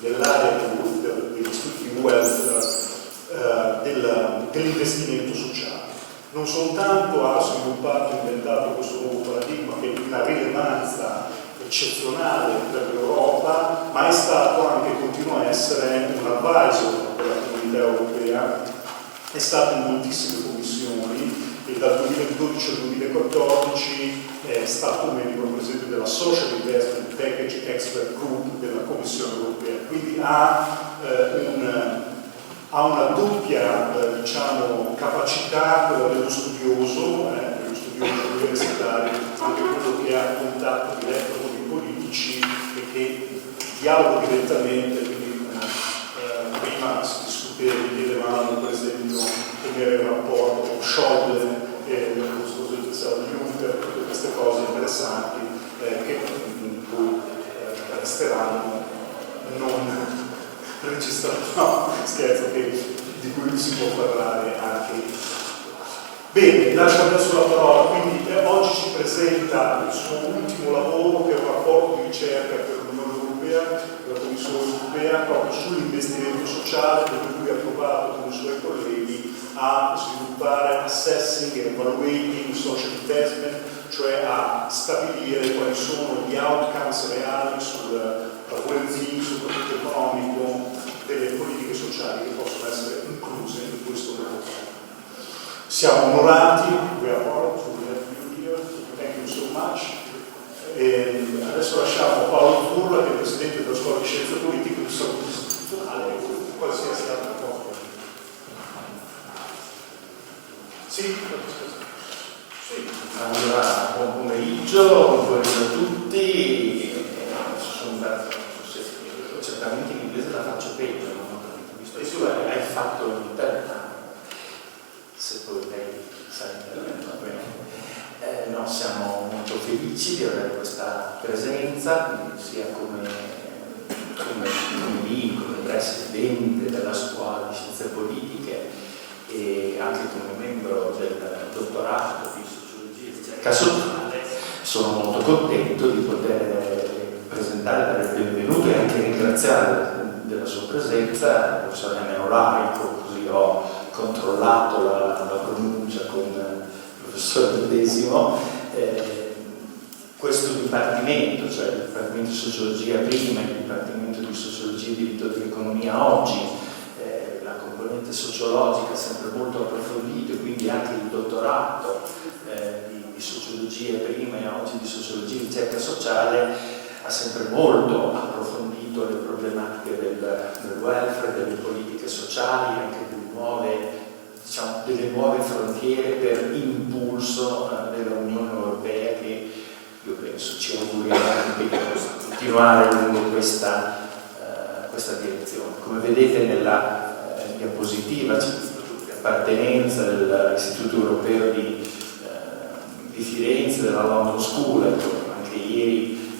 nell'area degli studi di wealth dell'investimento sociale. Non soltanto ha sviluppato e inventato questo nuovo paradigma che ha una rilevanza eccezionale per l'Europa, ma è stato anche, continua a essere un advisor della comunità europea, è stato in moltissime commissioni e dal 2012 al 2014 è stato membro per esempio della Social Investment Package Expert Group della Commissione europea, quindi ha una doppia diciamo, capacità, quella dello studioso universitario, anche quello che ha contatto diretto con i politici e che dialoga direttamente, quindi prima si discuteva, chiedevamo per esempio come era il rapporto con Schäuble e lo scorso di Juncker, tutte queste cose interessanti che poi resteranno non registrato, no, scherzo, di cui si può parlare anche. Bene, lascio adesso la parola, quindi oggi ci presenta il suo ultimo lavoro che è un rapporto di ricerca per l'Unione Europea, per la Commissione Europea, proprio sull'investimento sociale, dove lui ha provato con i suoi colleghi a sviluppare assessing e evaluating social investment, cioè a stabilire quali sono gli outcomes reali sul well-being, soprattutto economico, delle politiche sociali che possono essere incluse in questo lavoro. Siamo onorati, we are honored to have you here, thank you so much. E adesso lasciamo Paolo Furla, che è il Presidente della Scuola di Scienze Politiche di Salute Istituzionale, qualsiasi altra cosa. Sì? Allora, buon pomeriggio a tutti. Certamente in inglese la faccio peggio, non ho capito, visto che tu hai fatto l'italiano, se poi lei sa l'italiano, va bene. No, siamo molto felici di avere questa presenza, sia come presidente della Scuola di Scienze Politiche e anche come membro del dottorato di Sociologia e Ricerca Sociale. Sono molto contento di poter presentare, dare il benvenuto e anche ringraziare della sua presenza il professor Emerijck, così ho controllato la pronuncia con il professor Medesimo. Questo dipartimento, cioè il dipartimento di sociologia prima e il dipartimento di sociologia e diritto dell'economia oggi, la componente sociologica è sempre molto approfondita, quindi anche il dottorato di sociologia prima e oggi di sociologia e ricerca sociale ha sempre molto approfondito le problematiche del welfare, delle politiche sociali, anche delle nuove frontiere per impulso della Unione Europea che io penso ci auguriamo di continuare lungo questa direzione. Come vedete nella diapositiva c'è l'appartenenza dell'Istituto Europeo di Firenze, della London School, anche ieri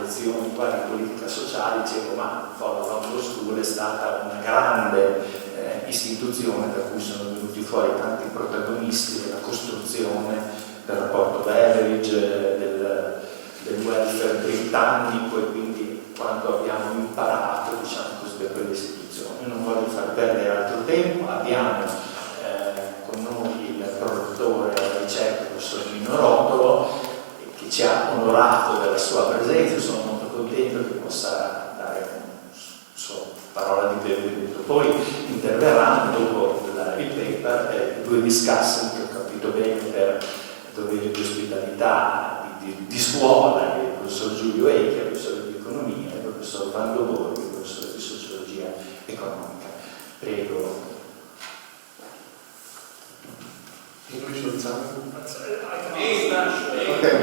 lezioni qua di politica sociale dicevo ma la London School è stata una grande istituzione da cui sono venuti fuori tanti protagonisti della costruzione del rapporto Emerijck, del welfare britannico e quindi quanto abbiamo imparato diciamo così da quelle istituzioni. Non voglio far perdere altro tempo, abbiamo con noi il prorettore della ricerca, il professor Nino Rotolo, che ci ha onorato della sua presenza. Sono molto contento che possa dare una sua parola di benvenuto. Poi interverranno dopo il paper due discussant che ho capito bene per dovere di ospitalità di scuola, il professor Giulio Eich, il professore di economia, il professor Vando Borghi, il professore di sociologia economica. Prego. English or Italian? Okay,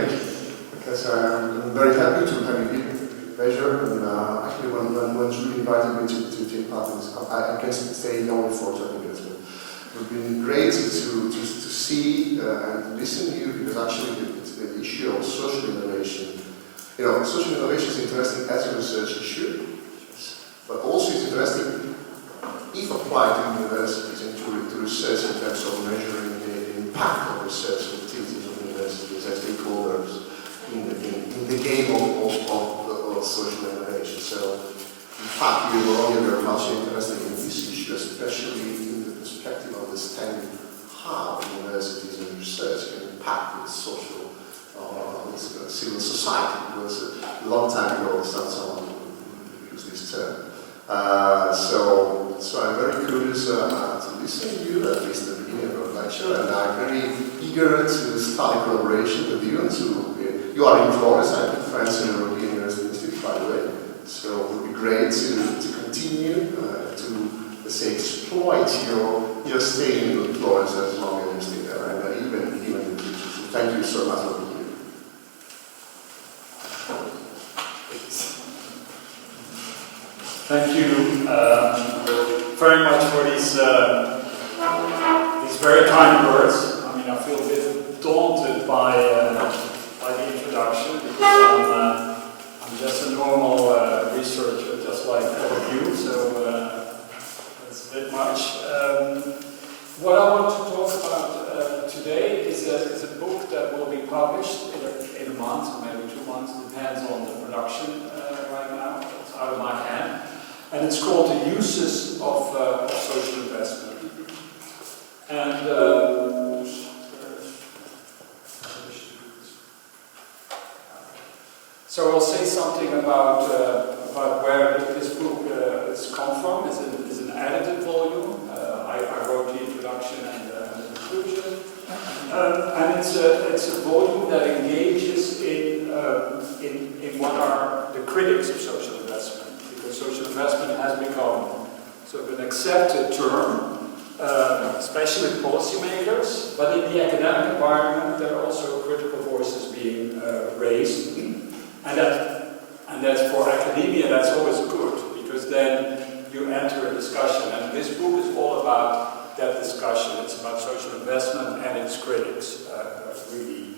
because I'm very happy to have you here. Pleasure, and actually when Julie invited me to take part in this, I can stay only for 20 minutes. But it would be great to see and listen to you, because actually the issue of social innovation, social innovation is interesting as a research issue, but also it's interesting if applied to universities and to research in terms of measuring the impact of research activities of universities as stakeholders in the game of social innovation. So, in fact, you were very much interested in this issue, especially in the perspective of understanding how universities and research can impact the social or civil society. Because a long time ago, someone used this term. So I'm very curious to listen to you, at least at the beginning of our lecture, and I'm very eager to start a collaboration with you. And you are in Florence, I have friends in the European University Institute, by the way. So it would be great to continue to, let's say, exploit your stay in Florence as long as you stay there, and even in the future. So thank you so much for being here. Thank you very much for these very kind words. I mean, I feel a bit daunted by the introduction because I'm just a normal researcher, just like all of you. So it's a bit much. What I want to talk about today is a book that will be published in a month, or maybe 2 months, depends on the production right now. It's out of my hand. And it's called The Uses of Social Investment. And so I'll say something about where this book has come from. It's an edited volume. I wrote the introduction and the conclusion. And it's a volume that engages in what are the critics of social investment. Because social investment has become sort of an accepted term, especially policymakers, but in the academic environment there are also critical voices being raised. And that's for academia, that's always good, because then you enter a discussion, and this book is all about that discussion. It's about social investment and its critics, really.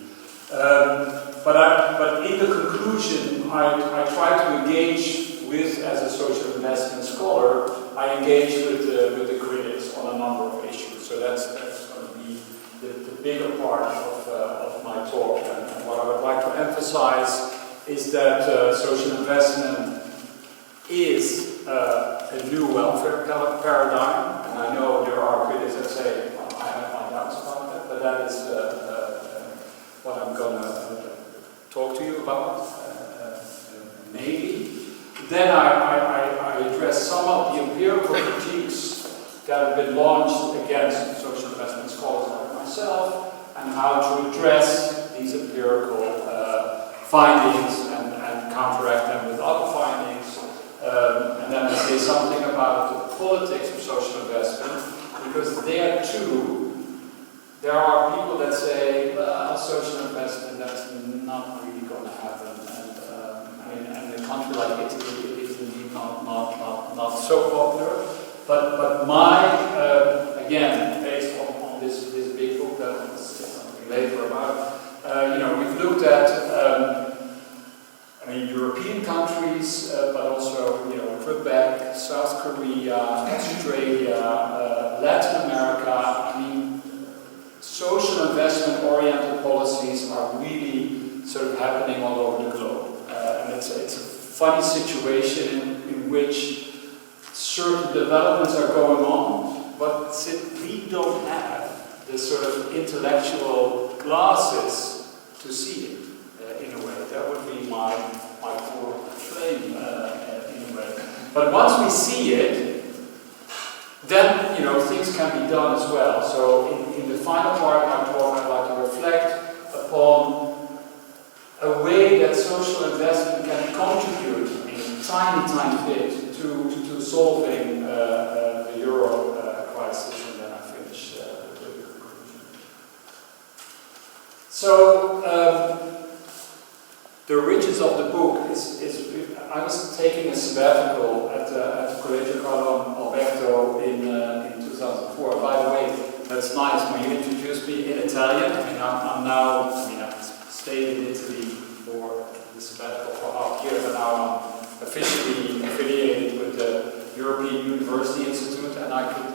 But in the conclusion, I try to engage with, as a social investment scholar, I engage with the critics on a number of issues. So that's going to be the bigger part of my talk. And what I would like to emphasize is that social investment is a new welfare paradigm. And I know there are critics that say, well, I have my doubts about that, but that is what I'm going to talk to you about, maybe. Then I address some of the empirical critiques that have been launched against social investment scholars like myself, and how to address these empirical findings and counteract them with other findings. And then I say something about the politics of social investment, because there too, there are people that say, well, social investment, that's not really going to happen. And a country like Italy is indeed not so popular. But my, again, based on this big book that I'll say something later about, we've looked at, European countries, but also, Quebec, South Korea, Australia, Latin America. Social investment-oriented policies are really sort of happening all over the globe. And it's a funny situation in which certain developments are going on, but we don't have the sort of intellectual glasses to see it in a way. That would be my core claim in a way. But once we see it, then things can be done as well. So in the final part of my talk, I'd like to reflect upon a way that social investment can contribute in a tiny bit to solving the euro crisis, and then I finish with the conclusion. So the riches of the book is I was taking a sabbatical at the Collegio Carlo Alberto in 2004. By the way, that's nice when you introduced me in Italian. I've stayed in Italy for the sabbatical for half a year, but now I'm officially affiliated with the European University Institute, and I could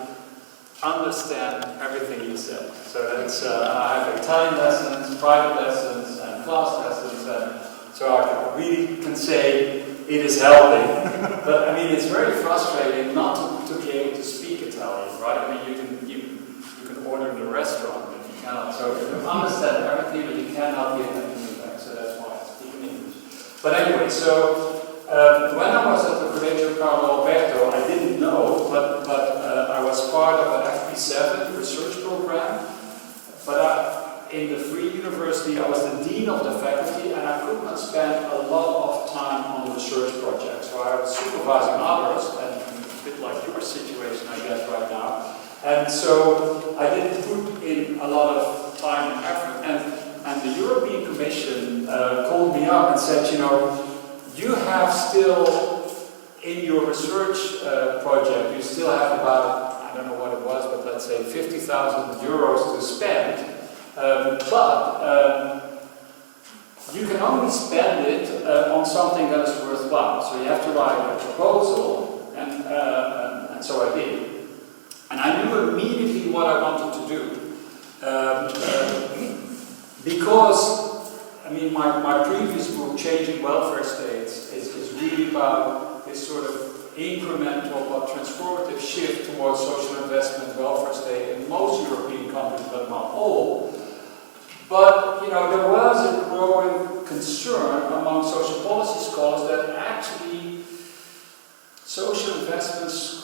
understand everything you said. So that's I have Italian lessons, private lessons, and class lessons, and so I really can say it is helping. But I mean, it's very frustrating not to be able to speak Italian, right? I mean, you can order in a restaurant, but you cannot. So you understand everything, but you cannot give anything back. So that's why I speak in English. But anyway, so when I was at the Collegio Carlo Alberto, I didn't know, but I was part of an FP7 research program. But in the Free University, I was the dean of the faculty, and I could not spend a lot of time on research projects. So I was supervising others, and a bit like your situation, I guess, right now. And so I didn't put in a lot of time and effort. And the European Commission called me up and said, you know, you have still, in your research project, you still have about, I don't know what it was, but let's say 50,000 euros to spend. But you can only spend it on something that is worthwhile. So you have to write a proposal, and so I did. And I knew immediately what I wanted to do. Because, I mean, my previous book, Changing Welfare States, is really about this sort of incremental but transformative shift towards social investment, welfare state in most European countries, but not all. But, you know, there was a growing concern among social policy scholars that actually social investments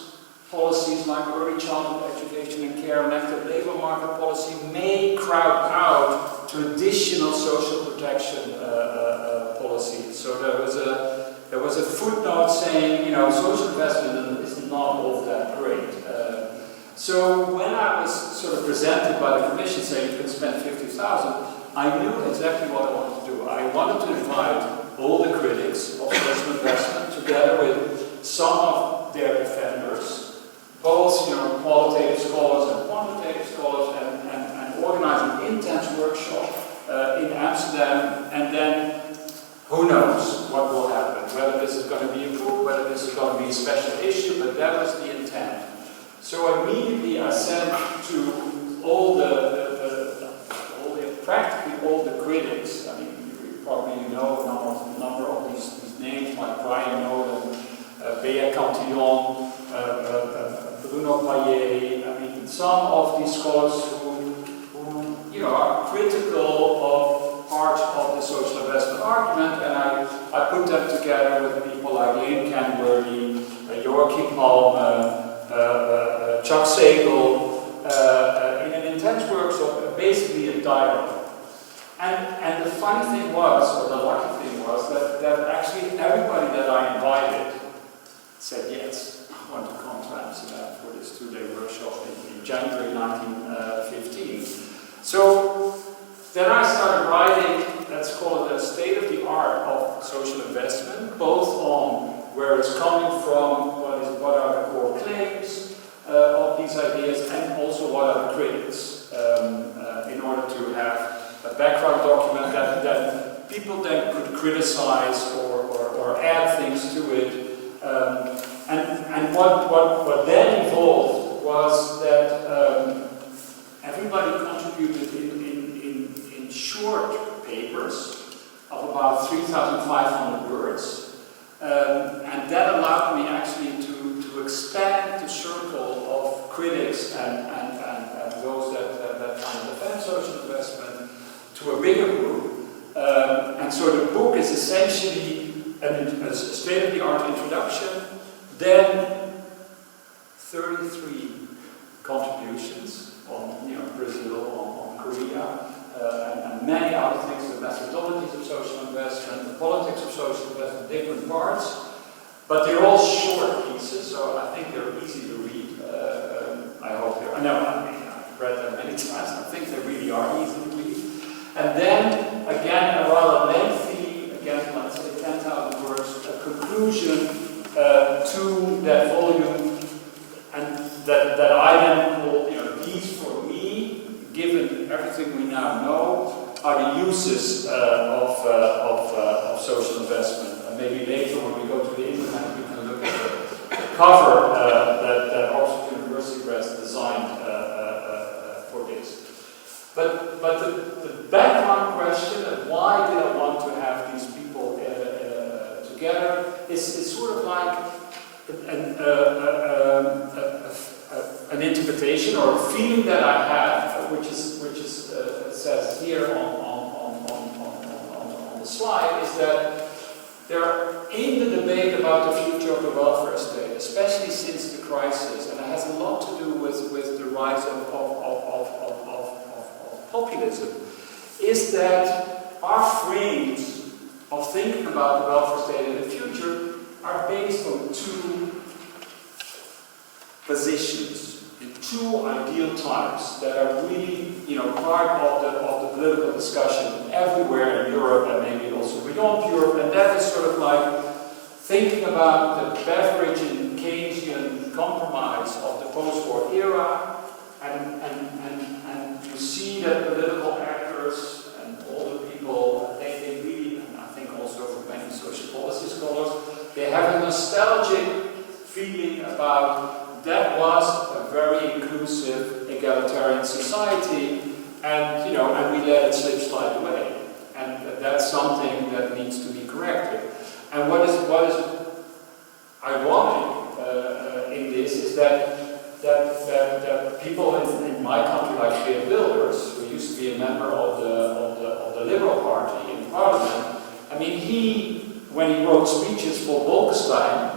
policies like early childhood education and care and active labor market policy may crowd out traditional social protection policies. So there was a footnote saying, you know, social investment is not all that great. So when I was sort of presented by the Commission saying you can spend 50,000, I knew exactly what I wanted to do. I wanted to invite all the critics of social investment together with some of their defenders, both, you know, qualitative scholars and quantitative scholars, and organize an intense workshop in Amsterdam, and then who knows what will happen, whether this is going to be a book, whether this is going to be a special issue, but that was the intent. So immediately I sent to all practically all the critics. I mean, you probably know a number of these names, like Brian Nolan, Bea Cantillon, Bruno Payet. I mean, some of these scholars who you know, are critical of parts of the social investment argument, and I put them together with people like Lynn Canberry, Joachim Palme, Chuck Sable, in an intense workshop, basically a dialogue. And the funny thing was, or the lucky thing was, that actually everybody that I invited said yes, I want to come to Amsterdam for this two-day workshop in January 1915. So then I started writing, let's call it a state-of-the-art of social investment, both on where it's coming from, what are the core claims of these ideas, and also what are the critics, in order to have a background document that people then could criticize or add things to it. And what then evolved was that everybody contributed in short papers of about 3,500 words. And that allowed me actually to expand the circle of critics and those that kind of defend social investment to a bigger group. And so the book is essentially a state-of-the-art introduction, then 33 contributions on, you know, Brazil, on Korea, and many other things, the methodologies of social investment, the politics of social investment, different parts. But they're all short pieces, so I think they're easy to read. I hope they're. I know, I mean, I've read them many times. I think they really are easy to read. And then, again, a rather lengthy, again, let's say 10,000 words, a conclusion to that volume, and that I then call, you know, these for me, given everything we now know, are the uses of social investment. And maybe later when we go to the internet, we can look at the cover that Oxford University Press designed for this. But the background question of why did I want to have these people together. It's sort of like an interpretation or a feeling that I have, which is says here on the slide, is that in the debate about the future of the welfare state, especially since the crisis, and it has a lot to do with the rise of populism, is that our frames of thinking about the welfare state in the future are based on two positions, two ideal types that are really, part of the political discussion everywhere in Europe and maybe also beyond Europe, and that is sort of like thinking about the Beveridge and Keynesian compromise of the post-war era, and you see that political actors and all the people, they really, and I think also for many social policy scholars, they have a nostalgic feeling about that was a very inclusive, egalitarian society, and and we let it slide away, and that's something that needs to be corrected. And what is ironic in this is that people in my country, like Geert Wilders, who used to be a member of the Liberal Party in Parliament, I mean, when he wrote speeches for Bolkestein,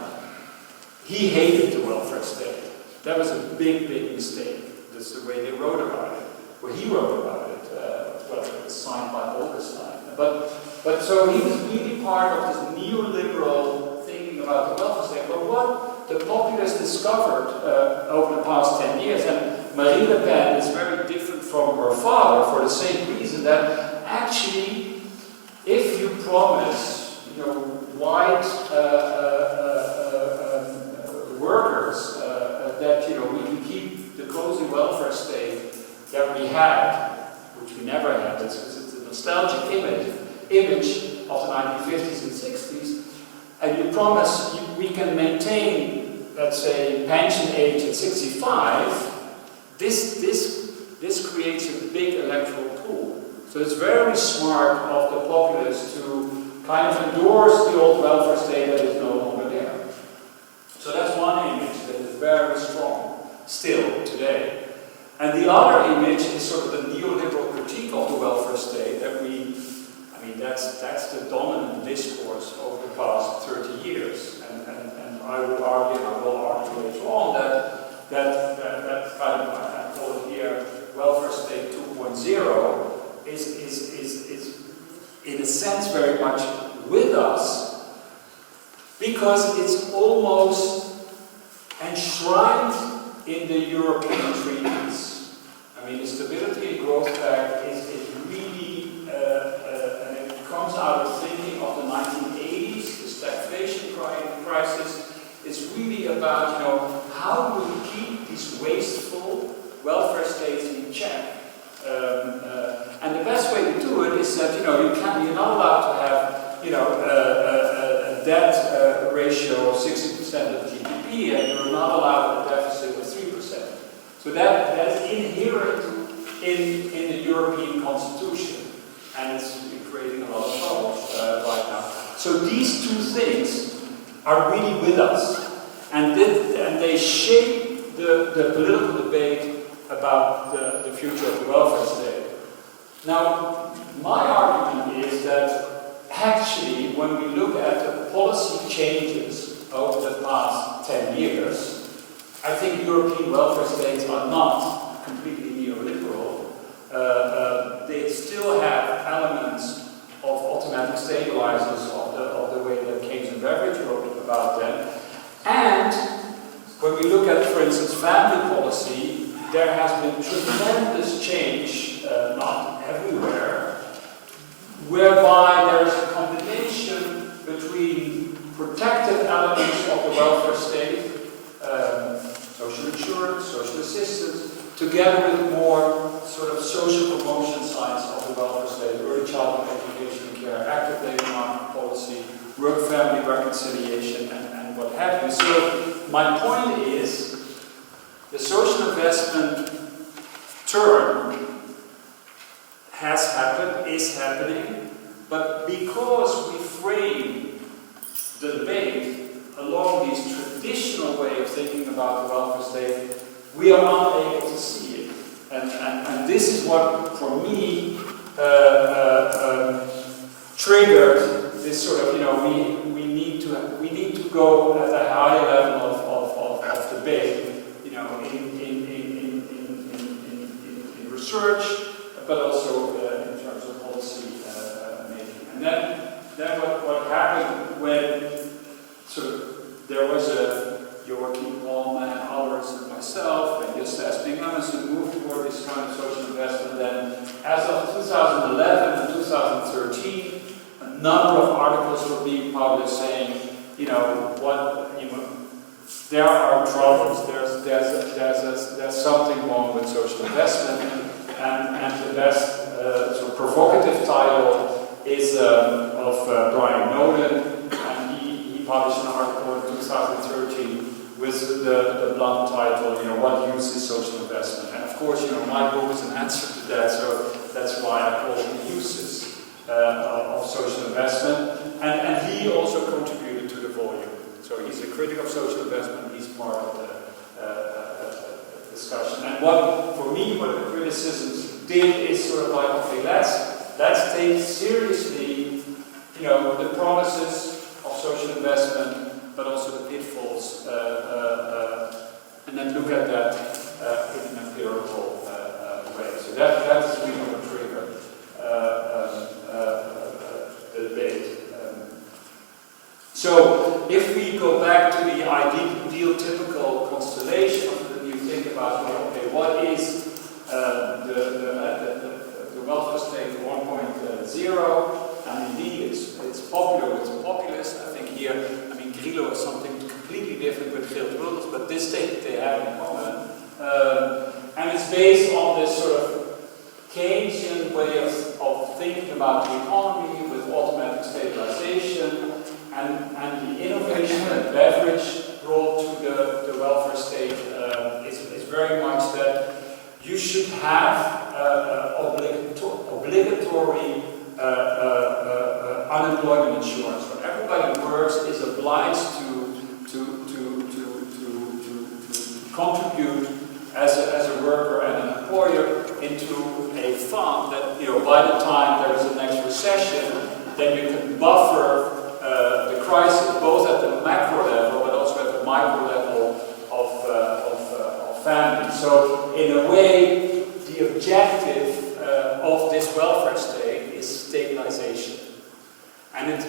he hated the welfare state. That was a big mistake. That's the way they wrote about it. Well, he wrote about it. It was signed by Bolkestein. But so he was really part of this neoliberal thinking about the welfare state. But what the populists discovered over the past 10 years, and Marine Le Pen is very different from her father for the same reason, that actually, if you promise, white workers that we can keep the cozy welfare state that we had, which we never had. It's a nostalgic image of the 1950s and 60s, and you promise we can maintain, let's say, pension age at 65. This creates a big electoral pool. So it's very smart of the populists to kind of endorse the old welfare state that is no longer there. So that's one image that is very strong still today. And the other image is sort of the neoliberal critique of the welfare state that that's the dominant discourse over the past 30 years. And I will argue later on that kind of, I call it here, welfare state 2.0 is in a sense very much with us, because it's almost enshrined in the European treaties. I mean, the Stability and Growth Pact is really, and it comes out of thinking of the 1980s, the stagflation crisis. It's really about, how do we keep these wasteful welfare states in check? And the best way to do it is that, you're not allowed to have, a debt ratio of 60% of GDP, and you're not allowed a deficit of 3%. So that's inherent in the European Constitution, and it's creating a lot of problems right now. So these two things are really with us, and they shape the political debate about the future of the welfare state. Now, my argument is that actually, when we look at the policy changes over the past 10 years, I think European welfare states are not completely neoliberal. They still have elements of automatic stabilizers of the way that Keynes and Beveridge wrote about them. And when we look at, for instance, family policy, there has been tremendous change, not everywhere, whereby there is a combination between protective elements of the welfare state, social insurance, social assistance, together with more sort of social promotion sides of the welfare state, early childhood education and care, active labor market policy, work-family reconciliation, and what have you. So my point is, the social investment turn has happened, is happening, but because we frame about the welfare state, we are unable to see it. And this is what, for me, triggered this sort of, we need to go at a higher level of debate, in research, but also in terms of policy making. And then what happened when sort of there was a Joachim Ballman, others, and myself, and just as being honest, who moved toward this kind of social investment, then as of 2011 and 2013, a number of articles were being published saying, there are troubles, there's something wrong with social investment, and the best sort of provocative title is of Brian Noden, and he published an article in 2013 with the blunt title, what use is social investment? And of course, my book is an answer to that, so that's why I call it the uses of social investment. And he also contributed to the volume. So he's a critic of social investment, he's part of the discussion. And for me, what the criticisms did is sort of like, okay, let's take seriously, the promises of social investment, but also the pitfalls, and then look at that in an empirical way. So that's really what triggered the debate. So if we go back to the ideal typical constellation, then you think about, okay, what is the welfare state 1.0? And indeed, it's popular with the populace. I think here, Grillo is something completely different with Geert Wilders, but this state they have in common. And it's based on this sort of Keynesian way of thinking about the economy with automatic stabilization, and the innovation that Beveridge brought to the welfare state is very much that you should have obligatory unemployment insurance. So everybody who works is obliged to contribute as a worker and an employer into a fund that, by the time there is a next recession, then you can buffer the crisis both at the macro level but also at the micro level of families. So in a way, the objective of this welfare state is stabilization. And if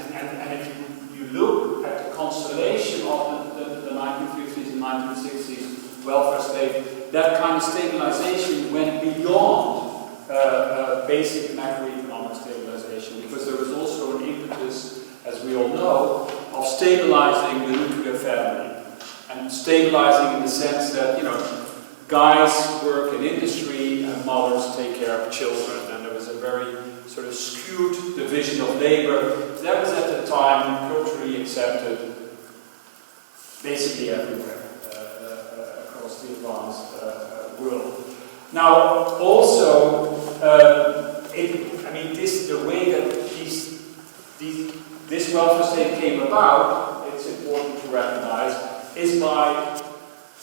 you look at the constellation of the 1950s and 1960s welfare state, that kind of stabilization went beyond basic macroeconomic stabilization, because there was also an impetus, as we all know, of stabilizing the nuclear family. And stabilizing in the sense that, guys work in industry and mothers take care of children. And there was a very sort of skewed division of labor that was at the time culturally accepted basically everywhere across the advanced world. Now, also, the way that this welfare state came about, it's important to recognize, is by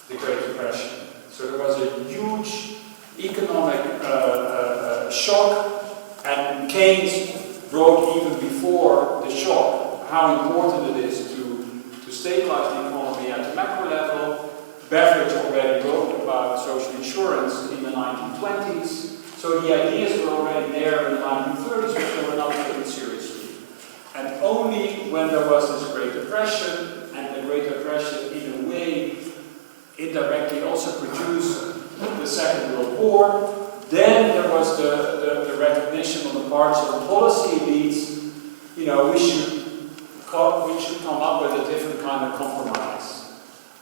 the Great Depression. So there was a huge economic shock, and Keynes wrote even before the shock how important it is to stabilize the economy at the macro level. Beveridge already wrote about social insurance in the 1920s. So the ideas were already there in the 1930s, but they were not taken seriously. And only when there was this Great Depression, and the Great Depression in a way indirectly also produced the Second World War, then there was the recognition on the parts of the policy elites, we should come up with a different kind of compromise.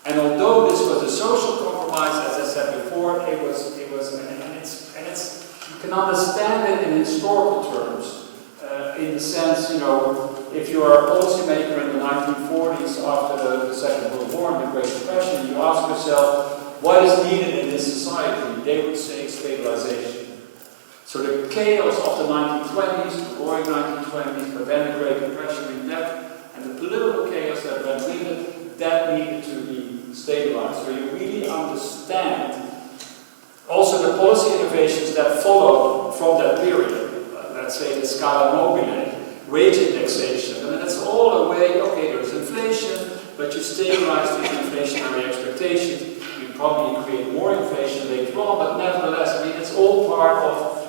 And although this was a social compromise, as I said before, it was, and you can understand it in historical terms, in the sense, if you are a policymaker in the 1940s after the Second World War and the Great Depression, you ask yourself, what is needed in this society? They would say stabilization. So the chaos of the 1920s, the roaring 1920s, but then the Great Depression in depth, and the political chaos that went with it, that needed to be stabilized. So you really understand also the policy innovations that follow from that period. Let's say the Scala Mobile, wage indexation. I mean, that's all a way, okay, there's inflation, but you stabilize the inflationary expectations. You probably create more inflation later on, but nevertheless, I mean, it's all part of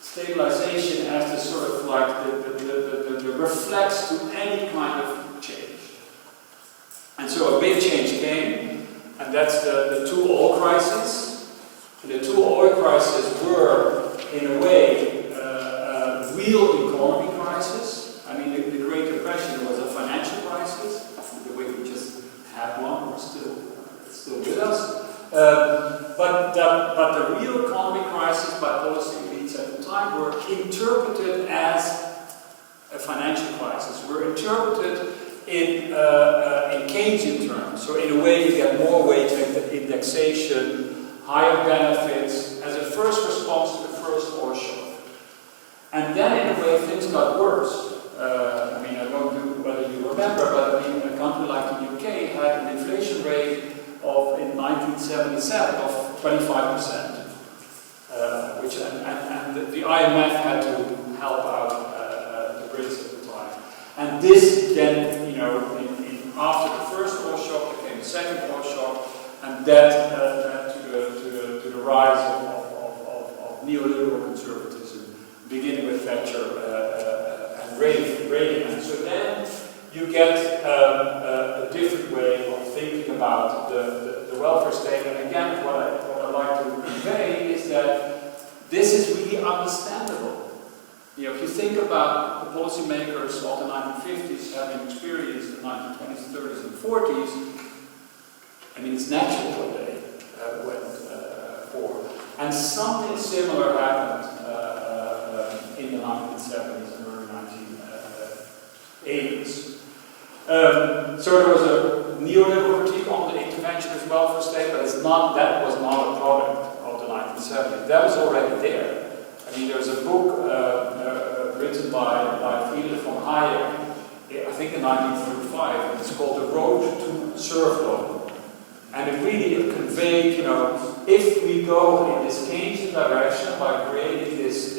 stabilization as the sort of like the reflex to any kind of change. And so a big change came, and that's the two oil crises. The two oil crises were, in a way, real economy crisis. I mean, the Great Depression was a financial crisis. The way we just had one, we're still with us. But the real economy crisis by policy elites at the time were interpreted as a financial crisis. Were interpreted in Keynesian terms. So in a way, you get more wage indexation, higher benefits as a first response to the first oil shock. And then, in a way, things got worse. I mean, I don't know whether you remember, but I mean, a country like the UK had an inflation rate of, in 1977, of 25%, which and the IMF had to help out the Brits at the time. And this then, you know, after the first oil shock, there came the second oil shock, and that led to the rise of neoliberal conservatism, beginning with Thatcher and Reagan. And so then you get a different way of thinking about the welfare state. And again, what I like to convey is that this is really understandable. You know, if you think about the policymakers of the 1950s having experienced the 1920s, 30s, and 40s, I mean, it's natural what they went for. And something similar happened in the 1970s and early 1980s. So there was a neoliberal critique on the interventionist welfare state, but that was not a product of the 1970s. That was already there. I mean, there's a book written by Friedrich von Hayek, I think in 1935, and it's called The Road to Serfdom. And it really conveyed, you know, if we go in this Keynesian direction by creating this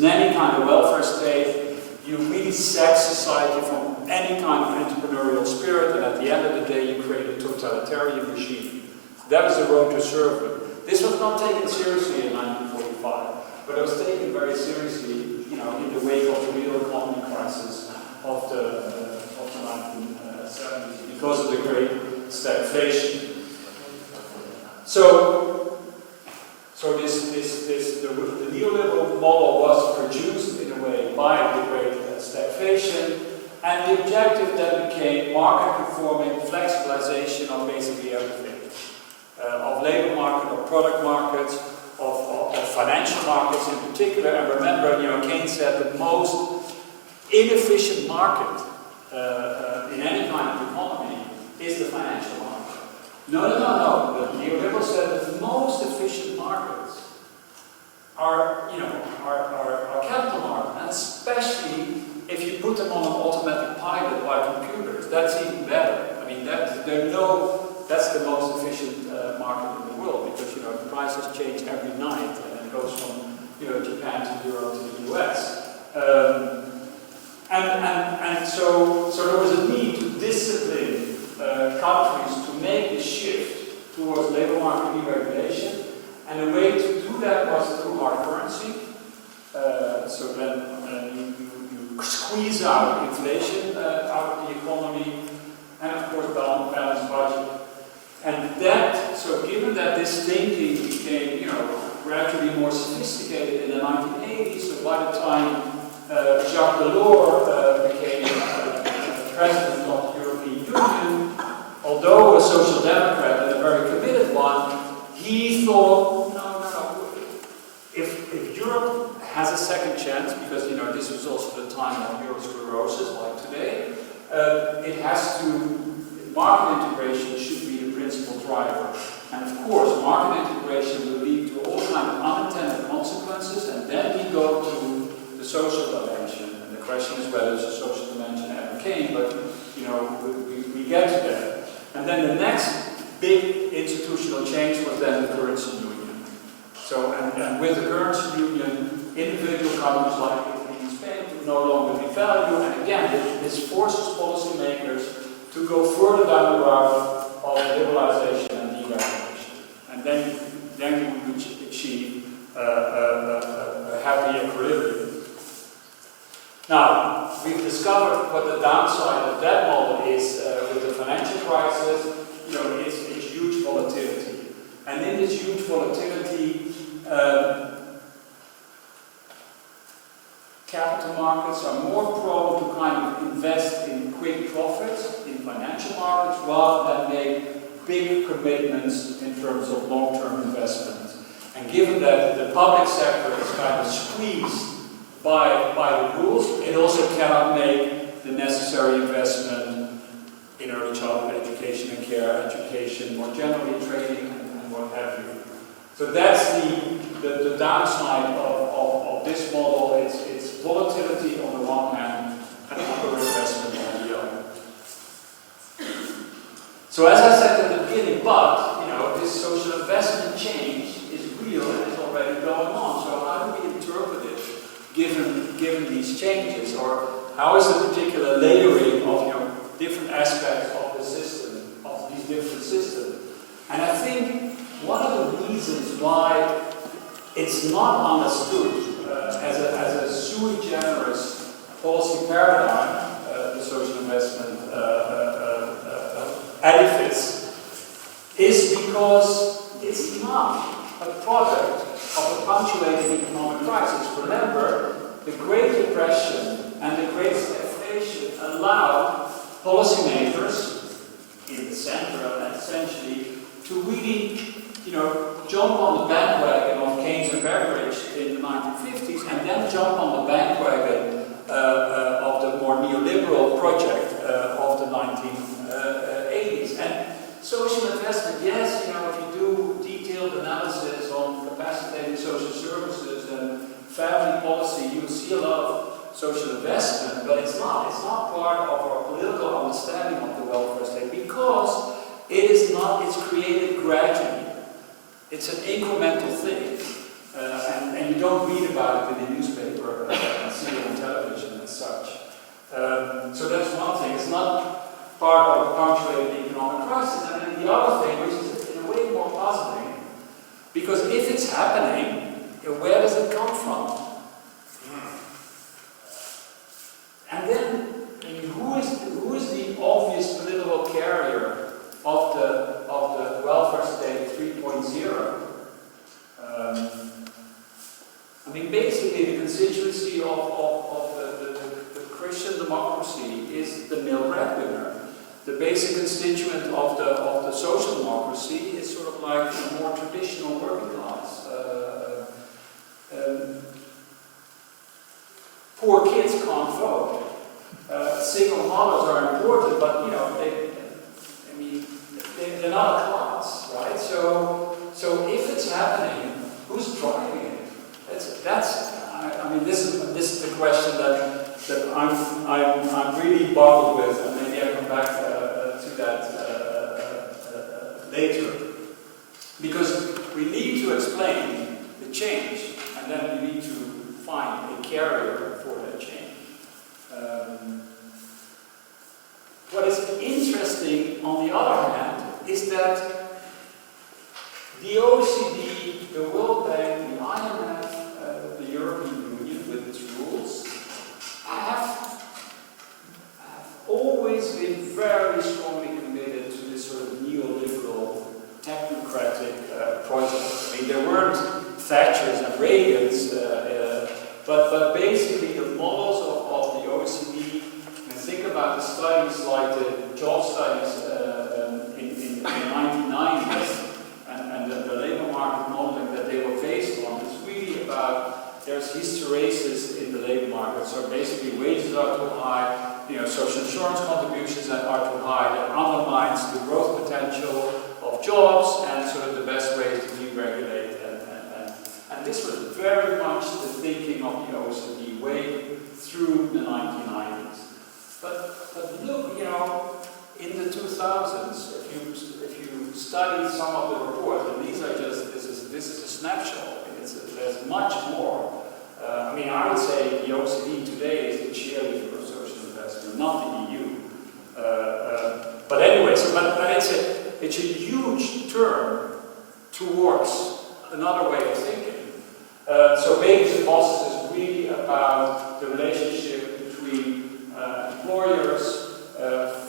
nanny kind of welfare state, you really sack society from any kind of entrepreneurial spirit, and at the end of the day, you create a totalitarian regime. That was the road to serfdom. This was not taken seriously in 1945, but it was taken very seriously, you know, in the wake of the real economy crisis of the 1970s because of the great stagflation. So the neoliberal model was produced in a way by the great stagflation, and the objective then became market-conforming flexibilization of basically everything. Of labor market, of product markets, of financial markets in particular. And remember, you know, Keynes said the most inefficient market in any kind of economy is the financial market. No. The neoliberals said that the most efficient markets are, you know, are capital markets, and especially if you put them on an automatic pilot by computers, that's even better. I mean, that's the most efficient market in the world, because, you know, the prices change every night, and it goes from, you know, Japan to Europe to the US. And so there was a need to discipline countries to make the shift towards labor market deregulation, and the way to do that was through hard currency. So then you squeeze out inflation out of the economy, and of course balanced budget. And that, so given that this thinking became, you know, gradually more sophisticated in the 1980s, so by the time Jacques Delors became president of the European Union, although a social democrat and a very committed one, he thought, no. If Europe has a second chance, because, you know, this was also the time of eurosclerosis, like today, it has to, market integration should be the principal driver. And of course, market integration will lead to all kinds of unintended consequences, and then we go to the social dimension. And the question is whether the social dimension ever came, but, you know, we get to that. And then the next big institutional change was then the currency union. So, and with the currency union, individual countries like Italy and Spain could no longer devalue, and again, this forces policymakers to go further down the route of liberalization and deregulation. And then you would achieve a happy equilibrium. Now, we've discovered what the downside of that model is with the financial crisis. You know, it's huge volatility. And in this huge volatility, capital markets are more prone to kind of invest in quick profits in financial markets rather than make big commitments in terms of long-term investment. And given that the public sector is kind of squeezed by the rules, it also cannot make the necessary investment in early childhood education and care, education, more generally training and what have you. So that's the downside of this model. It's volatility on the one hand and underinvestment on the other. So as I said at the beginning, but you know, this social investment change is real and is already going on. So how do we interpret it given these changes, or how is the particular layering of different aspects of the system, of these different systems? And I think one of the reasons why it's not understood as a sui generis policy paradigm, the social investment edifice, is because it's not a product of a punctuated economic crisis. Remember, the Great Depression and the Great Stagflation allowed policymakers in the center, essentially, to really, jump on the bandwagon of Keynes and Beveridge in the 1950s, and then jump on the bandwagon of the more neoliberal project of the 1980s. And social investment, yes, if you do detailed analysis on capacitating social services and family policy, you see a lot of social investment, but it's not part of our political understanding of the welfare state, because it's created gradually. It's an incremental thing, and you don't read about it in the newspaper and see it on television and such. So that's one thing. It's not part of a punctuated economic crisis. And then the other thing, which is in a way more puzzling, because if it's happening, where does it come from? And then, who is the obvious political carrier of the welfare state 3.0? Basically, the constituency of the Christian democracy is the male breadwinner. The basic constituent of the social democracy is sort of like a more traditional working class. Poor kids can't vote. Single mothers are important, but they're not a class, right? So if it's happening, who's driving it? This is the question that I'm really boggled with, and maybe I'll come back to that later. Because we need to explain the change, and then we need to find a carrier for that change. What is interesting, on the other hand, is that the OECD, the World Bank, the IMF, the European Union, with its rules, have always been very strongly committed to this sort of neoliberal, technocratic project. There weren't Thatchers and Reagans, but basically the models of the OECD, and think about the studies like the job studies in the 1990s and the labor market modeling that they were based on. It's really about, there's hysteresis in the labor market. So basically wages are too high, social insurance contributions that are too high, that undermines the growth potential of jobs and sort of the best ways to deregulate. And this was very much the thinking of the OECD way through the 1990s. But look, in the 2000s, if you study some of the reports, and these are just, this is a snapshot, there's much more. I mean, I would say the OECD today is the cheerleader of social investment, not the EU. But anyway, but it's a huge turn towards another way of thinking. So babies and bosses is really about the relationship between employers,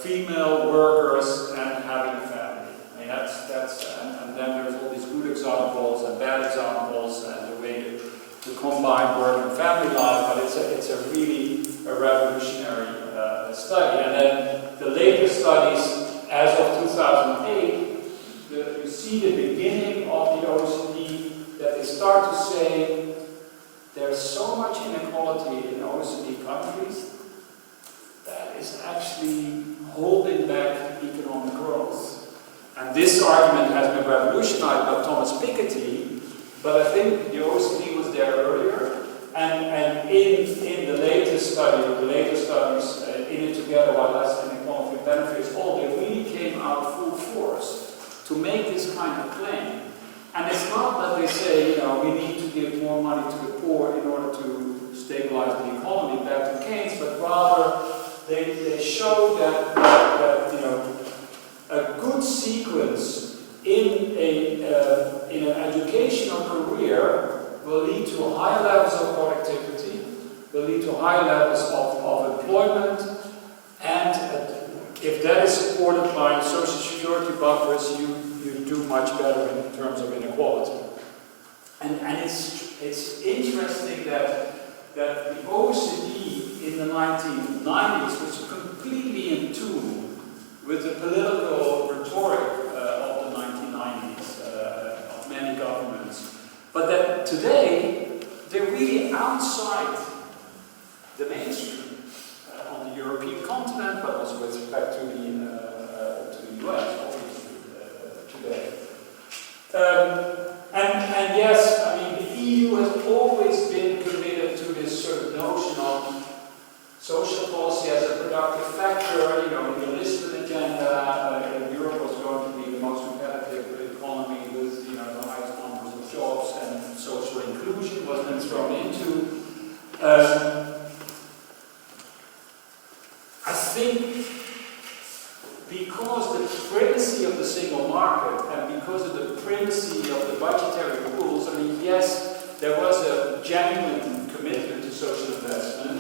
female workers, and having a family. I mean, and then there's all these good examples and bad examples, and the way to combine work and family life. But it's a really a revolutionary study. And then the later studies, as of 2008, you see the beginning of the OECD, that they start to say there's so much inequality in OECD countries that is actually holding back economic growth. And this argument has been revolutionized by Thomas Piketty, but I think the OECD was there earlier, and in the latest study, or the later studies, In It Together While Less Inequality Benefits All, they really came out full force to make this kind of claim. And it's not that they say, we need to give more money to the poor in order to stabilize the economy, back to Keynes, but rather they show that a good sequence in an educational career will lead to high levels of productivity, will lead to high levels of employment, and if that is supported by social security buffers, you do much better in terms of inequality. And it's interesting that the OECD in the 1990s was completely in tune with the political rhetoric of the 1990s of many governments. But that today, they're really outside the mainstream on the European continent, but also with respect to the US, obviously, today. And yes, I mean, the EU has always been committed to this sort of notion of social policy as a productive factor. The Lisbon agenda, Europe was going to be the most competitive economy with the highest numbers of jobs, and social inclusion was then thrown into. I think because the primacy of the single market and because of the primacy of the budgetary rules, I mean, yes, there was a genuine commitment to social investment,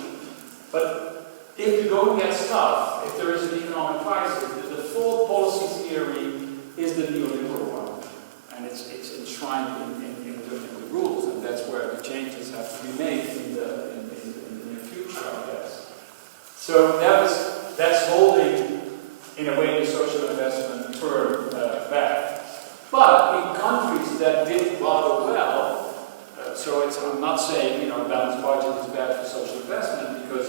but if you don't get stuff, if there is an economic crisis, the default policy theory is the neoliberal one, and it's enshrined in the rules, and that's where the changes have to be made in the near future, I guess. So that's holding, in a way, the social investment turn back. But in countries that did rather well, so I'm not saying balanced budget is bad for social investment, because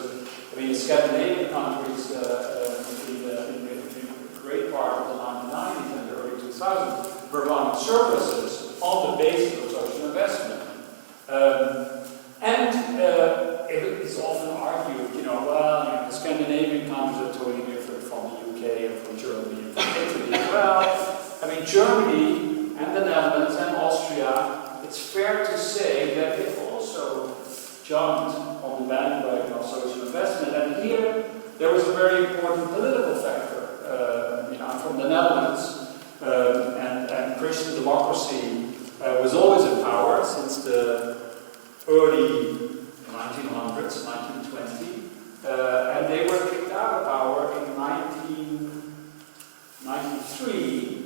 I mean the Scandinavian countries in the great part of the 1990s and the early 2000s were running surpluses on the basis of social investment. It is often argued, the Scandinavian countries are totally different from the UK and from Germany and from Italy. Well, I mean, Germany and the Netherlands and Austria, it's fair to say that they've also jumped on the bandwagon of social investment. And here, there was a very important political factor. I'm from the Netherlands, and Christian democracy was always in power since the early 1900s, 1920, and they were kicked out of power in 1993.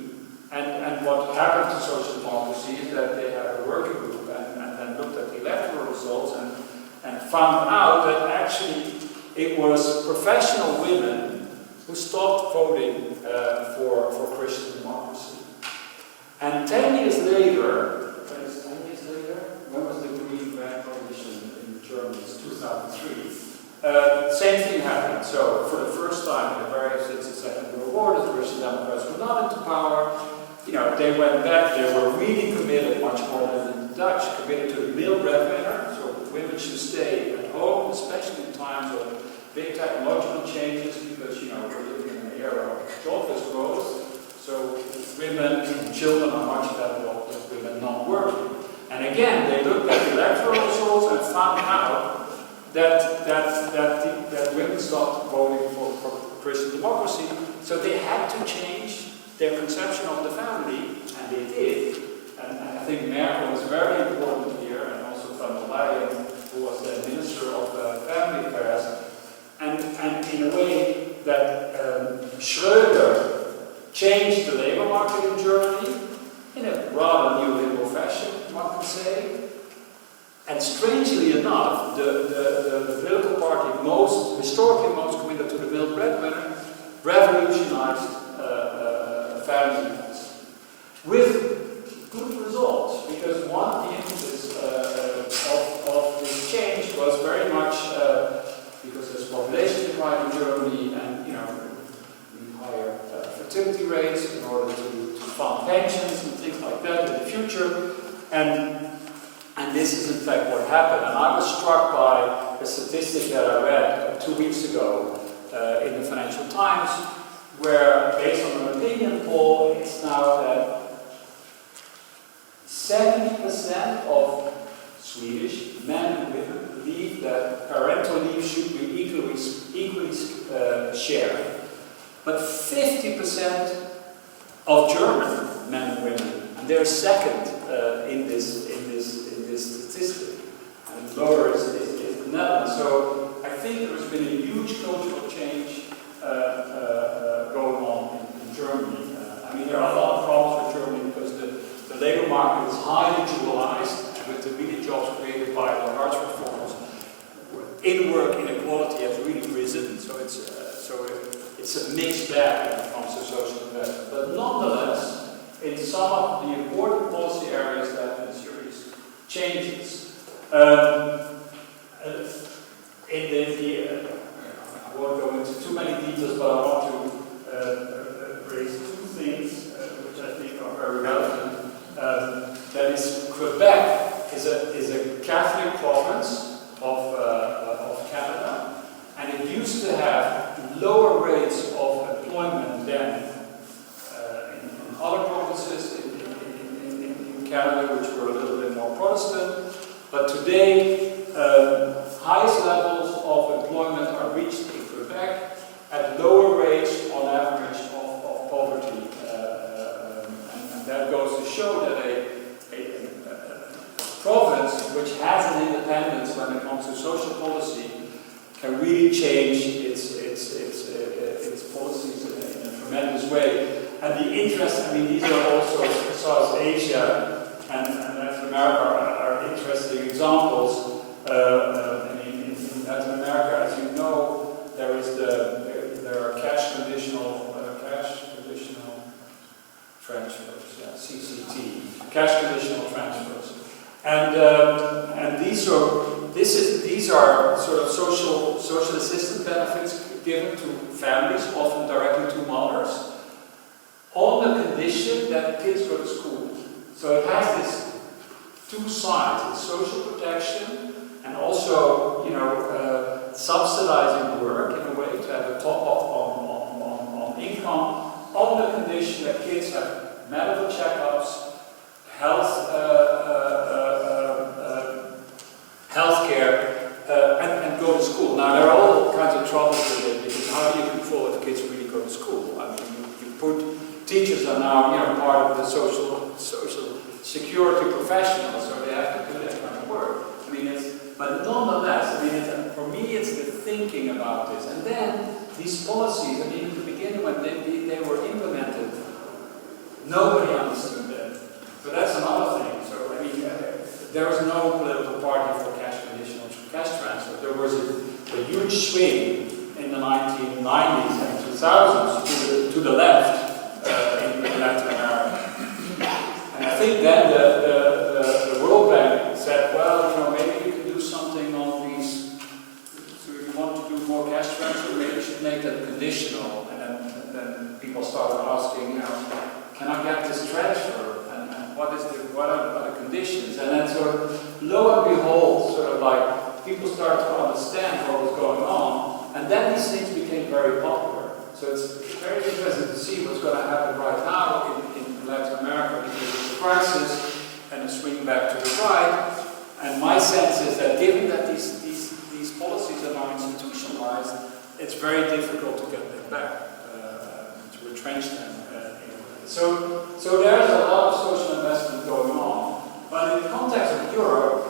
And what happened to social democracy is that they had a working group and then looked at the electoral results and found out that actually it was professional women who stopped voting for Christian democracy. And 10 years later, when was the Green Bank coalition in Germany? It's 2003. Same thing happened. So for the first time since the Second World War, the Christian Democrats were not into power. They went back. They were really committed, much more than the Dutch, committed to the male breadwinner. So women should stay at home, especially in times of big technological changes, because we're living in an era of job found out that women stopped voting for Christian democracy, so they had to change their conception of the family, and they did. And I think Merkel was very important here, and also van der Leyen, who was the Minister of Family Affairs, and in a way that Schröder changed the labor market in Germany in a rather neoliberal fashion, one could say. And strangely enough, the political party historically most committed to the male breadwinner revolutionized family units with good results, because one of the emphasis of this change was very much because there's population decline in Germany, and higher fertility rates in order to fund pensions and things like that in the future, and this is in fact what happened. And I was struck by a statistic that I read 2 weeks ago in the Financial Times, where, based on an opinion poll, it's now that 70% of Swedish men and women believe that parental leave should be equally shared. But 50% of German men and women, and they're second in this statistic, and lower is the Netherlands. So I think there has been a huge cultural change going on in Germany. I mean, there are a lot of problems with Germany because the labor market is highly dualized, and with the really jobs created by the large reforms, in-work inequality has really risen. So it's a mixed bag when it comes to social investment. But nonetheless, in some of the important policy areas that have been serious changes. I won't go into too many details, but I want to raise 2 things which I think are very relevant. That is, Quebec is a Catholic province of Canada, and it used to have lower rates of employment than in other provinces in Canada, which were a little bit more Protestant. But today, highest levels of employment are reached in Quebec at lower rates on average of poverty. And that goes to show that a province which has an independence when it comes to social policy can really change its policies in a tremendous way. And the interest, I mean, these are also, South Asia and Latin America are interesting examples. In Latin America, as you know, there are cash conditional transfers, CCT, cash conditional transfers, and these are sort of social assistance benefits given to families, often directly to mothers, on the condition that the kids go to school. So it has this 2 sides: it's social protection and also, subsidizing work in a way to have a top-up on income, on the condition that kids have medical checkups, health care, and go to school. Now, there are all kinds of troubles with it, because how do you control if kids really go to school? I mean, teachers are now, part of the social security professionals, so they have to do that kind of work. I mean, but nonetheless, for me, it's the thinking about this. And then these policies, in the beginning when they were implemented, nobody understood them. So that's another thing. So, there was no political party for cash conditional cash transfer. There was a huge swing in the 1990s and 2000s to the left in Latin America. And I think then the World Bank said, well, maybe you can do something on these. So if you want to do more cash transfer, maybe you should make that conditional. And then people started asking, can I get this transfer? And what are the conditions? And then sort of, lo and behold, people started to understand what was going on. And then these things became very popular. So it's very interesting to see what's going to happen right now in Latin America, because of the crisis and the swing back to the right. And my sense is that given that these policies are now institutionalized, it's very difficult to get them back, to retrench them. So there's a lot of social investment going on. But in the context of Europe,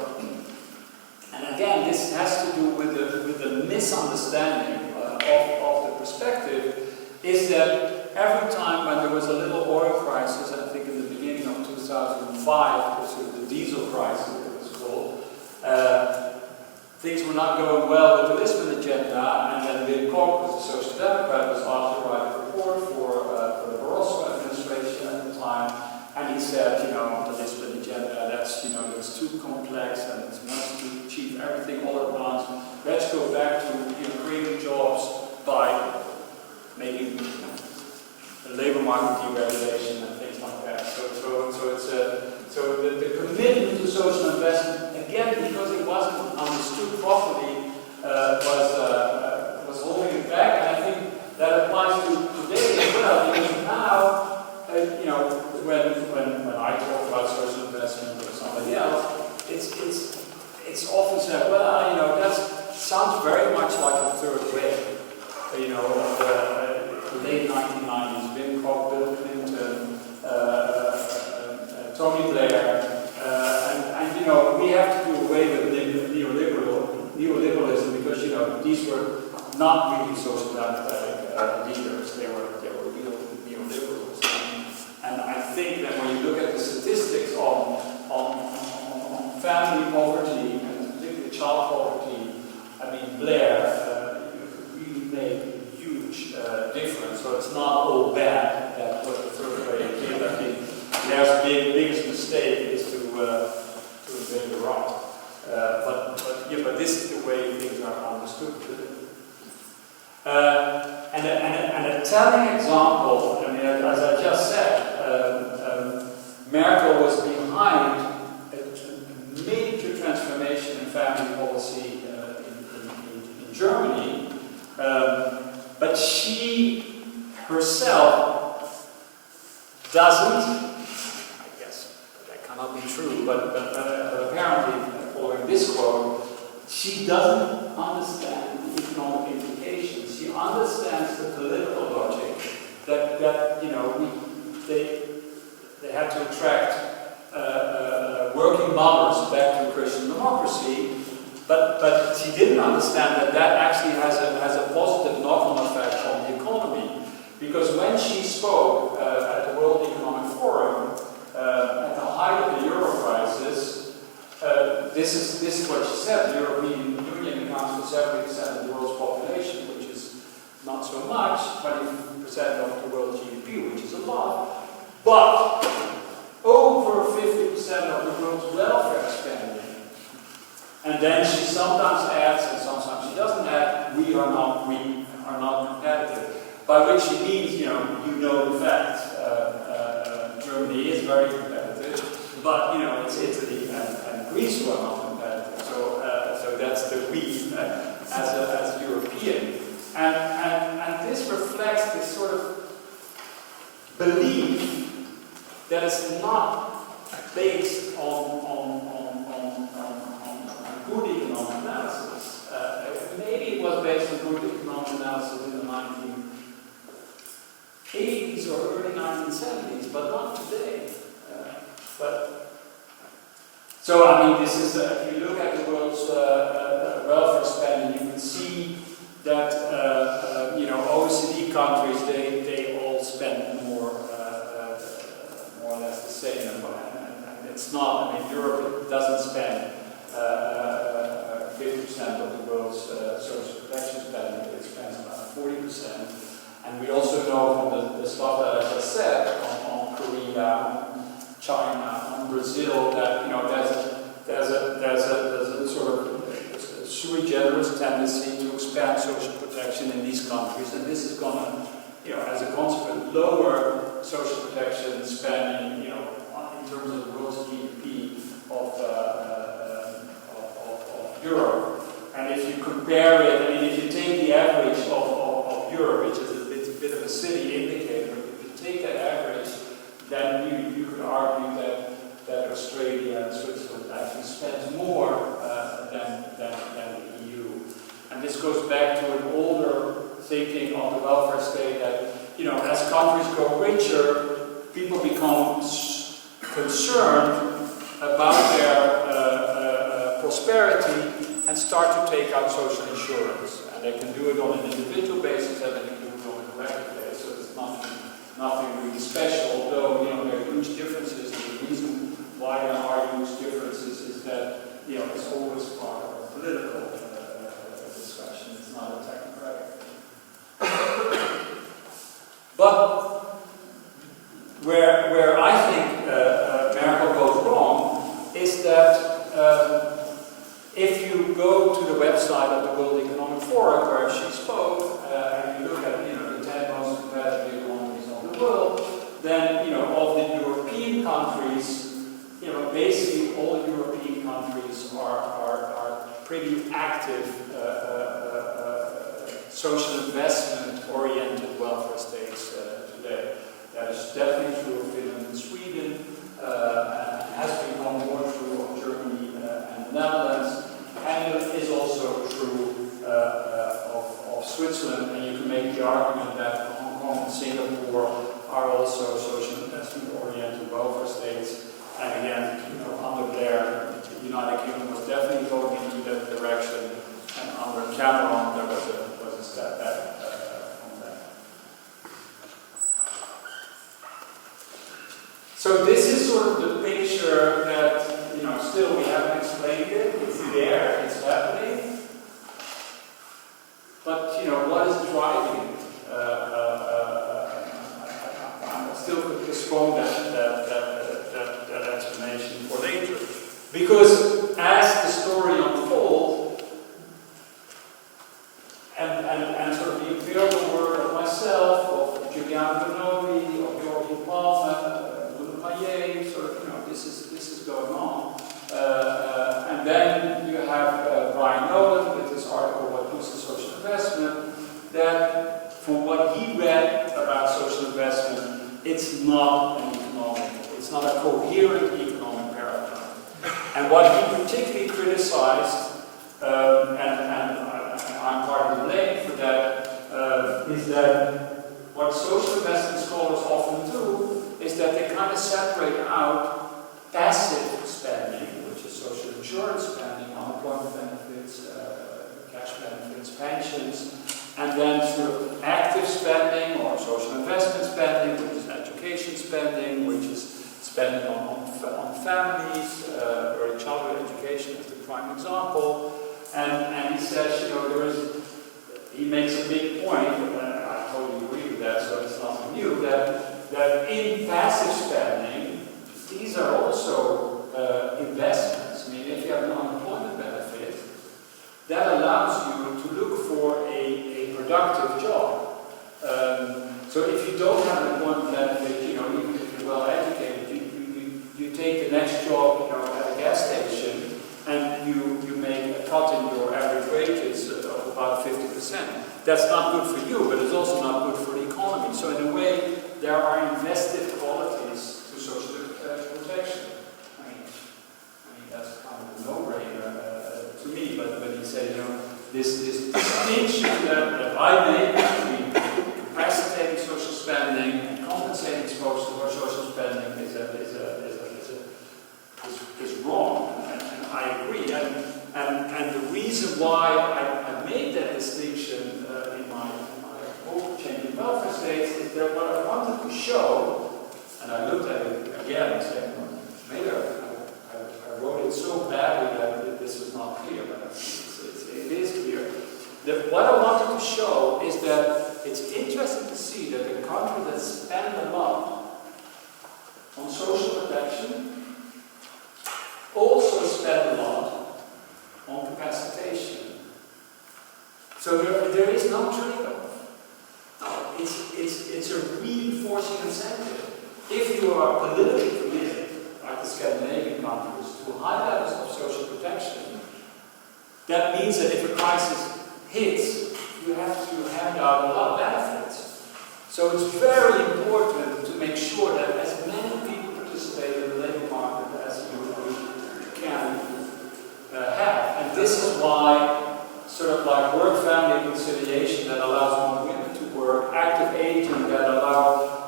and again, this has to do with the misunderstanding of the perspective, is that every time when there was a little oil crisis, I think in the beginning of 2005, which was the diesel crisis it was called, things were not going well with the Lisbon agenda, and then Wim Kok, who was a social democrat, was asked to write a report for the Barroso administration at the time, and he said, you know, the Lisbon agenda, that's, you know, it's too complex and it wants to achieve everything all at once. Let's go back to, you know, creating jobs by making the labor market deregulation and things like that. So the commitment to social investment, again, because it wasn't understood properly, was holding it back, and I think that applies to today as well. Because now, you know, when I talk about social investment or somebody else, it's often said, well, you know, that sounds very much like a third wave. You know, the late 1990s, Wim Kok, Bill Clinton, Tony Blair, and you know, we have to do away with neoliberalism because, you know, these were not really social democratic leaders. They were real neoliberals. And I think that when you look at the statistics on family poverty, and particularly child poverty, I mean, Blair really made a huge difference. So it's not all bad that what the third wave did. I think Blair's biggest mistake is to invade Iraq. But this is the way things are understood today. And a telling example, I mean, as I just said, Merkel was behind a major transformation in family policy in Germany, but she herself doesn't, I guess that cannot be true, but apparently, following this quote, she doesn't understand the economic implications. She understands the political logic that you know, they had to attract working mothers back to Christian democracy, but she didn't understand that actually has a positive knock-on effect on the economy. Because when she spoke at the World Economic Forum at the height of the Euro crisis, this is what she said: the European Union accounts for 70% of the world's population, which is not so much, 20% of the world's GDP, which is a lot, but over 50% of the world's welfare spending. And then she sometimes adds, and sometimes she doesn't add, we are not competitive. By which she means, you know the facts. Germany is very competitive, but you know, it's Italy and Greece who are not competitive. So that's the we as a European. And this reflects this sort of belief that is not based on good economic analysis. Maybe it was based on good economic analysis in the 1980s or early 1970s, but not today. So I mean, this is if you look at the world's welfare spending, you can see that you know, OECD countries they all spend more or less the same, and it's not. I mean, Europe doesn't spend 50% of the world's social protection spending; it spends about 40%. And we also know from the stuff that I just said on Korea, China, on Brazil, that you know there's a sort of sui generis tendency to expand social protection in these countries, and this is going to, you know, as a consequence, lower social protection spending, you know, in terms of the world's GDP of Europe. And if you compare it, I mean, if you take the average of Europe, which is a bit of a city indicator, if you take that average, then you could argue that Australia and Switzerland actually spends more countries grow richer, people become concerned about their prosperity and start to take out social insurance. And they can do it on an individual basis and they can do it on a collective basis. So it's nothing really special, although there are huge differences. And the reason why there are huge differences is that it's always part of a political discussion. It's not a technocratic. But where I think Merkel goes wrong is that if you go to the website of the World Economic Forum where she spoke, and you look at the 10 most competitive economies of the world, then of the European countries, basically all European countries are pretty active social investment-oriented welfare states today. That is definitely true of Finland and Sweden, and has become more true of Germany and the Netherlands, and it is also true of Switzerland. And you can make the argument that Hong Kong and Singapore are also social investment-oriented welfare states. And again, under Blair, the United Kingdom was definitely going into that direction, and under Cameron there was a step back from that. So this is sort of the picture that, still we haven't explained it. It's there, it's happening. But, what is driving it? I still could postpone that explanation for later. Because as the story unfolds, and sort of the empirical work of myself, of Giuliano Bononi, of Georgian Palmer, sort of, this is going on. And then you have Brian Nolan with his article, What Use is Social Investment, that from what he read about social investment, it's not a coherent economic paradigm. And what he particularly criticized, and I'm part of the blame for that, is that what social investment scholars often do is that they kind of separate out passive spending, which is social insurance spending, unemployment benefits, cash benefits, pensions, and then sort of active spending or social investment spending, which is education spending, which is spending on families, early childhood education is the prime example. And he says, he makes a big point, and I totally agree with that, so it's nothing new, that in passive spending, these are also investments. I mean, if you have an unemployment benefit, that allows you to look for a productive job. So if you don't have an employment benefit, even if you're well educated, you take the next job, at a gas station, and you make a cut in your average wages of about 50%. That's not good for you, but it's also not good for the economy. So in a way, there are invested qualities to social protection. I mean that's kind of a no-brainer to me. But when he said, this distinction that I make between capacitating social spending and compensating social spending is wrong, and I agree. And the reason why I made that distinction in my book, Changing Welfare States, is that what I wanted to show, and I looked at it again and said, maybe I wrote it so badly that this was not clear, but it is clear. That what I wanted to show is that it's interesting to see that a country that spends a lot on social protection also spend a lot on capacitation. So there is no trade-off. No, it's a reinforcing incentive. If you are politically committed, like the Scandinavian countries, to high levels of social protection, that means that if a crisis hits, you have to hand out a lot of benefits. So it's very important to make sure that as many people participate in the labor market as you can have. And this is why sort of like work-family conciliation that allows more women to work, active aging that allows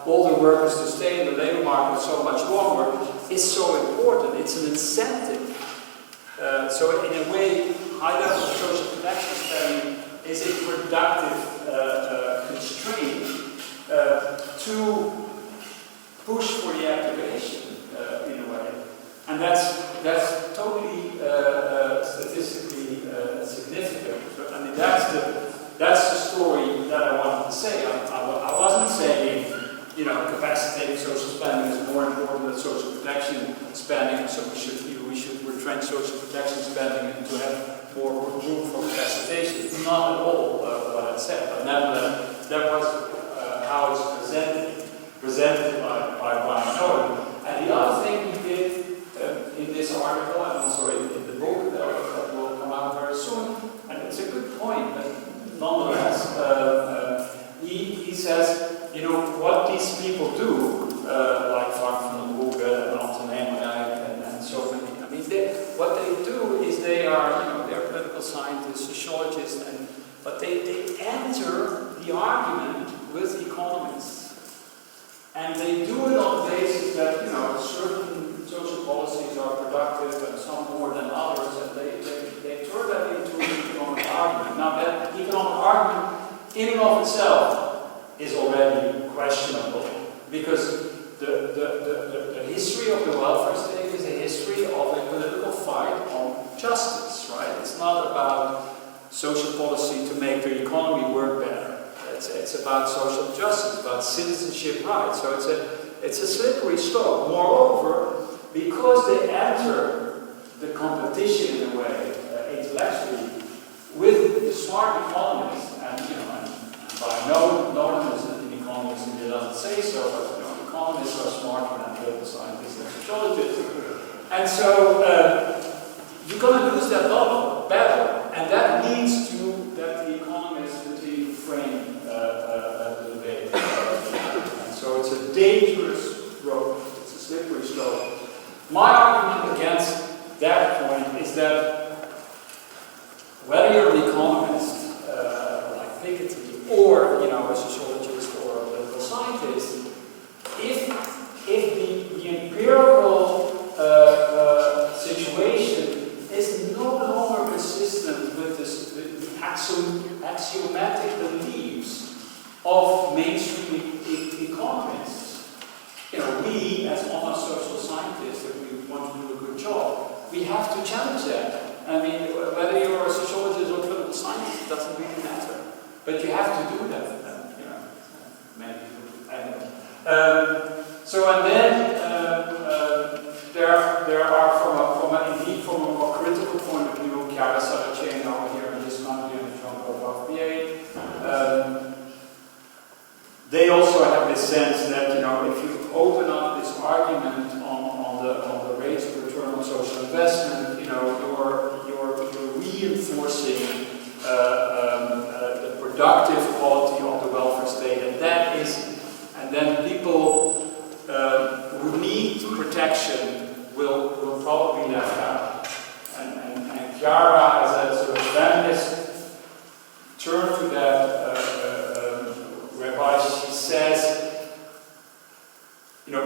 workers to stay in the labor market so much longer is so important. It's an incentive. So in a way, high level of social protection spending is a productive constraint to push for the activation in a way. And that's totally statistically significant. I mean, that's the story that I wanted to say. I wasn't saying, you know, capacitating social spending is more important than social protection spending, so we should retrench social protection spending and to have more room for capacitation. It's not at all what I said, but nevertheless, that was how it's presented by Brian Cohen. And the other thing he did in this article, and also in the book that will come out very soon, and it's a good point, but nonetheless, he says, you know, what these people do, like Frank van den Broek and Anton Hemerijk and so many, I mean, what they do is they are, you know, they're political scientists, sociologists, but they enter the argument with economists. And they do it on the basis that, you know, certain social policies are productive and some more than others, and they turn that into an economic argument. Now, that economic argument in and of itself is already questionable, because the history of the welfare state is a history of a political fight on justice, right? It's not about social policy to make the economy work better. It's about social justice, about citizenship rights. So it's a slippery slope. Moreover, because they enter the competition in a way, intellectually, with the smart economists, and you know, and by no one is an economist and he doesn't say so, but you know, economists are smarter than political scientists and sociologists. And so you're going to lose that battle, and that leads to that the economists continue to frame the debate. And so it's a dangerous road, it's a slippery slope. My argument against that point is that whether you're an economist, like Piketty, or you know, a sociologist or a political scientist, if the empirical situation is no longer consistent with the axiomatic beliefs of mainstream economists, you know, we as honest social scientists, if we want to do a good job, we have to challenge that. I mean, whether you're a sociologist or a political scientist, it doesn't really matter. But you have to do that. You know, many people, anyway. So and then there are from a more critical point of view, Chiara Saraceni over here in this country and Jean-Paul Barbier, they also have this sense that, you know, if you open up this argument on the rates of return on social investment, you know, you're reinforcing the productive quality of the welfare state, and then people who need protection will probably be left out. And Chiara, as a sort of feminist, turned to that, whereby she says, you know,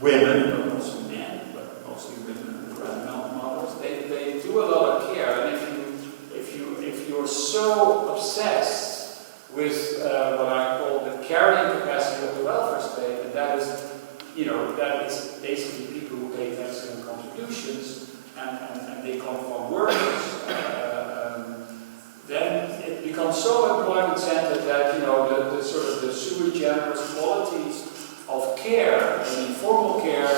women, but also men, but mostly women and grandmothers, they do a lot of care, and if you're so obsessed with what I call the carrying capacity of the welfare state, and that is, you know, that is basically people who pay taxes and contributions, and they come from workers, then it becomes so employment-centered that, you know, the sort of the sui generis qualities of care, and informal care,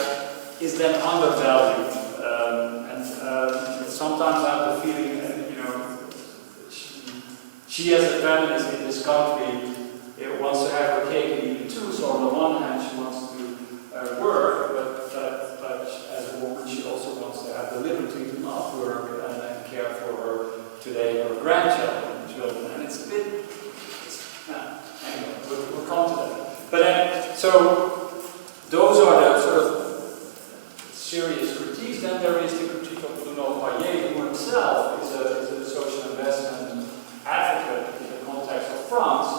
is then undervalued. And sometimes I have the feeling, you know, she as a feminist in this country wants to have her cake and eat it too. So on the one hand, she wants to work, but as a woman, she also wants to have the liberty to not work and then care for her today, her grandchildren, and it's a bit. Anyway, we'll come to that. But so those are the sort of serious critiques. Then there is the critique of Bruno Payet, who himself is a social investment advocate in the context of France.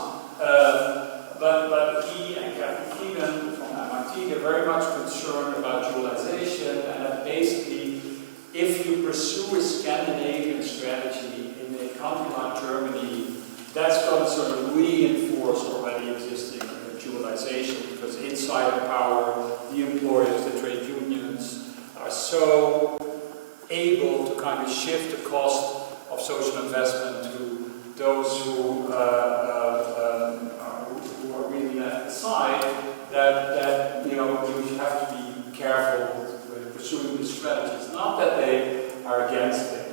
But he and Catherine deciding power, the employers, the trade unions, are so able to kind of shift the cost of social investment to those who are really left aside, that you know, you have to be careful with pursuing these strategies. Not that they are against it.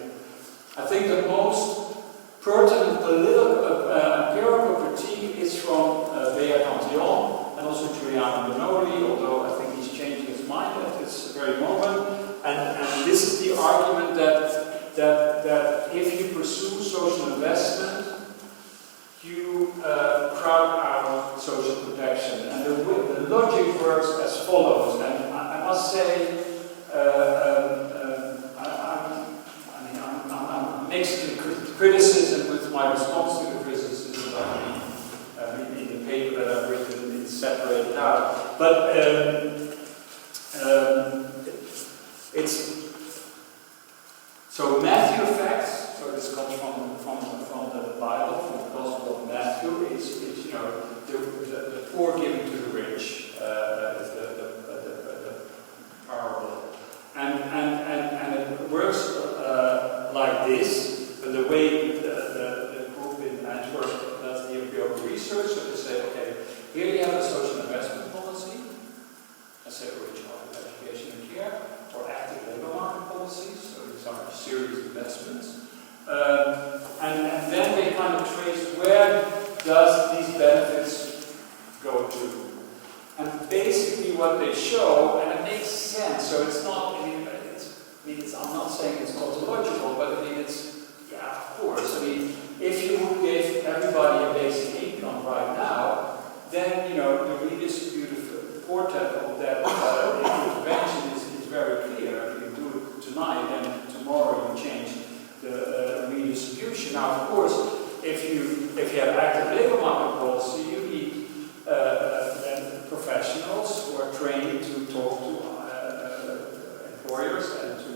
I think the most pertinent political, empirical critique is from Beat Cantillon and also Giuliano Bonoli, although I think he's changing his mind at this very moment. And this is the argument that if you pursue social investment, you crowd out social protection. And the logic works as follows. And I must say, I'm mixed in criticism with my response to the criticism in the paper that I've written. It's separated out. But it's so Matthew effects. So this comes from the Bible, from the Gospel of Matthew. It's you know the poor giving to the rich. That is the parable, and it works like this. But the way the group in Antwerp does the empirical research, so they say, okay, here you have a social investment policy, a separate child education and care, or active labor market policies. So these are serious investments. And then they kind of trace where does these benefits go to. And basically what they show, and it makes sense, so it's not, I'm not saying it's tautological, but I mean it's, yeah, of course. I mean, if you gave everybody a basic income right now, then, you know, the redistributive portent of that intervention is very clear. If you do it tonight, then tomorrow you change the redistribution. Now, of course, if you have active labor market policy, you need professionals who are trained to talk to employers and to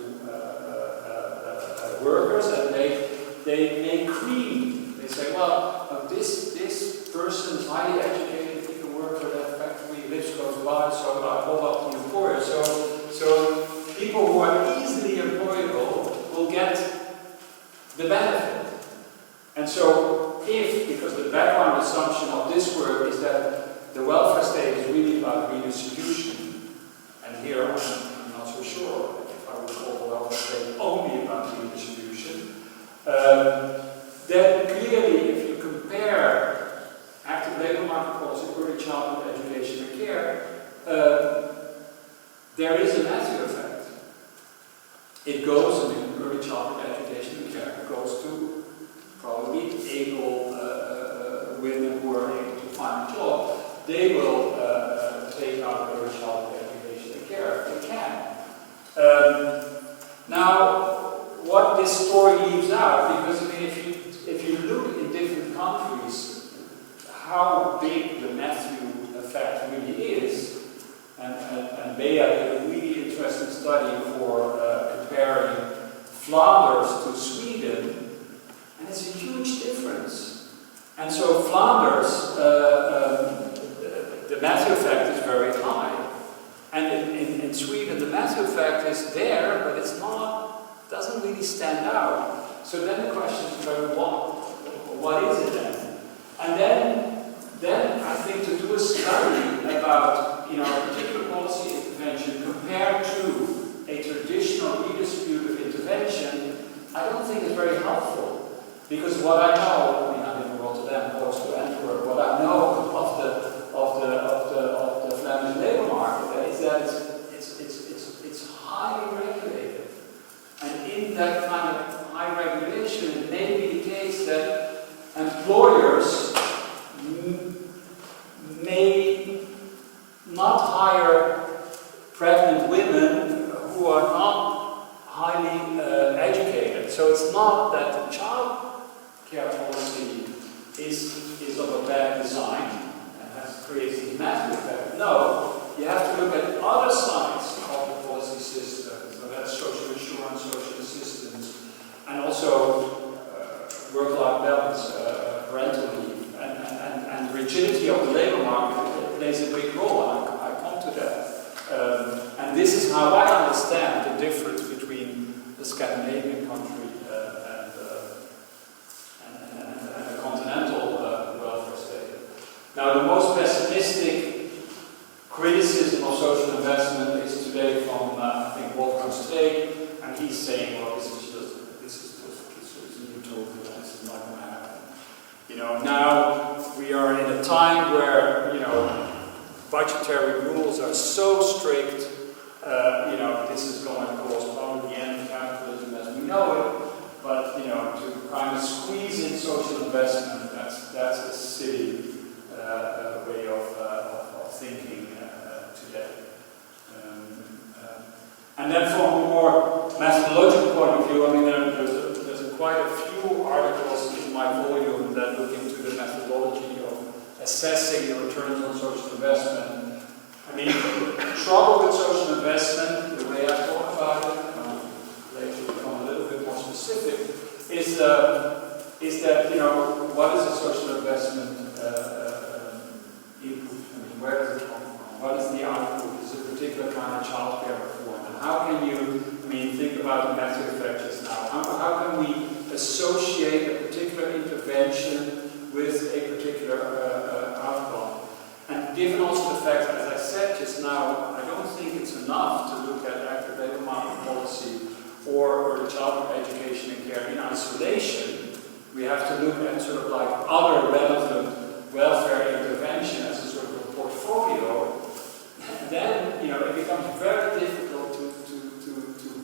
workers, and they make cream. They say, well, this person is highly educated, he can work for that factory, lives close by, so I call up the employer. So people who are easily employable will get the benefit. And so because the background assumption of this work is that the welfare state is really about redistribution, and here I'm not so sure if I would call the welfare state only about redistribution, then clearly if you compare active labor market policy, early childhood education and care, there is a Matthew effect. It goes, in early childhood education and care, it goes to probably able women who are able to find a job. They will take out early childhood education and care if they can. Now, what this story leaves out, because I mean, if you look in different countries, how big the Matthew effect really is, and Bea did a really interesting study for comparing Flanders to Sweden, and it's a huge difference. And so Flanders, the Matthew effect is very high. And in Sweden, the Matthew effect is there, but it's not, doesn't really stand out. So then the question is, what is it then? And then I think to do a study about, you know, a particular policy intervention compared to a traditional redistributive intervention, I don't think is very helpful. Because what I know, I mean, I live in Rotterdam, close to Antwerp, what I know of the Flemish labour market is that it's highly regulated. And in that kind of high regulation, it may be the case that employers may not hire pregnant women who are not highly educated. So it's not that the child care policy is of a bad design and creates a Matthew effect. No, you have to look at other sides of the policy system. So that's social insurance, social assistance, and also work-life balance, parental leave, and rigidity of the labour market plays a big role. I Scandinavian country and a continental welfare state. Now, the most pessimistic criticism of social investment is today from, I think, Wolfgang Streeck, and he's saying, well, this is a utopia, this is not going to happen. You know, now we are in a time where, you know, budgetary rules are so strict, you know, this is going to cause probably the end of capitalism as we know it, but, you know, to kind of squeeze in social investment, that's a silly way of thinking today. And then from a more methodological point of view, I mean, there's quite a few articles in my volume that look into the methodology of assessing the returns on social investment. I mean, the trouble with social investment, the way I thought about it, and I'll later become a little bit more specific, is that, you know, what is a social investment input? I mean, where does it come from? What is the output? Is it a particular kind of childcare reform? And how can you, I mean, think about the method effect just now. How can we associate a particular intervention with a particular outcome? And given also the fact that, as I said just now, I don't think it's enough to look at active labor market policy or child education and care in isolation. We have to look at sort of like other relevant welfare intervention as a sort of a portfolio. And then, you know, it becomes very difficult to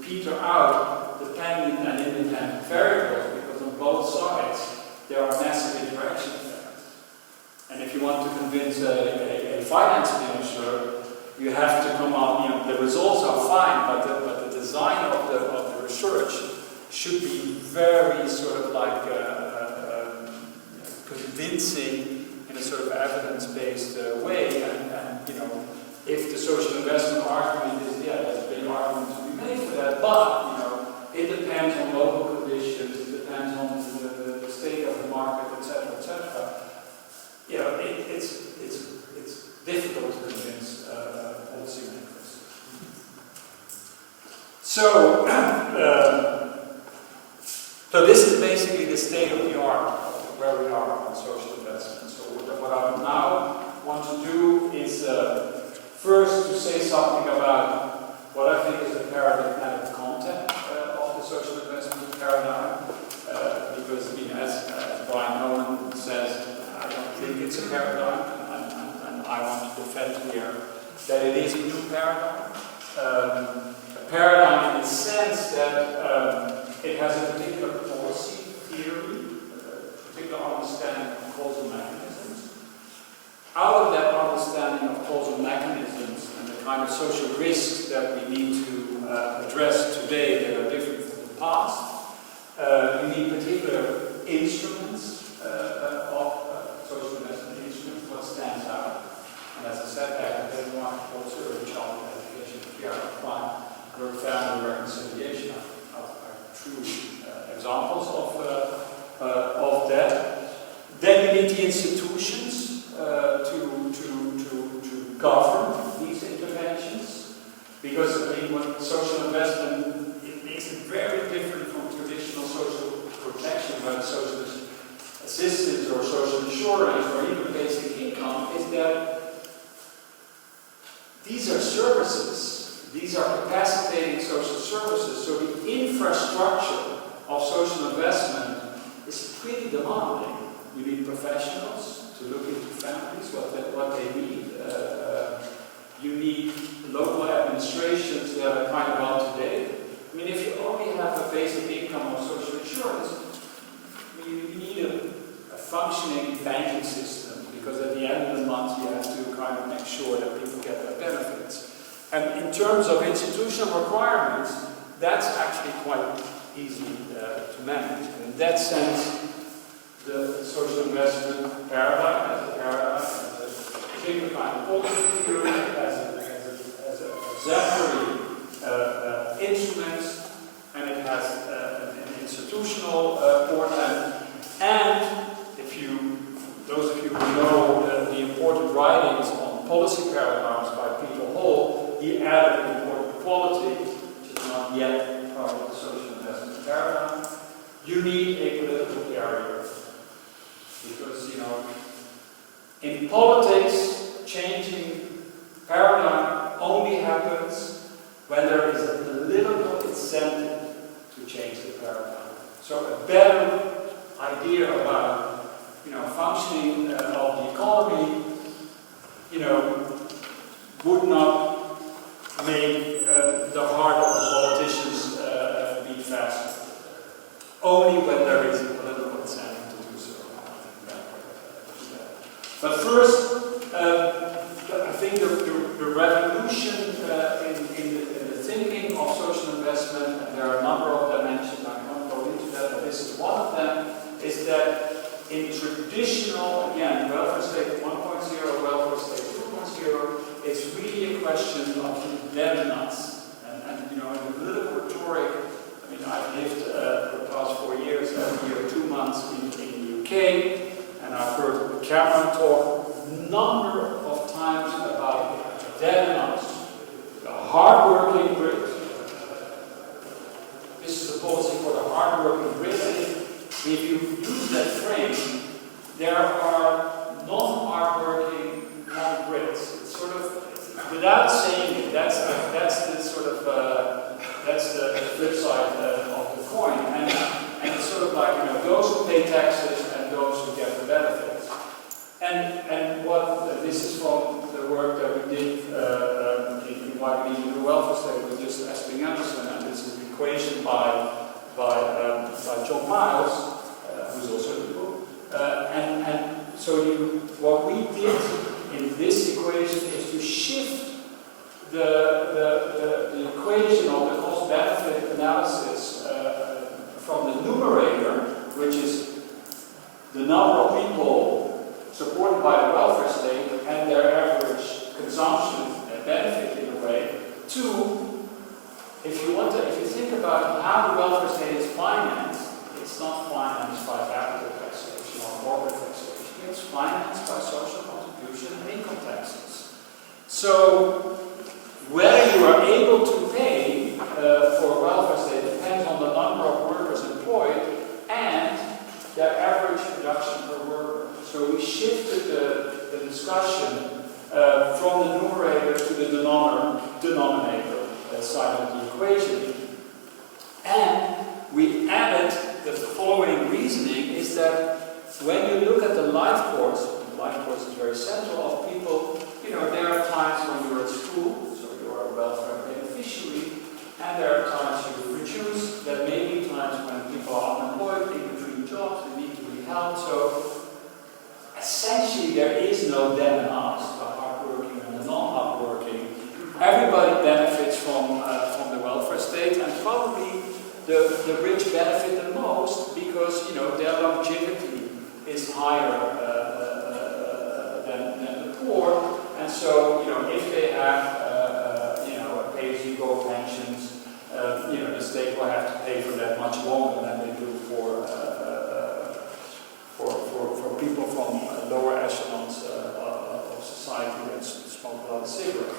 peter out dependent and independent variables, because on both sides there are massive interaction effects. And if you want to convince a finance minister, you have to come up, you know, the results are fine, but the design of the research should be very sort of like convincing in a sort of evidence-based way. And, you know, if the social investment argument is, yeah, there's a big argument to be made for that, but, you know, it depends on local conditions, it depends on the state of the market, etc., etc. You know, it's difficult to convince policymakers. So, so this is basically the state of the art where we are on social investment. So what I now want to do is first to say something about what I think is the paradigmatic content of the social investment paradigm, because, I mean, as Brian Nolan says, I don't think it's a paradigm, and I want to defend here that it is a new paradigm. A paradigm in the sense that it has a particular policy theory, a particular understanding of causal mechanisms. Out of that understanding of causal mechanisms and the kind of social risks that we need to address today that are different from the past, you need particular instruments of social investment instruments, what stands out. And as I said, active labor market policy, early childhood education, care, work, family, reconciliation are true examples of that. Then you need the institutions to govern these interventions, because, I mean, when social investment, it makes it very different from traditional social protection, whether social assistance or social insurance or even basic income, is that these are services, these are capacitating social services, so the infrastructure of social investment is pretty demanding. You need professionals to look into families, what they need. You need local administrations that are kind of up to date. I mean, if you only have a basic income or social insurance, you need a functioning banking system, because at the end of the month you have to kind of make sure that people get their benefits. And in terms of institutional requirements, that's actually quite easy to manage. And in that sense, the social investment paradigm as a paradigm, as a particular kind of policy theory, as a exemplary instruments, and it has an institutional portent. And those of you who know the important writings on policy paradigms by Peter Hall, he added an important quality, which is not yet part of the social investment paradigm, you need a political carrier. Because, you know, in politics, changing paradigm only happens when there is a political incentive to change the paradigm. So a better idea about, you know, functioning of the economy, you know, would not make the heart of the politicians beat faster. Only when there is a political incentive to do so. But first, I think the revolution in the thinking of social investment, and there are a number of dimensions, I won't go into that, but this is one of them, is that in traditional, again, welfare state 1.0, welfare state 2.0, it's really a question of them and us. And you know, in the political rhetoric, I mean, I've lived for the past 4 years, every year 2 months in the UK, and I've heard Cameron talk a number of times about them and us, the hard-working Brit. This is a policy for the hard-working Brit. If you use that frame, there are non-hardworking non-Brits. It's sort of, without saying it, that's the sort of that's the flip side of the coin. And it's sort of like, you know, those who pay taxes and those who get the benefits. And what this is from the work that we did in the welfare state with just Esping Anderson, and this is an equation by John Miles, who's also in the book. And so what we did in this equation is to shift the equation of the cost-benefit analysis from the numerator, which is the number of people supported by the welfare state and their average consumption and benefit in a way, to, if you think about how the welfare state is financed, it's not financed by capital taxation or corporate taxation, it's financed by social contribution and income taxes. So whether you are able to pay for a welfare state depends on the number of workers employed and their average production per worker. So we shifted the discussion from the numerator to the denominator side of the equation. And we added the following reasoning, is that when you look at the life course is very central of people, you know, there are times when you're at school, so you're a welfare beneficiary, and there are times you produce, there may be times when people are unemployed, in between jobs, they need to be helped. So essentially there is no them and us, the hardworking and the non-hardworking. Everybody benefits from the welfare state, and probably the rich benefit the most because, you know, their longevity is higher than the poor, and so, you know, if they have you know, pay-as-you-go pensions, you know, the state will have to pay for that much longer than they do for people from lower echelons of society that smoke a lot of cigarettes.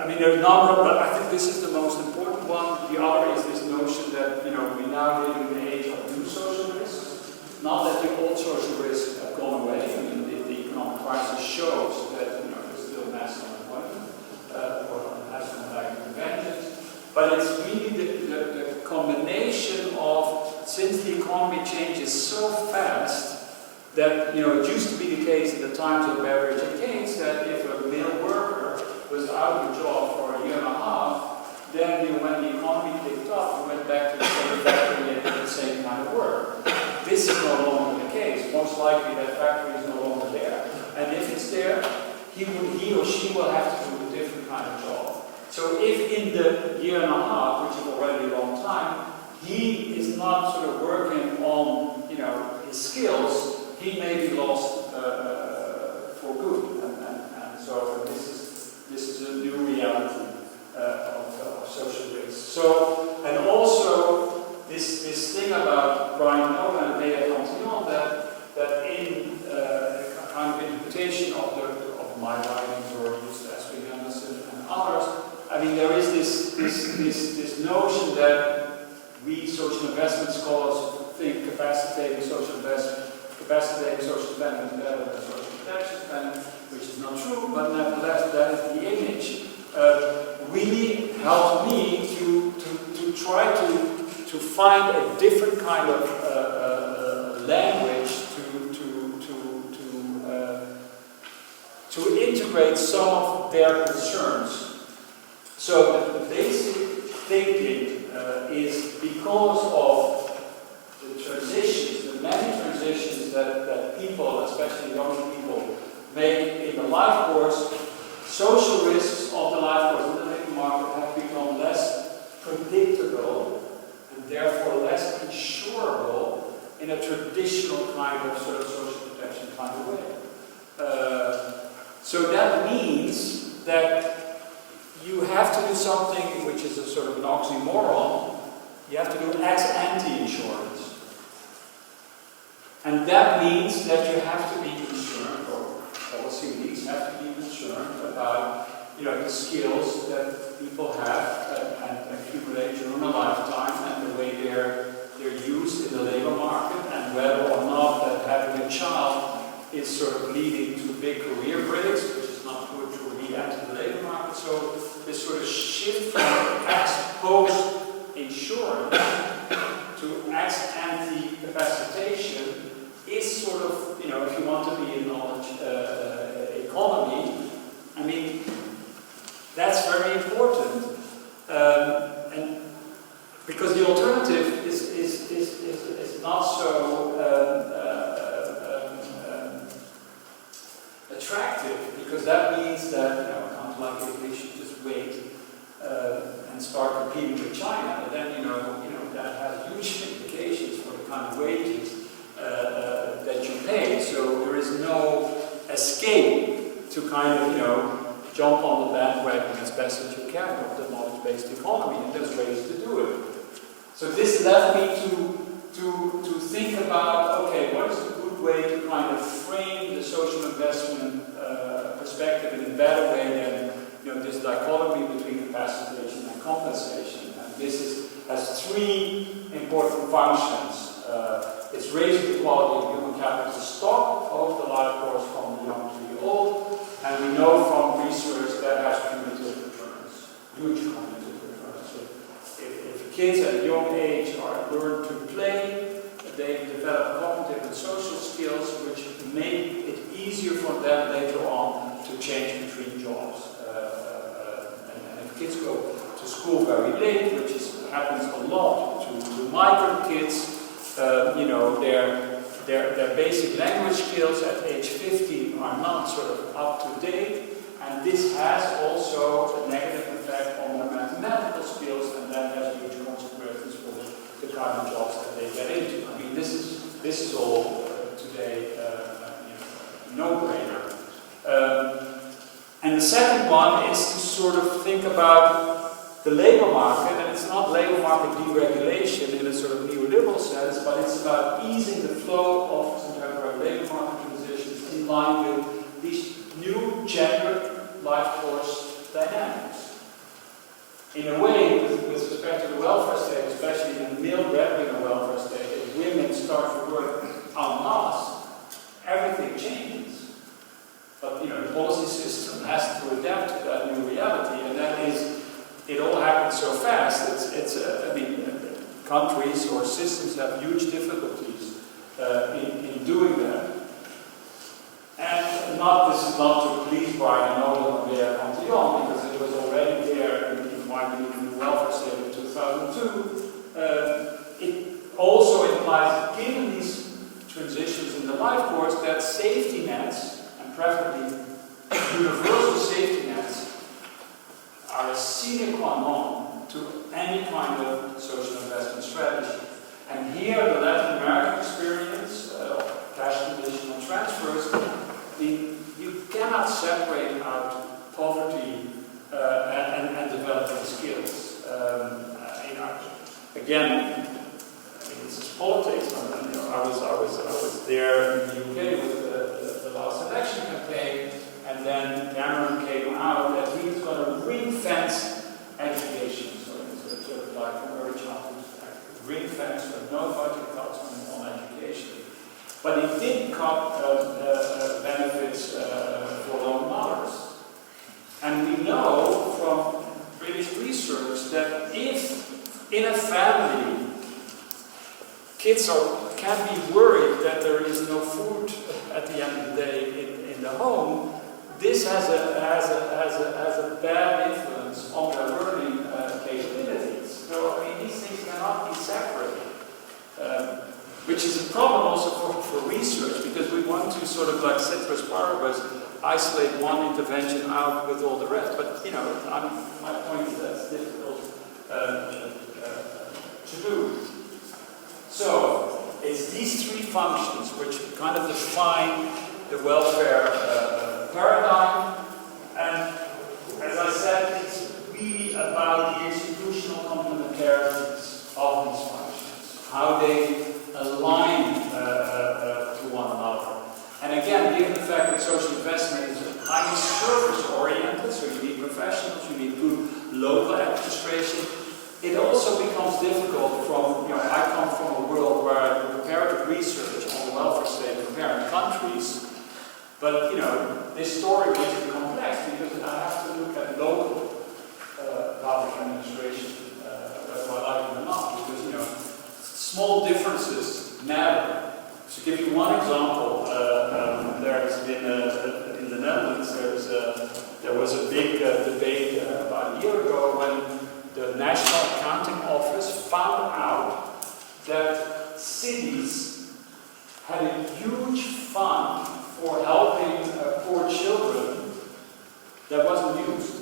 I mean, there are a number, but I think this is the most important one. The other is this notion that, you know, we now live in the age of new social risks. Not that the old social risks have gone away. I mean, the economic crisis shows that, you know, there's still mass unemployment or national lack of inventions. But it's really the combination of, since the economy changes so fast, that, you know, it used to be the case in the times of Beveridge and Keynes that if a male worker was out of a job for a year and a half, then, you know, when the economy picked up, he went back to the same factory and did the same kind of work. This is no longer the case. Most likely that factory is no longer there. And if it's there, he or she will have to do a different kind of job. So if in the year and a half, which is already a long time, he is not sort of working on, you know, his skills, he may be lost for good. And so this is a new reality of social risk. So, and also this thing about Brian Nolan and Leah Cantillon, that in a kind of interpretation of my writings or just Esping Anderson and others, capacitating social spending is better than social protection spending, which is not true, but nevertheless that is the image. Really helped me to try to find a different kind of language to integrate some of their concerns. So the basic thinking is because of the transitions, the many transitions that people, especially young people, make in the life course, social risks of the life course in the labor market have become less predictable and therefore less insurable in a traditional kind of sort of social protection kind of way. So that means that you have to do something which is a sort of an oxymoron. You have to do ex ante insurance. And that means that you have to be concerned, or policy leads have to be concerned about, the skills that people have and accumulate during a lifetime and the way they're used in the labor market, and whether or not that having a child is sort of leading to big career breaks, which is not good to re-enter the labor market. So this sort of shift from ex-post insurance to ex-ante capacitation is sort of, if you want to be a knowledge economy, I mean, that's very important. And because the alternative is not so attractive, because that means that countries like Italy should just wait and start competing with China. But then that has huge implications for the kind of wages that you pay. So there is no escape to kind of jump on the bandwagon as best as you can of the knowledge-based economy, and there's ways to do it. So this led me to think about, okay, what is a good way to kind of frame the social investment perspective in a better way than this dichotomy between capacitation and compensation. And this has three important functions. It's raising the quality of human capital stock of the life course from the young to the old, and we know from research that has cumulative returns, huge cumulative returns. So if kids at a young age are learned to play, they develop cognitive and social skills which make it easier for them later on to change between jobs. And if kids go to school very late, which happens a lot to migrant kids, their basic language skills at age 15 are not sort of up to date, and this has also a negative effect on their mathematical skills, and that has huge consequences for the kind of jobs that they get into. I mean, this is all today no-brainer. And the second one is to sort of think about the labor market, and it's not labor market deregulation in a sort of neoliberal sense, but it's about easing the flow of contemporary labor market transitions in line with these new gender life course dynamics. In a way, with respect to the welfare state, especially in the male breadwinner welfare state, if women start to work en masse, everything changes. But the policy system has to adapt to that new reality, and that is, it all happens so fast. I mean, countries or systems have huge difficulties in doing that. And this is not to please Brian Nolan and Lea Cantillon, because it was already there in my new welfare state in 2002. It also implies, given these transitions in the life course, that safety nets, and preferably universal safety nets, are a sine qua non to any kind of social investment strategy. And here, the Latin American experience of cash conditional transfers, you cannot separate out poverty and developing skills. Again, this is politics. I was there in the UK with the last election campaign, and then Cameron came out that he was going to ring-fence education. So it's sort of like from early childhood, ring-fence with no budget cuts on education. but it did come benefits for lone mothers. And we know from British research that if in a family kids can be worried that there is no food at the end of the day in the home, this has a bad influence on their learning capabilities. So, I mean, these things cannot be separated. Which is a problem also for research, because we want to sort of like ceteris paribus isolate one intervention out with all the rest. But, you know, my point is that's difficult to do. So, it's these three functions which kind of define the welfare paradigm. And as I said, it's really about the institutional complementarities of these functions, how they align to one another. And again, given the fact that social investment is highly service-oriented, so you need professionals, you need good local administration, it also becomes difficult from, you know, I come from a world where comparative research on the welfare state comparing countries, but, you know, this story makes it complex because I have to look at local public administration, whether I like it or not, because, you know, small differences matter. To give you one example, there has been in the Netherlands there was a big debate about a year ago when the National Accounting Office found out that cities had a huge fund for helping poor children that wasn't used.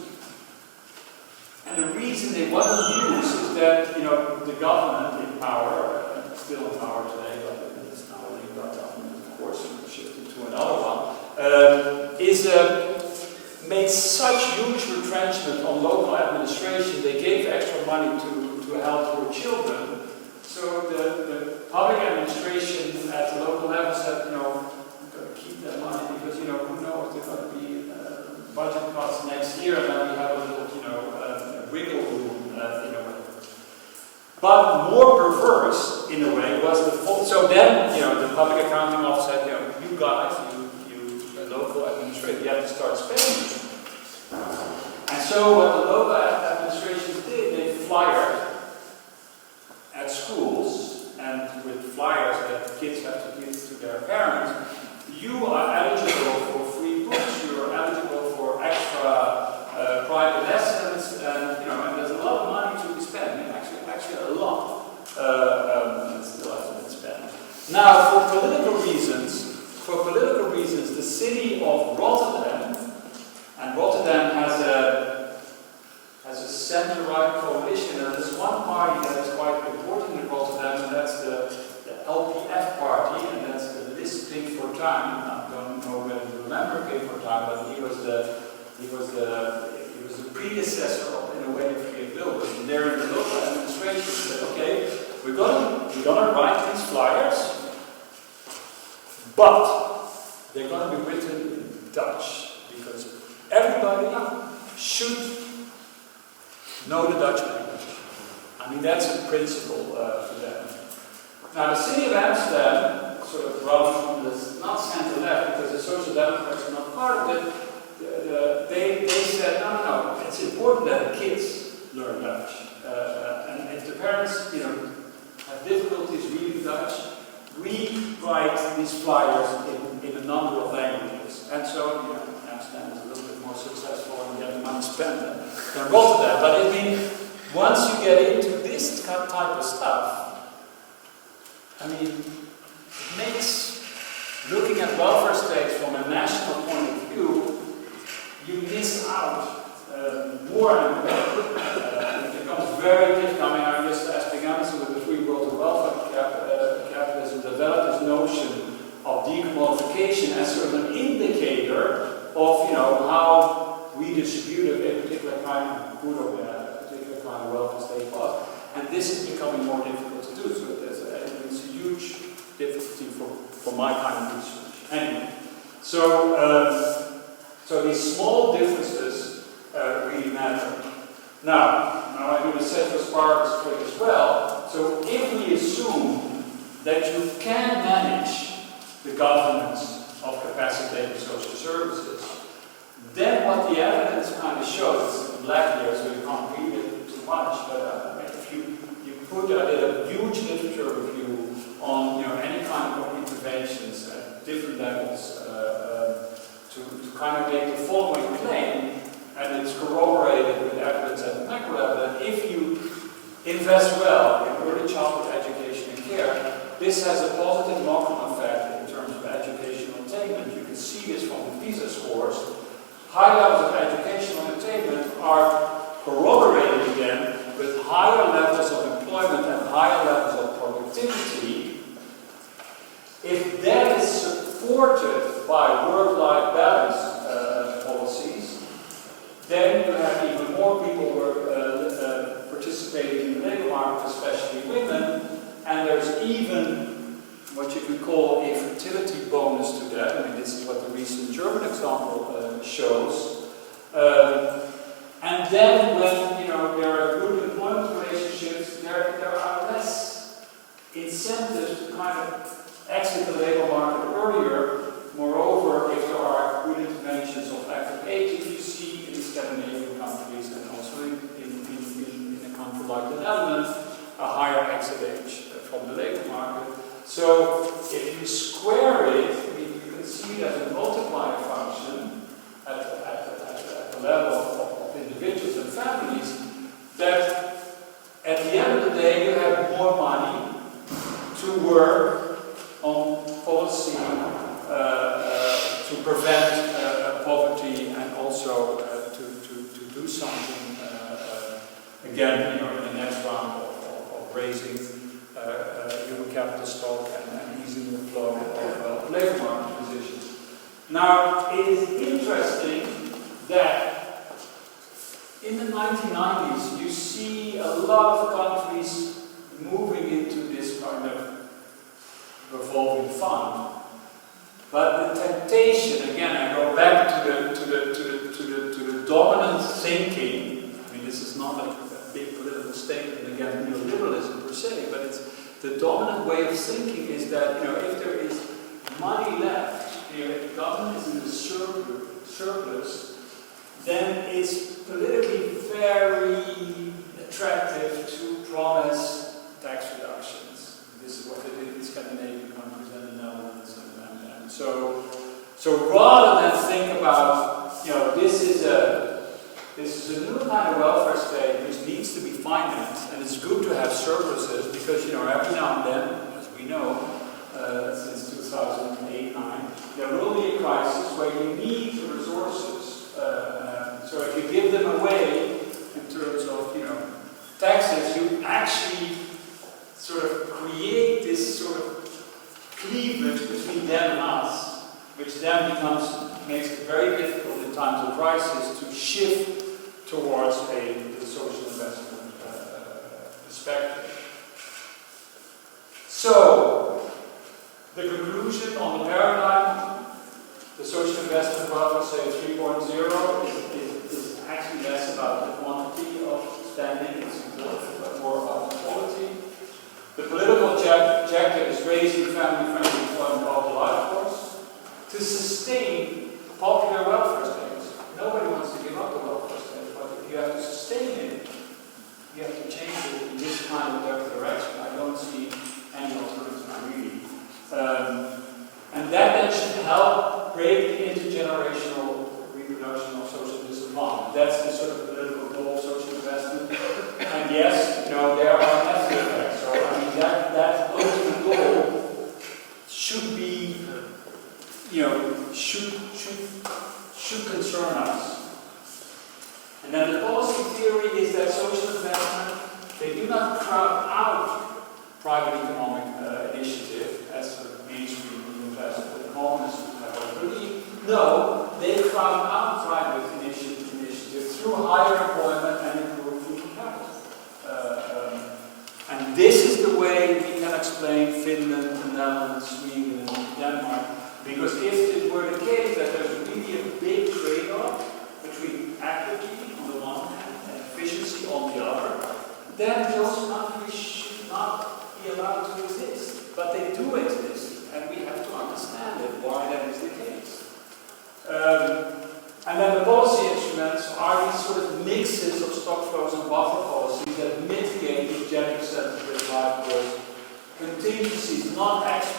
And the reason it wasn't used is that, you know, the government in power, still in power today, but it's now a Labour government, of course, shifting to another one, made such huge retrenchment on local administration. They gave extra money to help poor children. So the public administration at the local level said, you know, we've got to keep that money because, you know, who knows, there's going to be budget cuts next year, and then we have a little, you know, wiggle room in a way. But more perverse, in a way, was the fault. So then, you know, the public accounting office said, you know, you guys, you local administration, you have to start spending. And so what the local administrations did, they flyered at schools, and with flyers that kids have to give to their parents, you are eligible for free books, you are eligible for extra private lessons, and, you know, and there's a lot of money to be spent. I mean, actually a lot. It still hasn't been spent. Now, for political reasons, the city of Rotterdam, and Rotterdam has a centre-right coalition, and there's one party that is quite important in Rotterdam, and that's the LPF party, and that's the List Pink for Time. I don't know whether you remember Pink for Time, but he was the predecessor of, in a way, of Geert Wilders. And they're in the local administration said, okay, we're gonna write these flyers, but they're gonna be written in Dutch, because everybody should know the Dutch language. I mean, that's a principle for them. Now, the city of Amsterdam sort of runs from this, not centre-left, because the Social Democrats are not part of it. They said, no, it's important that the kids learn Dutch. And if the parents, you know, have difficulties reading Dutch, we write these flyers in a number of languages. And so, you know, Amsterdam is a little bit more successful and getting money spent than Rotterdam. But I mean, once you get into this type of stuff, I mean, it makes looking at welfare states from a national point of view, you miss out more and more. It becomes very difficult. I mean, I just asked Anderson with the Free World of Welfare Capitalism developed this notion of decommodification as sort of an indicator of, you know, how we distribute a particular kind of good or bad, a particular kind of welfare state was. And this is becoming more difficult to do. So it's a huge difficulty for my kind of research. Anyway, so these small differences really matter. Now I do the ceteris paribus trick as well. So if we assume that you can manage the governance of capacitated social services. Then what the evidence kind of shows, it's black here so you can't read it too much, but if you put, I did a huge literature review on any kind of interventions at different levels to kind of make the following claim, and it's corroborated with evidence at the macro level, that if you invest well in early childhood education and care, this has a positive knock-on effect in terms of educational attainment. You can see this from the PISA scores. High levels of educational attainment are corroborated again with higher levels of employment and higher levels of productivity. If that is supported by work-life balance policies, then you have even more people who are participating in the labor market, especially women, and there's even what you could call a fertility bonus to that. I mean, this is what the recent German example shows. And then when there are good employment relationships, there are less incentives to kind of exit the labor market earlier. Moreover, if there are good interventions of active age, if you see in Scandinavian countries and also in a country like the Netherlands, a higher exit age from the labor market. So if you square it, you can see it as a multiplier function at the level of individuals and families, that at the end of the day you have more money to work on policy to prevent poverty and also to do something again in the next round of raising human capital stock and easing the flow of labor market positions. Now, it is interesting that in the 1990s you see a lot of countries moving into this kind of revolving fund. But the temptation, again, I go back to the dominant thinking. I mean, this is not a big political statement against neoliberalism per se, but it's the dominant way of thinking is that if there is money left, if the government is in the surplus, then it's politically very attractive to promise tax reductions. This is what they did in Scandinavian countries and the Netherlands. So rather than think about, this is a new kind of welfare state which needs to be financed, and it's good to have surpluses because, every now and then, as we know, since 2008-9, there will be a crisis where you need the resources. So if you give them away in terms of, taxes, you actually sort of create this sort of cleavage between them and us, which then makes it very difficult in times of crisis to shift towards the social investment perspective. So, the conclusion on the paradigm, the social investment welfare state 3.0 is actually less about the quantity of spending, it's more about the quality. The political objective is raising family-friendly employment of the life force to sustain popular welfare states. Nobody wants to give up the welfare state, but if you have to sustain it, you have to change it in this kind of direction. I don't see any alternative really. And that should help break the intergenerational reproduction of social disadvantage. That's the sort of political goal of social investment. And yes, there are negative effects. So I mean that ultimate goal should be, should concern us. And then the policy theory is that social investment, they do not crowd out private economic initiative as sort of mainstream investment economists have believed. No, they crowd out private initiative through higher employment and improved human capital. And this is the way we can explain Finland, the Netherlands, Sweden, and Denmark. Because if it were the case that there's really a big trade-off between equity on the one hand and efficiency on the other, then those countries should not be allowed to exist. But they do exist, and we have to understand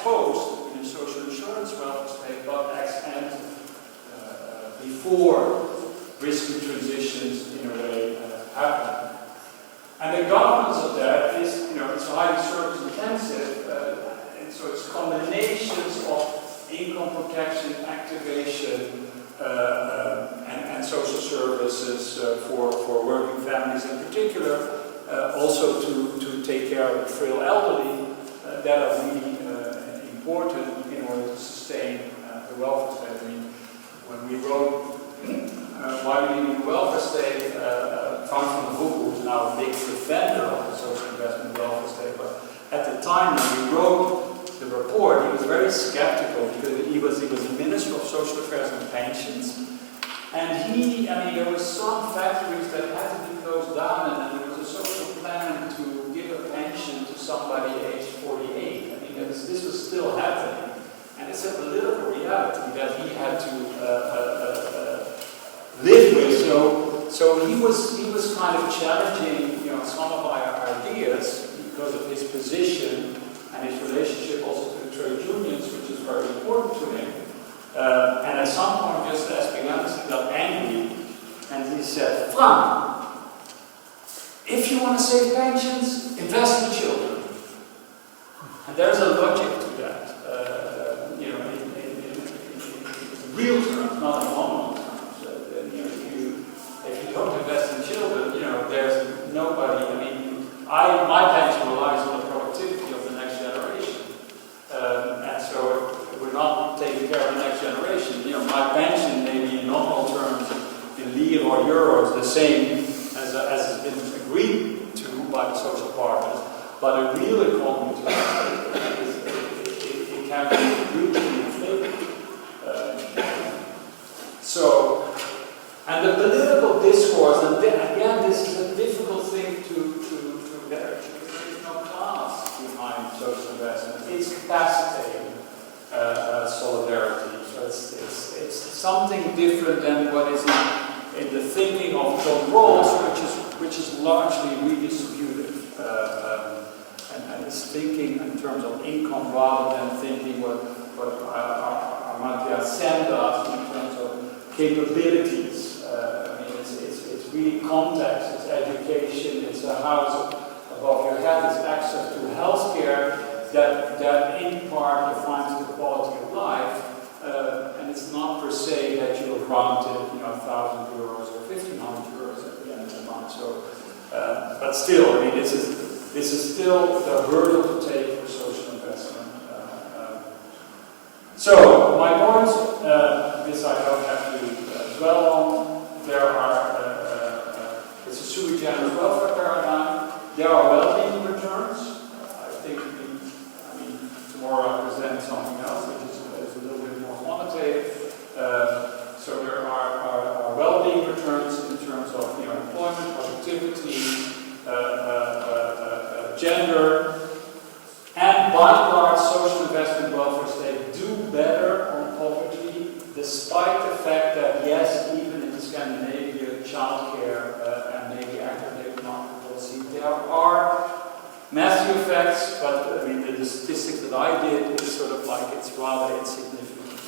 post in a social insurance welfare state, but ex ante before risky transitions in a way happen. And the governance of that is, it's highly service intensive, and so it's combinations of income protection, activation, and social services for working families in particular, also to take care of the frail elderly that are really important in order to sustain the welfare state. I mean, when we wrote Why We Need a Welfare State, Frank van der Hoek, who's now a big defender of the social investment welfare state, but at the time when we wrote the report, he was very skeptical because he was a minister of social affairs and pensions. And there were some factories that had to be closed down, and there was a social plan to give a pension to somebody aged 48. This was still happening. And it's a political reality that he had to live with. So he was kind of challenging, some of our ideas because of his position and his relationship also to the trade unions, which is very important to him. And at some point, just as being honest, he got angry, and he said, "Frank, if you want to save pensions, invest in children." And there's a logic to that, in real terms, not in nominal terms. If you don't invest in children, there's nobody. My pension relies on the productivity of the next generation, and so if we're not taking care of the next generation, my pension may be in nominal terms, in lire or euros, the same as has been agreed to by the social partners. But a real economy it can be hugely inflated. And the political discourse, and again, this is a difficult thing to manage. There's no class behind social investment. It's capacitating solidarity. So it's something different than what is in the thinking of John Rawls, which is largely redistributive. And it's thinking in terms of income rather than thinking what Amartya Sen does in terms of capabilities. It's really context, it's education, it's a house above your head, it's access to healthcare that in part defines the quality of life, and it's not per se that you're granted 1,000 euros or 1,500 euros at the end of the month. So, but still, this is still the hurdle to take for social investment. So my point, this I don't have to dwell on. There are it's a sui generis welfare paradigm. There are well-being returns. I think tomorrow I present something else, which is a little bit more quantitative. So there are well-being returns in terms of employment, productivity, gender, and by and large, social investment welfare state do better on poverty, despite the fact that yes, even in Scandinavia, childcare and maybe active labor market policy, there are massive effects, but the statistics that I did is sort of like it's rather insignificant.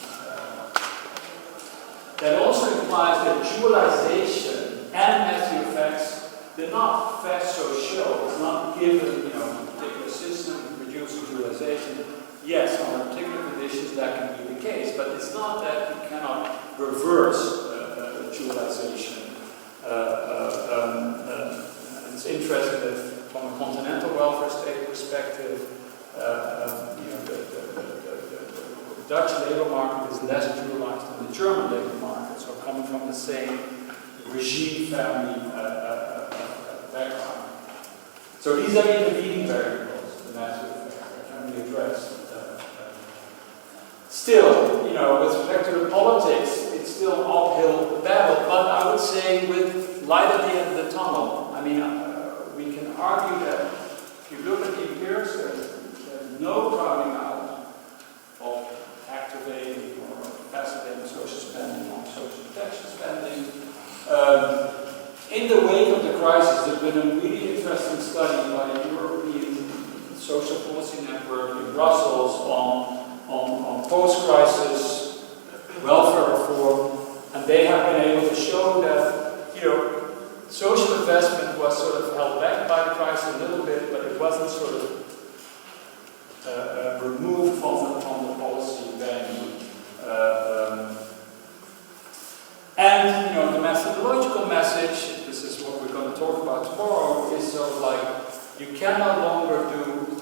That also implies that dualization and massive effects, they're not so show. It's not given, a particular system producing dualization. Yes, under particular conditions that can be the case, but it's not that you cannot reverse dualization. It's interesting that from a continental welfare state perspective, the Dutch labor market is less dualized than the German labor market, so coming from the same regime family background. So these are intervening variables, the massive effect that can be addressed. Still, with respect to the politics, it's still an uphill battle, but I would say with light at the end of the tunnel. We can argue that if you look at the empirics, there's no crowding out of activating or facilitating social spending on social protection spending. In the wake of the crisis, there's been a really interesting study by the European Social Policy Network in Brussels on post-crisis welfare reform, and they have been able to show that, you know, social investment was sort of held back by the crisis a little bit, but it wasn't sort of removed from the policy venue. And, you know, the methodological message, this is what we're going to talk about tomorrow, is sort of like, you can no longer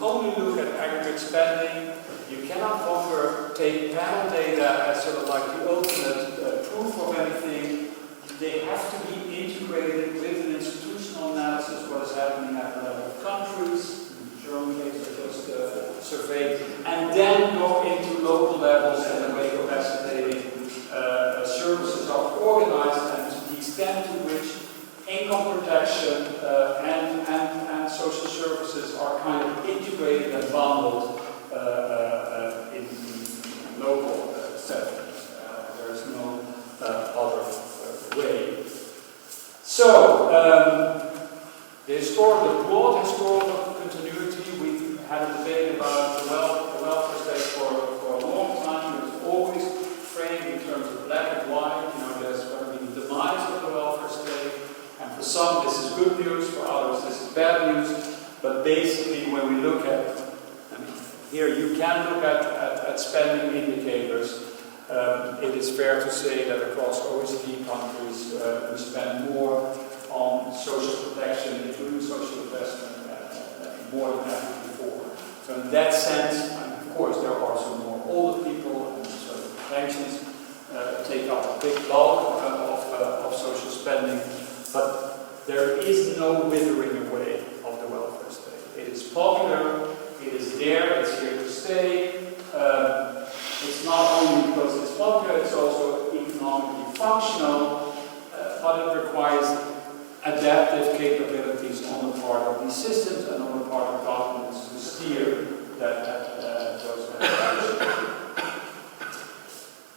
only look at aggregate spending. You cannot longer take panel data as sort of like the ultimate proof of anything. They have to be integrated with an institutional analysis, what is happening at the level of countries, the German case I just surveyed, and then go into local levels and the way capacitating services are organized, and to the extent to which income protection and social services are kind of integrated and bundled in local settings. There is no other way. So, the broad historical continuity, we had a debate about the welfare state for a long time. It was always framed in terms of black and white. You know, there's going to be the demise of the welfare state, and for some this is good news, for others this is bad news. But basically, when we look at, here you can look at spending indicators. It is fair to say that across OECD countries we spend more on social protection, including social investment, more than ever before. So in that sense, of course, there are some more older people, and so pensions take up a big bulk of social spending, but there is no withering away of the welfare state. It is popular, it is there, it's here to stay. It's not only because it's popular, it's also economically functional, but it requires adaptive capabilities on the part of these systems and on the part of governments to steer those adaptations.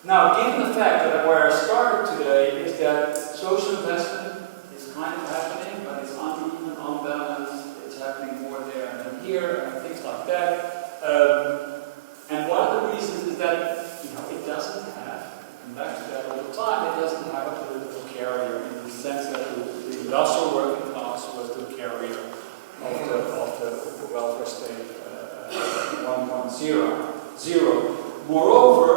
Now, given the fact that where I started today is that social investment is kind of happening, but it's uneven, unbalanced, it's happening more there than here, and things like that. And one of the reasons is that, you know, it doesn't have, and back to that all the time, it doesn't have a political carrier in the sense that the industrial working class was the carrier of the welfare state 1.0. Moreover,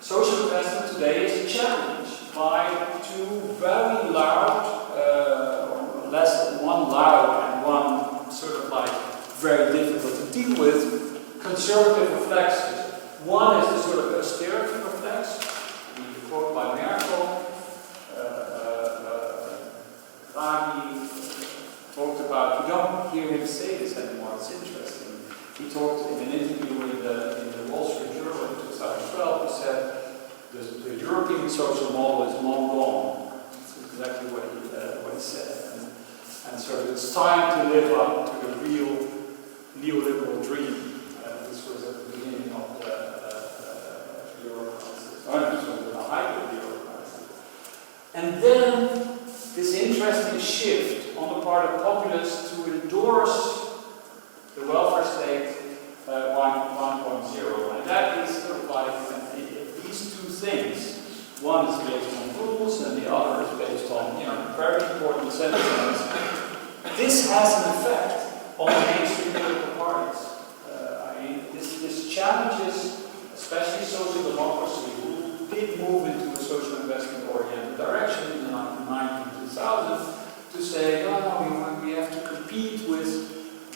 social investment today is challenged by two very loud, one loud and one sort of like very difficult to deal with, conservative reflexes. One is the sort of austerity reflex, the quote by Merkel. Draghi talked about, you don't hear him say this anymore, it's interesting. He talked in an interview in the Wall Street Journal in 2012, he said, the European social model is long gone. That's exactly what he said. And so it's time to live up to the real neoliberal dream. This was at the beginning of the Euro crisis. The height of the Euro crisis. And then this interesting shift on the part of populists to endorse the welfare state 1.0. And that is sort of like these two things. One is based on rules and the other is based on, you know, very important sentiments. This has an effect on mainstream political parties. This challenges, especially social democracy, who did move into a social investment-oriented direction in the 1990s, to say, no, we have to compete with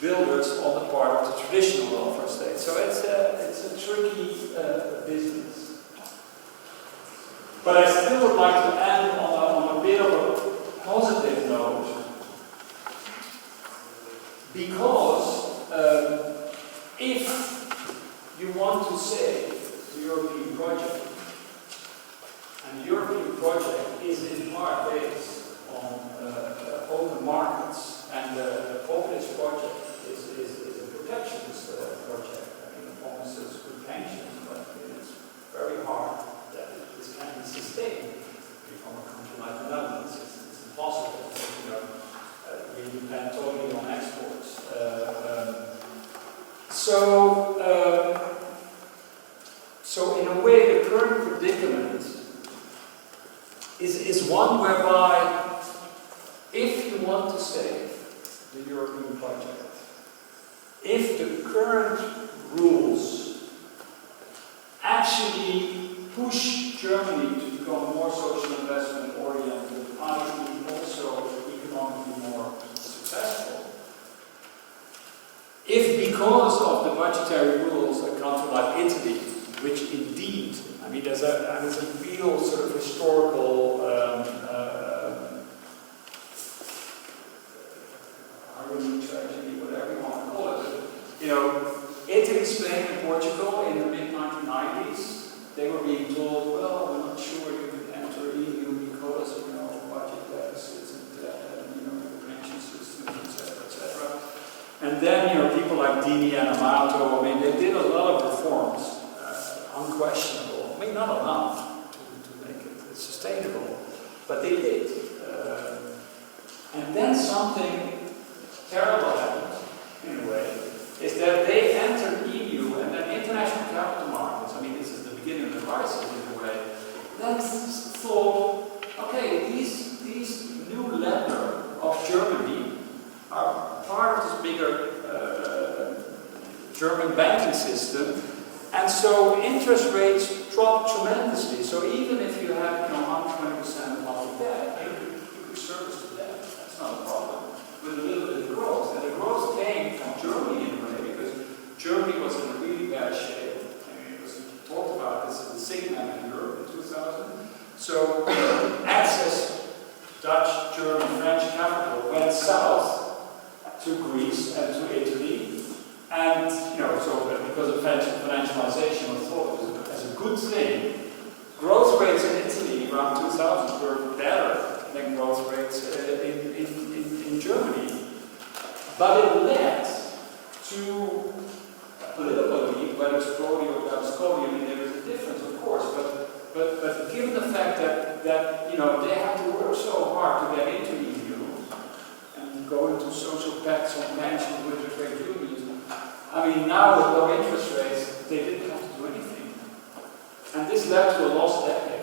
builders on the part of the traditional welfare state. So it's a tricky business. But I still would like to end on a bit of a positive note, because if you want to save the European project, and the European project is in part based on open markets, and the populist project is a protectionist project. I mean, it promises good pensions, but it's very hard that this can be sustained from a country like the Netherlands. It's impossible. You know, we depend totally on exports. so in a way, the current predicament is one whereby if you want to save the European project, if the current rules actually push Germany to become more social investment oriented, i.e. also economically more successful, if because of the budgetary rules a country like Italy, which indeed, I mean, there's a real sort of historical tragedy, whatever you want to call it. You know, Italy, Spain, and Portugal in the mid-1990s, they were being told, well, we're not sure you can enter EU because, you know, budget deficits and debt and, you know, the pension systems, etc., etc. And then, you know, people like Dini and Amato, I mean, they did a lot of reforms, unquestionable. I mean, not enough to make it sustainable, but they did. And then something terrible happened, in a way, is that they entered EU and then international capital markets, I mean, this is the beginning of the crisis in a way, then thought, okay, these new lender of Germany are part of this bigger German banking system, and so interest rates drop tremendously. So even if you have, you know, 120% of public debt, you could service the debt. That's not a problem. With a little bit of growth, and the growth came from Germany in a way, because Germany was in a really bad shape. I mean, it was talked about this in the Sigma in Europe in 2000. So access Dutch, German, French capital went south to Greece and to Italy, and you know, so because of financialization was thought as a good thing. Growth rates in Italy around 2000 were better than growth rates in Germany, but it led to a political elite, whether it's Prodi or Berlusconi. I mean, there is a difference, of course, but given the fact that you know, they have to work so hard to get into the EU and go into social pacts on pensions with the trade unions, I mean, now with low interest rates, they didn't have to do anything, and this led to a lost decade.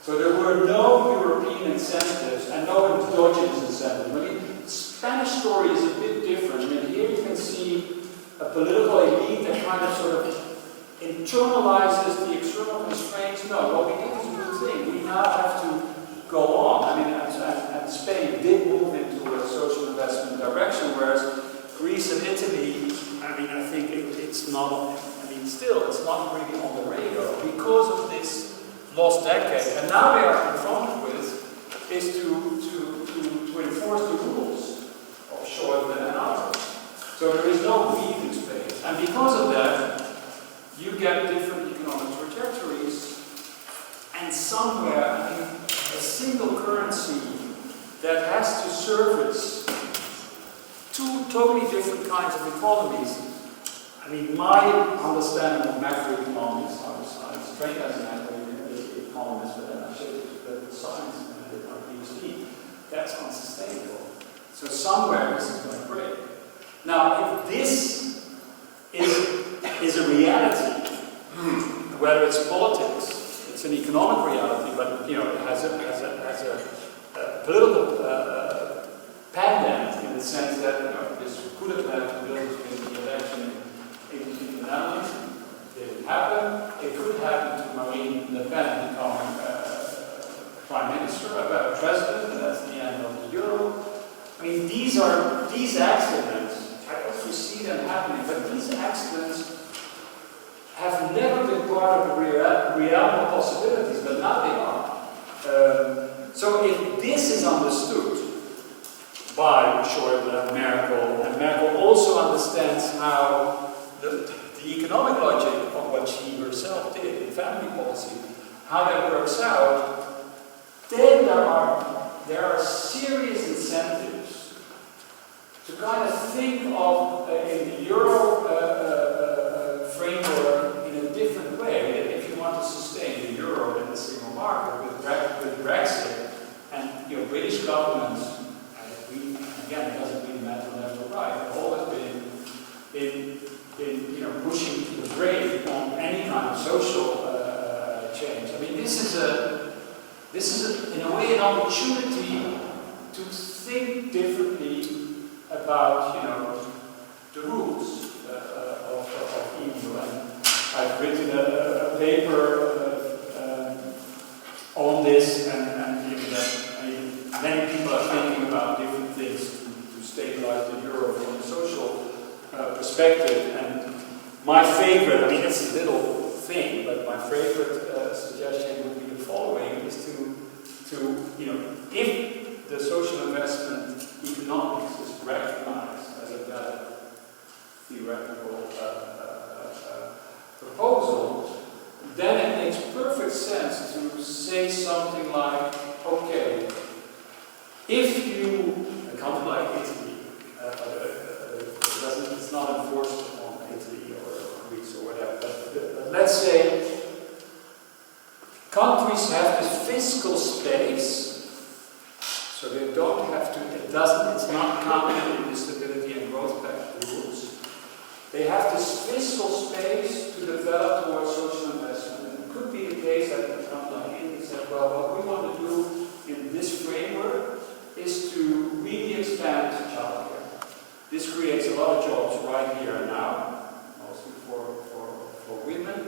So there were no European incentives and no endogenous incentives. I mean, the Spanish story is a bit different. I mean, here you can see a political elite that kind of sort of internalizes the external constraints. No, what we did is a good thing. We now have to go on. I mean, and Spain did move into a social investment direction, whereas Greece and Italy, I mean, I think it's not, I mean, still, it's not really on the radar because of this lost decade, and now they are confronted with is to enforce the rules of Schäuble and others. So there is no breathing space, and because of that, you get different economic trajectories, and somewhere, I mean, a single currency that has to service two totally different kinds of economies. I mean, my understanding of macroeconomics, I was trained as an economist, but then I showed the science and I did my PhD. That's unsustainable. So somewhere this is going to break. Now, if this is a reality, whether it's politics, it's an economic reality, but you know, it has a political pendant in the sense that, you know, this could have led to the election in the Netherlands. It didn't happen. It could happen to Marine Le Pen becoming prime minister, president, and that's the end of the euro. I mean, these accidents, I don't foresee them happening, but these accidents have never been part of the realm of possibilities, but now they are. So if this is understood by Schäuble and Merkel also understands how the economic logic of what she herself did in family policy, how that works out, then there are serious incentives to kind of think of in the euro framework in a different way. If you want to sustain the euro in the single market with Brexit, and you know, British governments, again, it doesn't really matter left or right, have always been you know, pushing to the brink on any kind of social this is in a way an opportunity to think differently about, you know, the rules of EU. And I've written a paper on this, and given that many people are thinking about different things to stabilize the euro from a social perspective. And my favorite, I mean, it's a little thing, but my favorite suggestion would be the following: is to you know, if the social investment economics is recognized as a valid theoretical proposal, then it makes perfect sense to say something like, okay, if you, a country like Italy, it's not enforced on Italy or Greece or whatever, but let's say countries have this fiscal space, so they don't have to, it's not counted in the Stability and Growth Pact rules. They have this fiscal space to develop towards social investment. And it could be the case that a country like India said, well, what we want to do in this framework is to really expand childcare. This creates a lot of jobs right here and now, mostly for women.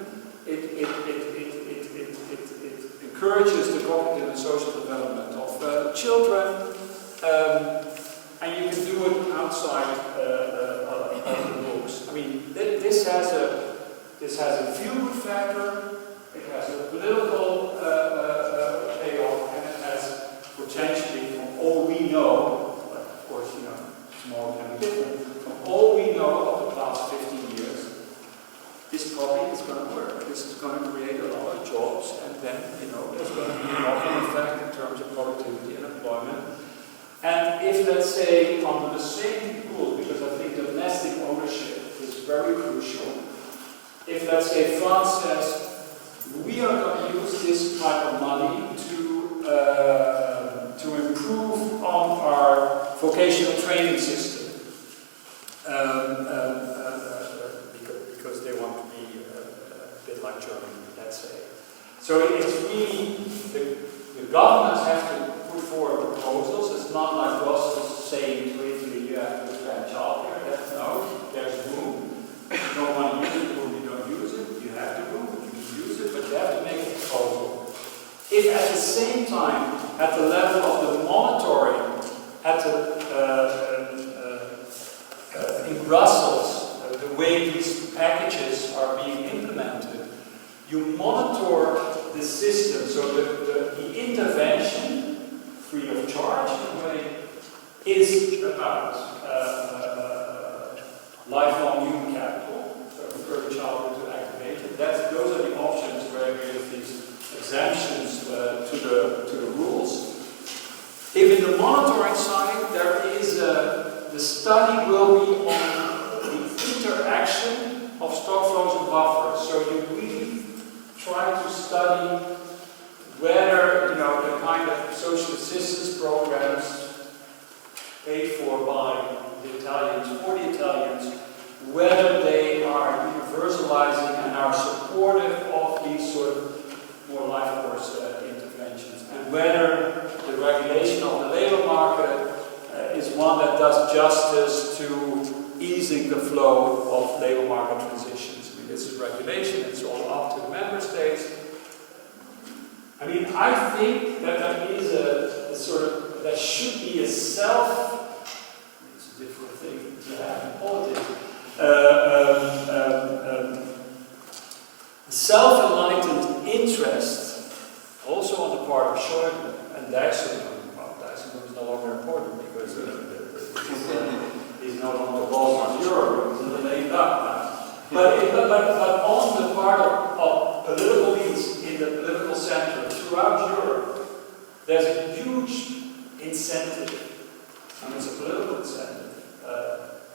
It encourages the cognitive and social development of children, and you can do it outside of the books. I mean, this has a feel-good factor, it has a political payoff, and it has potentially, from all we know, but of course, you know, tomorrow can be different, from all we know of the past 15 years, this probably is going to work. This is going to create a lot of jobs, and then, you know, there's going to be a knock-on effect in terms of productivity and employment. And if, let's say, under the same rule, because I think domestic ownership is very crucial, if, let's say, France says, we are going to use this type of money to improve on our vocational training system, because they want to be a bit like Germany, let's say. So it's really, the governments have to put forward proposals. It's not like Brussels saying to Italy, you have to expand childcare. No, there's room. You don't want to use it, or you don't use it. You have to move it, you can use it, but you have to make a proposal. If at the same time, at the level of the monitoring, in Brussels, the way these packages are being implemented, you monitor the system, so the intervention, free of charge in a way, is about lifelong human capital, so early childhood to activate it. Those are the options where we have these exemptions to the rules. If in the monitoring side there is the study will be on the interaction of stock flows and buffers. So you really try to study whether, you know, the kind of social assistance programs paid for by the Italians, for the Italians, whether they are universalizing and are supportive of these sort of more life course interventions, and whether the regulation of the labor market is one that does justice to easing the flow of labor market transitions. I mean, this is regulation, it's all up to the member states. I mean, I think that there is a sort of, there should be a it's a different thing to have in politics, self-enlightened interest, also on the part of Schäuble and Dijsselbloem. Well, Dijsselbloem is no longer important because he's no longer boss on Europe, he's in the lame duck now. But on the part of political elites in the political center throughout Europe, there's a huge incentive, and it's a political incentive,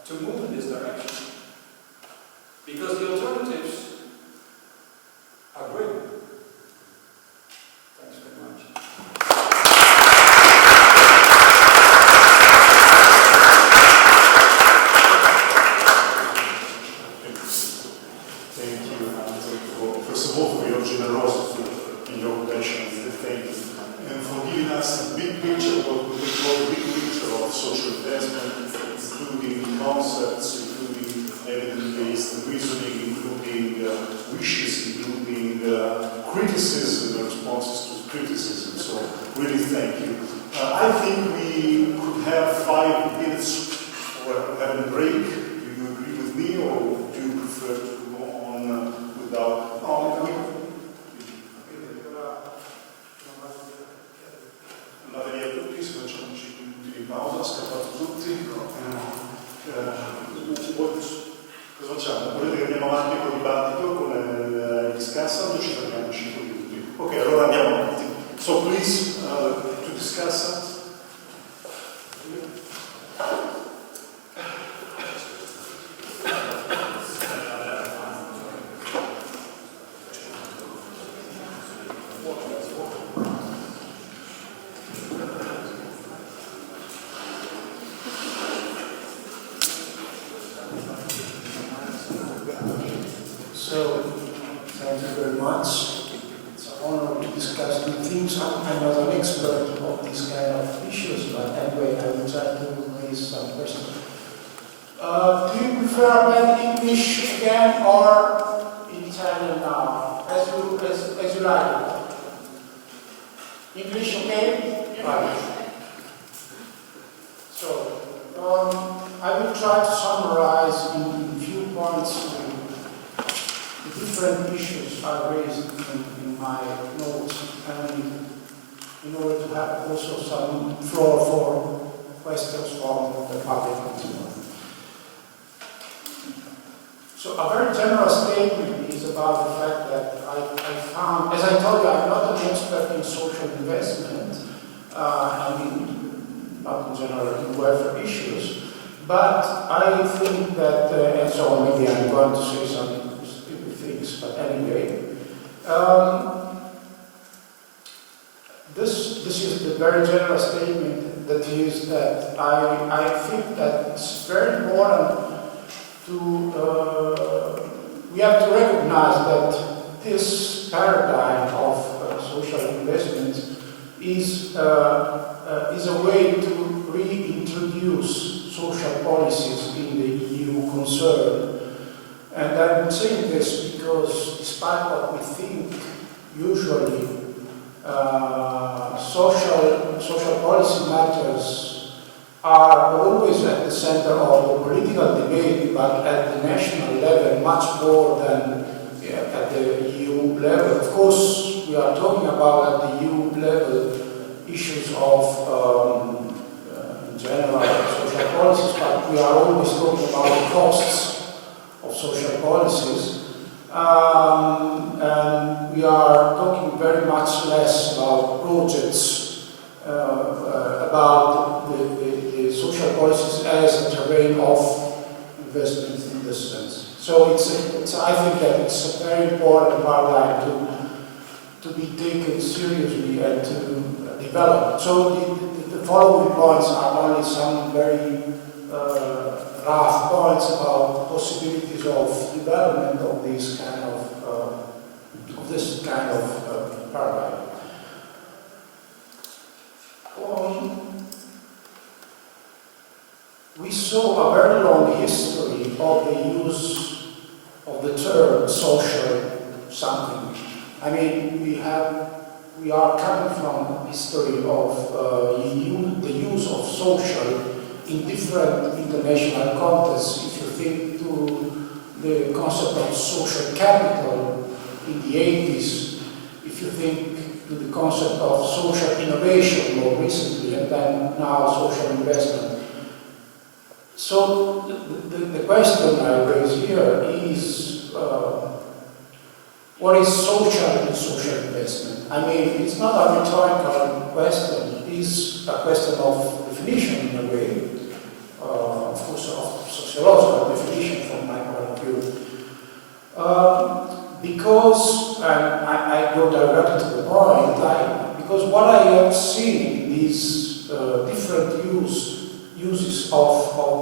to move in this direction. Because the alternatives are grim. Thanks very much. Thank you, Anton, first of all, for your generosity in your attention with the thing. criticism, responses to criticism, so really thank you. I think we could have 5 minutes for having a break. Do you agree with me, or do you prefer to go on without? No, la via tutti, se facciamo 5 minuti di pausa, scappate tutti. Cosa facciamo? Volete che andiamo avanti con il dibattito, con il discuss, o ci fermiamo 5 minuti? Ok, allora andiamo avanti. So please, to discuss. So, thank you very much. It's an honor to discuss new things. I'm not an expert of these kind of issues, but anyway, I will try to raise some questions. Do you prefer then English again or in Italian now? As you like it. English, okay? Right. So, I will try to summarize in few points the different issues I raised in my notes, and in order to have also some floor for questions from the public and so on. So a very general statement is about the fact that I found, as I told you, I'm not an expert in social investment, I mean, not in general in welfare issues, but I think that, and so maybe I'm going to say some stupid things, but anyway, this is the very general statement that is that I think that it's very important to, we have to recognize that this paradigm of social investment is a way to reintroduce social policies in the EU concern. And I'm saying this because despite what we think, usually social policy matters are always at the center of the political debate, but at the national level much more than at the EU level. Of course, we are talking about at the EU level issues of in general social policies, but we are always talking about the costs of social policies. And we are talking very much less about projects, about the social policies as a terrain of investment in this sense. So I think that it's a very important paradigm to be taken seriously and to develop. So the following points are only some very rough points about possibilities of development of this kind of paradigm. We saw a very long history of the use of the term social something. I mean, we are coming from a history of the use of social in different international contexts. If you think to the concept of social capital in the 80s, if you think to the concept of social innovation more recently, and then now social investment. So the question I raise here is, what is social in social investment? I mean, it's not a rhetorical question, it's a question of definition in a way, of course, of sociological definition from my point of view. Because, and I go directly to the point, because what I have seen in these different uses of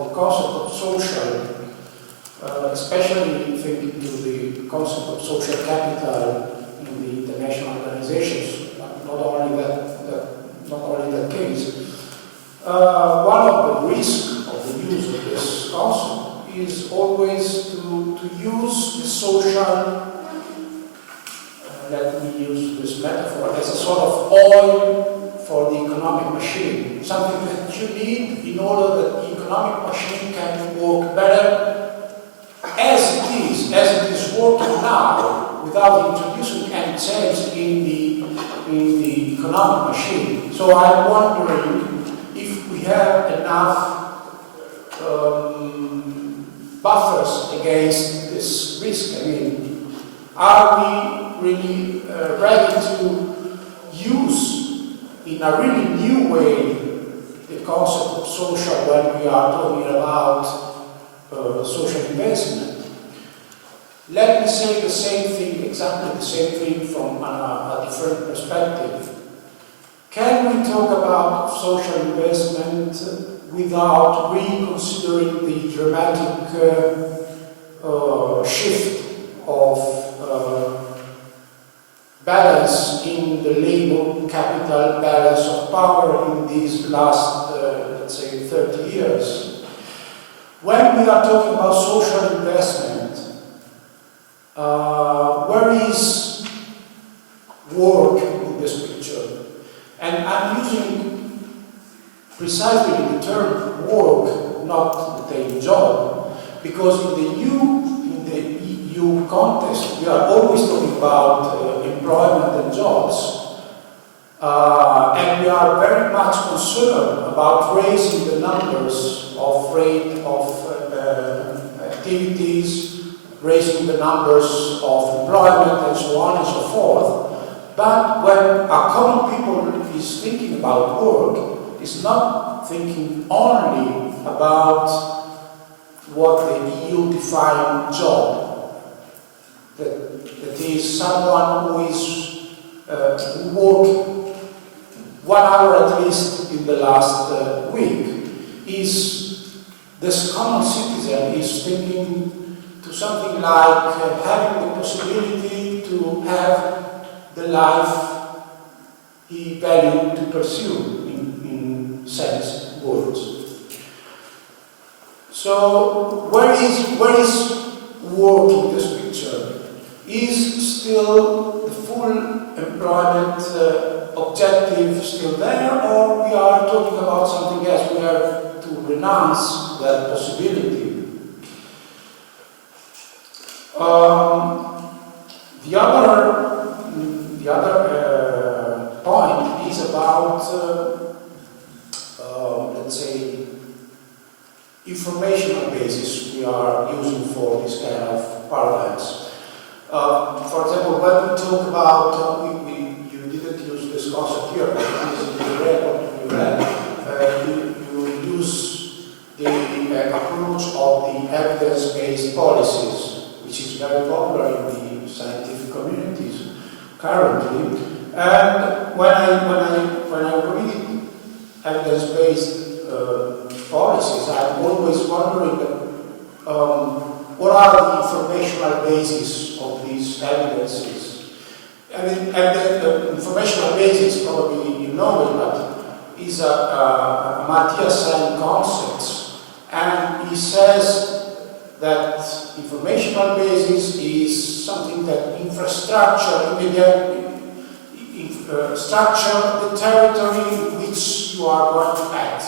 the concept of social, especially thinking to the concept of social capital in the international organizations, not only that case. One of the risks of the use of this concept is always to use the social, let me use use this metaphor, as a sort of oil for the economic machine, something that you need in order that the economic machine can work better as it is working now, without introducing any change in the economic machine. So I'm wondering if we have enough buffers against this risk. I mean, are we really ready to use in a really new way the concept of social when we are talking about social investment? Let me say the same thing, exactly the same thing from a different perspective. Can we talk about social investment without reconsidering the dramatic shift of balance in the labor capital balance of power in these last, let's say, 30 years? When we are talking about social investment, where is work in this picture? And I'm using precisely the term work, not the daily job, because in the EU context, we are always talking about employment and jobs, and we are very much concerned about raising the numbers of rate of activities, raising the numbers of employment, and so on and so forth. But when a common people is thinking about work, is not thinking only about what the EU defines job. That is someone who is working 1 hour at least in the last week. Is this common citizen is thinking to something like having the possibility to have the life he valued to pursue in sense words. So where is work in this picture? Is still the full employment objective still there, or we are talking about something else? We have to renounce that possibility. The other point is about, let's say, informational basis we are using for this kind of paradigms. For example, when we talk about, you didn't use this concept here, but it is in the report you read. You use the approach of the evidence-based policies, which is very popular in the scientific communities currently. And when I read evidence-based policies, I'm always wondering what are the informational basis of these evidences. I mean, the informational basis, probably you know it, but is a Matthias-Sein concept, and he says that informational basis is something that infrastructure, structure the territory which you are going to act.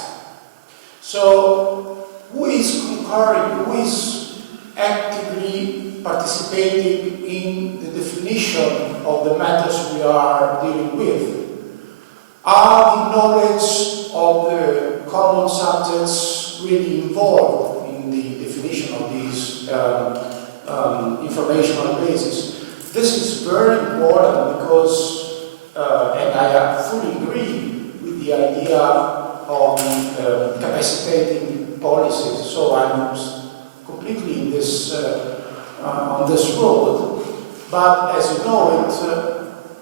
So, who is concurring, who is actively participating in the definition of the matters we are dealing with? Are the knowledge of the common subjects really involved in the definition of these informational basis? This is very important because, and I fully agree with the idea of capacitating policies, so I'm completely in this, on this road. But as you know it,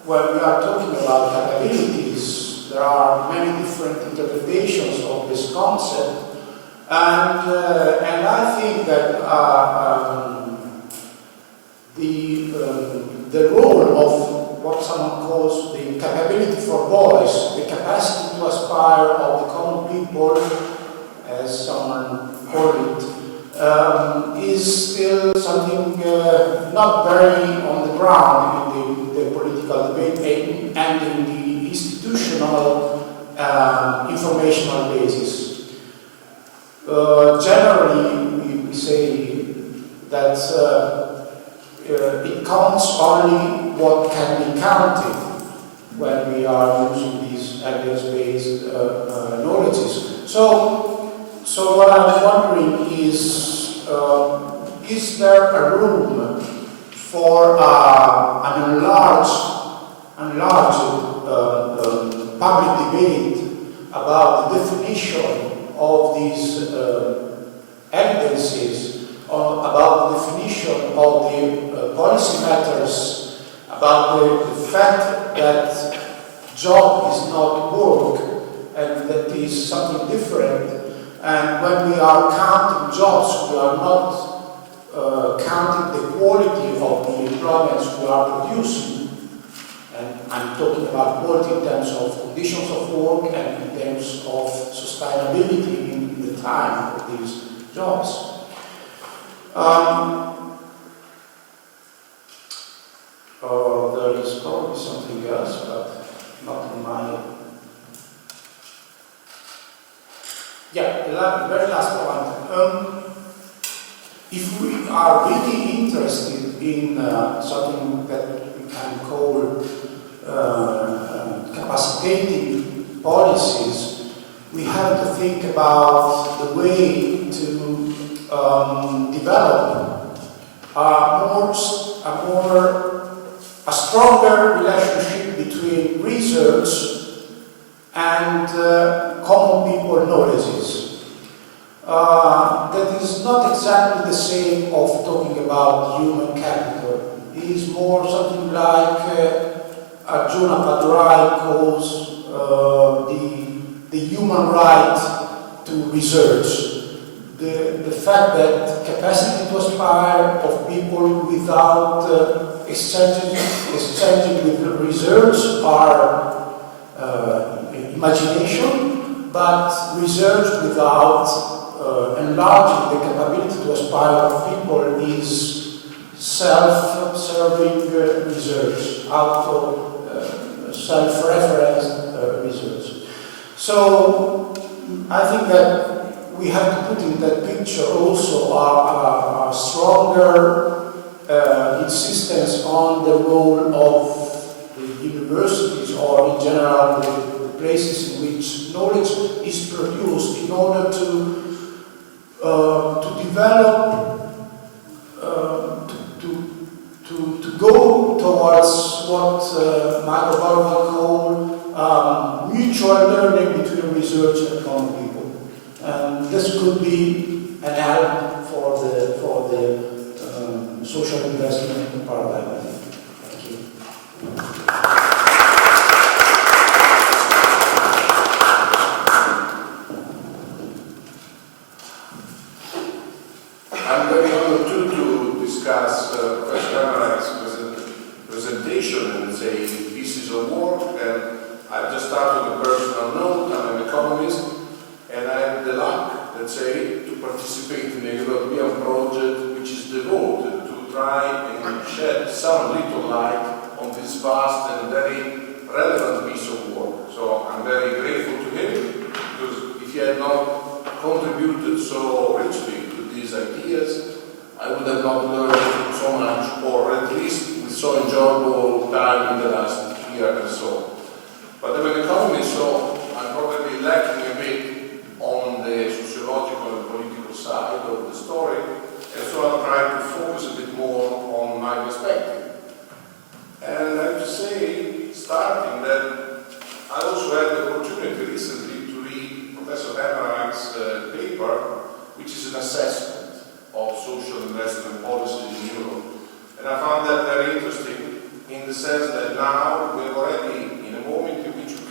when we are talking about capabilities, there are many different interpretations of this concept, and I think that the role of what someone calls the capability for voice, the capacity to aspire of the common people, as someone called it, is still something not very on the ground in the political debate and in the institutional informational basis. Generally, we say that it counts only what can be counted when we are using these evidence-based knowledges. So what I'm wondering is there a room for an enlarged public debate about the definition of these evidences, about the definition of the policy matters, about the fact that job is not work and that is something different. And when we are counting jobs, we are not counting the quality of the employments we are producing. And I'm talking about quality in terms of conditions of work and in terms of sustainability in the time of these jobs. There is probably something else, but not in my... Yeah, the very last point. If we are really interested in something that we can call capacitating policies, we have to think about the way to develop a stronger relationship between research and common people knowledges. That is not exactly the same of talking about human capital. It is more something like Arjuna Padurai calls the human right to research. The fact that capacity to aspire of people without exchanging with research are imagination, but research without enlarging the capability to aspire of people is self-serving research, self-referenced research. So I think that we have to put in that picture also a stronger insistence on the role of the universities, or in general the places in which knowledge is produced, in order to develop, to go towards what Michael Baldwin called mutual learning between research and common people. And this could be an help for the social investment paradigm. Thank you. I'm very honored to discuss Professor Emerijck's presentation and say pieces of work. And I've just started on a personal note. I'm an economist, and I have the luck, let's say, to participate in a European project which is devoted to try and shed some little light on this vast and very relevant piece of work. So I'm very grateful to him, because if he had not contributed so richly to these ideas, I would have not learned so much, or at least with so enjoyable time in the last year or so. But I'm an economist, so I'm probably lacking a bit on the sociological and political side of the story, and so I'll try to focus a bit more on my perspective. And I have to say, starting that, I also had the opportunity recently to read Professor Emerijck's paper, which is an assessment of social investment policy in Europe. And I found that very interesting in the sense that now we're already in a moment in which we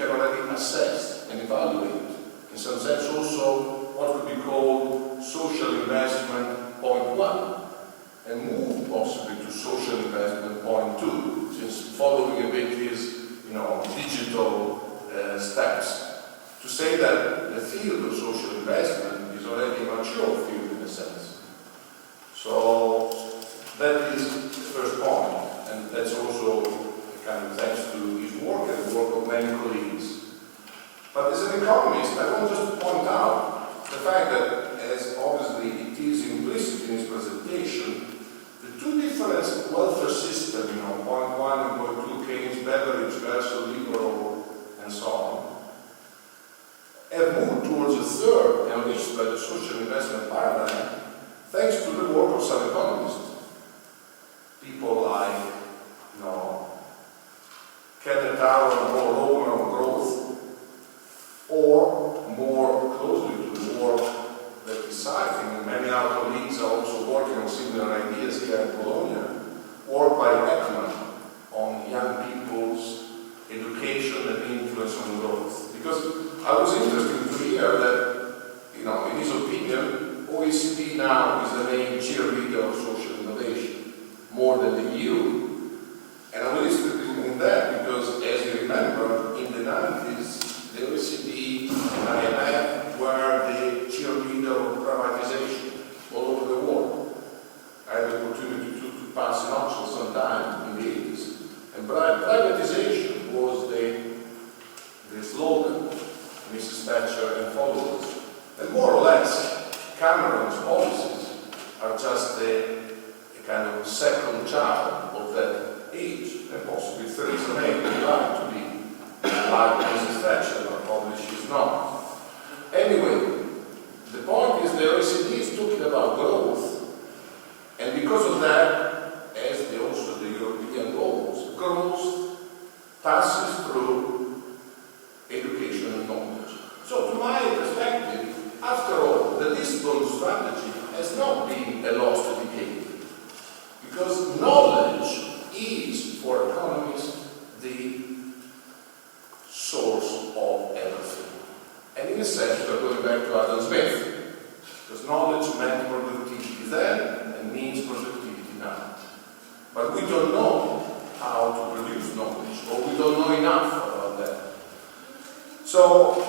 But as an economist, I want just to point out the fact that, as obviously it is implicit in his presentation, the two different welfare systems, point one and point two, Keynes, Beveridge versus liberal, and so on, have moved towards a third, enriched by the social investment paradigm, thanks to the work of some economists. People like, Kenneth Arrow and Paul Romer on growth, or more closely to the work that is citing, and many of our colleagues are also working on similar ideas here in Bologna, work by Eckman on young people's education and influence on growth. Because I was interested to hear that, in his opinion, OECD now is the main cheerleader of social innovation, more than the EU. And I'm interested in that because, as you remember, in the 90s, the OECD and IMF were the cheerleader of privatization all over the world. I had the opportunity to pass in Oxford sometime in the 80s. And privatization was the slogan, Mrs. Thatcher and followers. And more or less, Cameron's policies are just a kind of second child of that age, and possibly Theresa May would like to be like Mrs. Thatcher, but probably she's not. Anyway, the point is the OECD is talking about growth, and because of that, as also the European goals, growth passes through education and knowledge. So to my perspective, after all, the Lisbon strategy has not been a lost decade, because knowledge is, for economists, the source of everything. And in a sense, we're going back to Adam Smith, because knowledge meant productivity then and means productivity now. But we don't know how to produce knowledge, or we don't know enough about that. So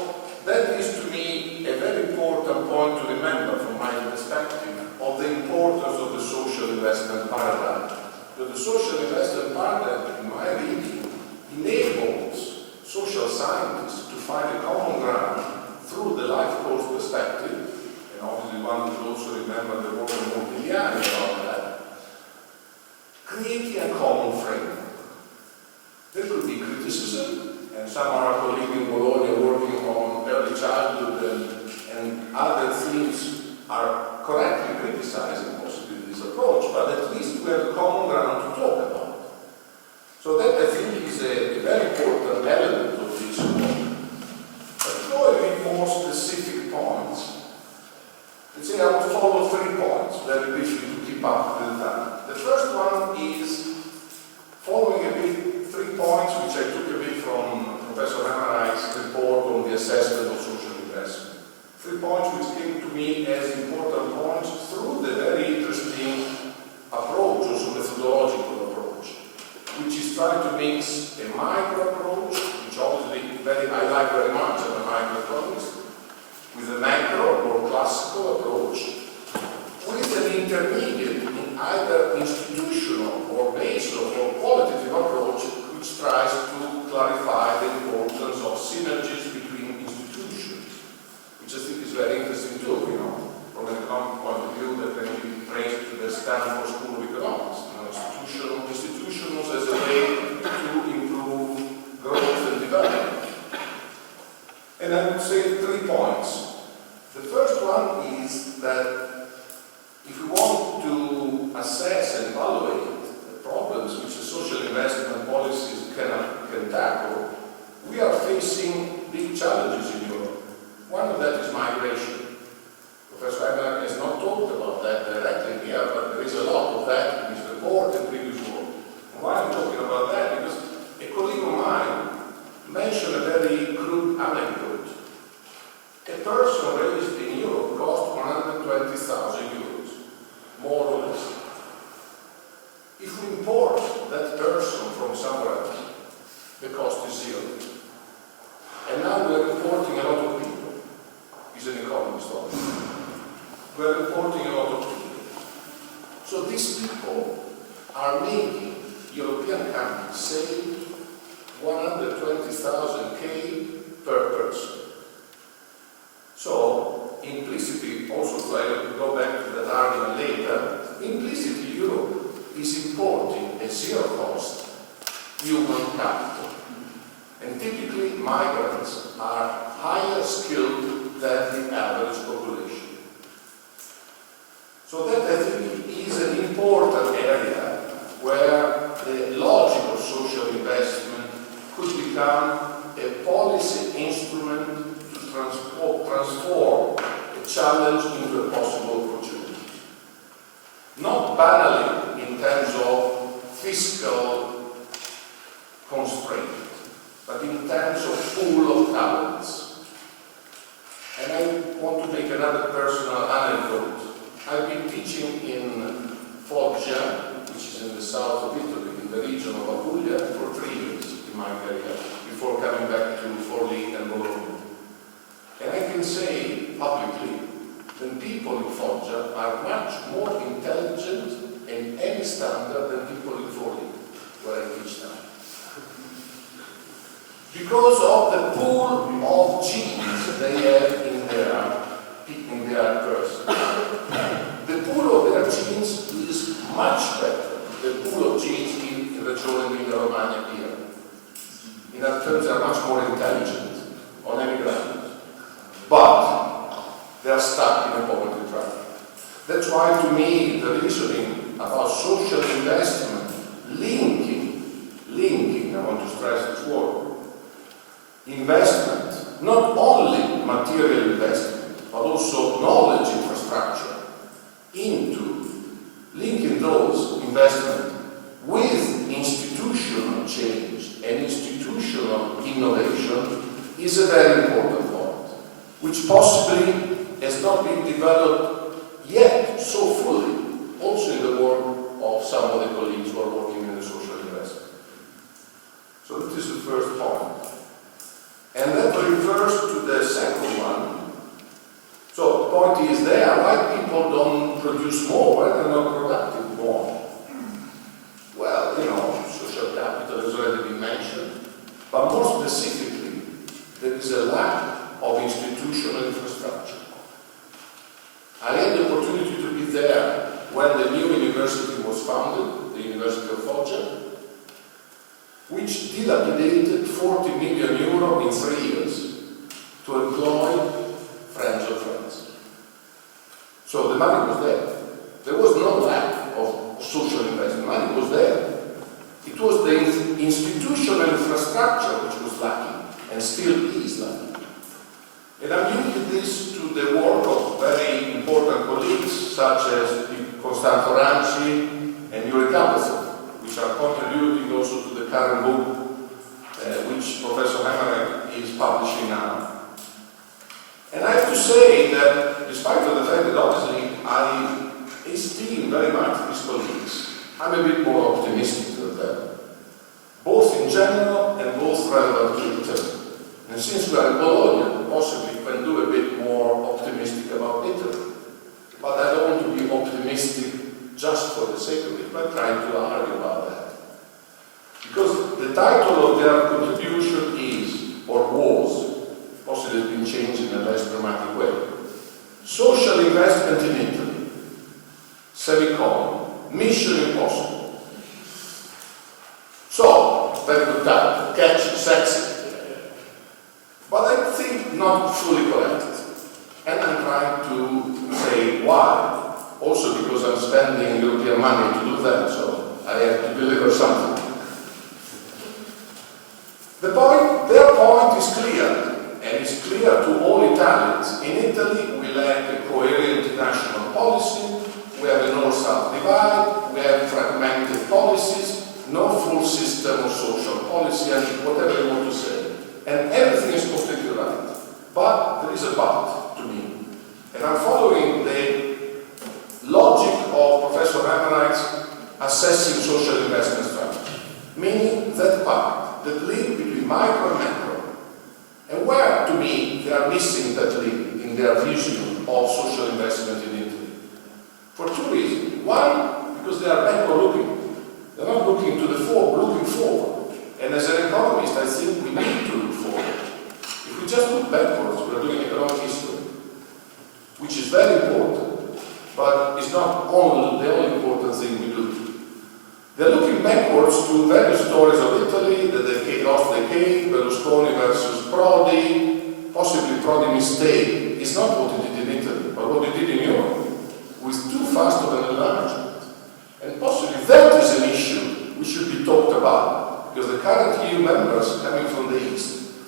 that is to me a very important point to remember from my perspective of the importance of the social investment paradigm. That the social investment paradigm, in my reading, enables social scientists to find a common ground through the life course perspective, and obviously one should also remember the work of Montigliani about that, creating a common framework. There could be criticism, and some of our colleagues in Bologna working on early childhood and other themes are correctly criticizing possibly this approach, but at least we have a common ground to talk about. So that I think is a very important element of this work. But to go a bit more specific points, let's say I will follow 3 points very briefly to keep up with the time. The first one is following a bit 3 points which I took a bit from Professor Emerijck's report on the assessment of social investment. 3 points which came to me as important points through the very interesting approach, also methodological approach, which is trying to mix a micro approach, which obviously I like very much as a microeconomist, with a macro or classical approach, with an intermediate in either institutional or basal or qualitative approach, which tries to clarify the importance of synergies between institutions, which I think is very interesting too, from an economic point of view that can be traced to the Stanford School of Economics. Institutions as a way to improve growth and development. And I would say 3 points. The first one is that if we want to assess and evaluate the problems which the social investment policies can tackle, we are facing big challenges in Europe. One of that is migration. Professor Emerijck has not talked about that directly here, but there is a lot of that in his report and previous work. And why I'm talking about that? Because a colleague of mine mentioned a very crude anecdote. A person raised in Europe cost 120,000 euros, more or less. If we import that person from somewhere else, the cost is 0. And now we are importing a lot of people. He's an economist, obviously. We are importing a lot of people. So these people are making European countries save 120,000 K per person. So, implicitly, also to go back to that argument later, implicitly Europe is importing at zero cost human capital. And typically migrants are higher skilled than the average population. So that I think is an important area where the logic of social investment could become a policy instrument to transform a challenge into a possible opportunity. Not banally in terms of fiscal constraint, but in terms of pool of talents. And I want to make another personal anecdote. I've been teaching in Foggia, which is in the south of Italy, in the region of Apulia, for 3 years in my career, before coming back to Forlì and Bologna. And I can say publicly that people in Foggia are much more intelligent in any standard than people in Forlì, where I teach now. Because of the pool of genes they have in their person. The pool of their genes is much better than the pool of genes in Regione Emilia-Romagna here. In other terms, they are much more intelligent on any ground. But they are stuck in a poverty trap. That's why, to me, the reasoning about social investment, linking, I want to stress this word, investment, not only material investment, but also knowledge infrastructure, into linking those investments with institutional change and institutional innovation is a very important point, which possibly has not been developed yet so fully, also in the work of some of the colleagues who are working in the social investment. So that is the first point. And that refers to the second one. So the point is there, why people don't produce more, why they're not productive more? Well, social capital has already been mentioned, but more specifically, there is a lack of institutional infrastructure. I had the opportunity to be there when the new university was founded, the University of Foggia, which dilapidated 40 million euro in 3 years to employ friends of friends. So the money was there. There was no lack of social investment. Money was there. It was the institutional infrastructure which was lacking, and still is lacking. And I'm linking this to the work of very important colleagues such as Constanzo Ranci and Yuri Kapazov, which are contributing also to the current book which Professor Hemerijck is publishing now. And I have to say that, despite the fact that obviously I esteem very much these colleagues, I'm a bit more optimistic than them, both in general and both relevant to Italy. And since we are in Bologna, possibly we can do a bit more optimistic about Italy. But I don't want to be optimistic just for the sake of it, but trying to argue about that. Because the title of their contribution is, or was, possibly has been changed in a less dramatic way, Social Investment in Italy, semicolon, Mission Impossible. So, very good title, catchy, sexy, but I think not fully correct. And I'm trying to say why. Also because I'm spending European money to do that, so I have to deliver something. Their point is clear, and it's clear to all Italians. In Italy, we lack a coherent national policy, we have a north-south divide, we have fragmented policies, no full system of social policy, and whatever you want to say. And everything is completely right. But there is a but to me. And I'm following the logic of Professor Emerijck's assessing social investment strategy, meaning that part, that link between micro and macro. And where, to me, they are missing that link in their vision of social investment in Italy. For two reasons. One, because they are backward-looking. They're not looking to the forward, looking forward. And as an economist, I think we need to look forward. If we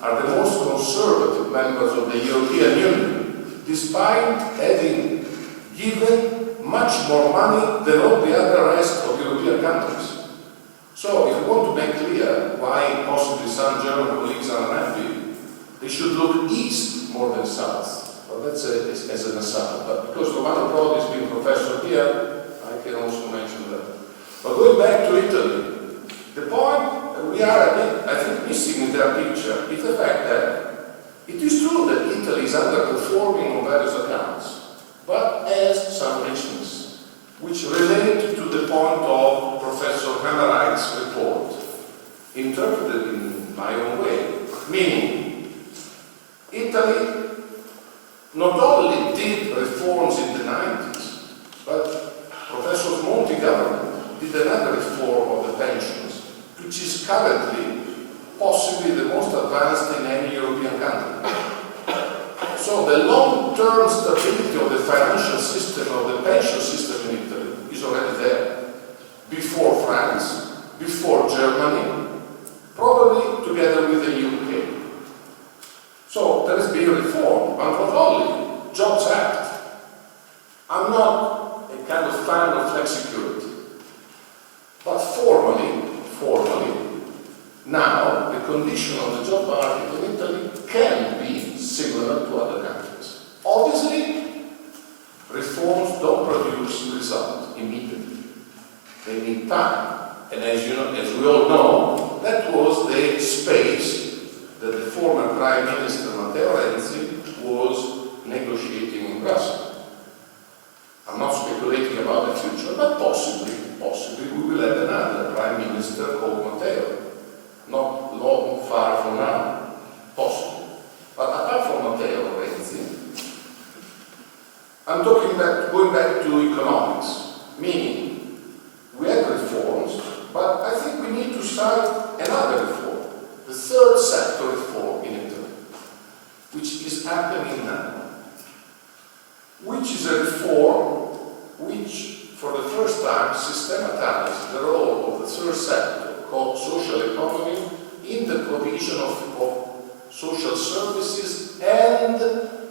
are the most conservative members of the European Union, despite having given much more money than all the other rest of European countries. So, if you want to make clear why possibly some German colleagues are unhappy, they should look east more than south. Well, that's as an aside. But because Romano Prodi has been professor here, I can also mention that. But going back to Italy, the point we are, I think, missing in their picture is the fact that it is true that Italy is underperforming on various accounts, but has some richness, which relate to the point of Professor Hemerijck's report, interpreted in my own way, meaning Italy not only did reforms in the 90s, but Professor Monti's government did another reform of the pensions, which is currently possibly the most advanced in any European country. So the long-term stability of the financial system, of the pension system in Italy, is already there. Before France, before Germany, probably together with the UK. So there has been reform, but not only Jobs Act. I'm not a kind of fan of flexicurity, but formally, now the condition of the job market in Italy can be similar to other countries. Obviously, reforms don't produce results immediately. They need time. And as you know, as we all know, that was the space that the former Prime Minister Matteo Renzi was negotiating in Brussels. I'm not speculating about the future, but possibly we will have another Prime Minister called Matteo. Not long, far from now. Possible. But apart from Matteo Renzi, I'm going back to economics, meaning we had reforms, but I think we need to start another reform, the third sector reform in Italy, which is happening now, which is a reform which, for the first time, systematized the role of the third sector, called social economy, in the provision of social services and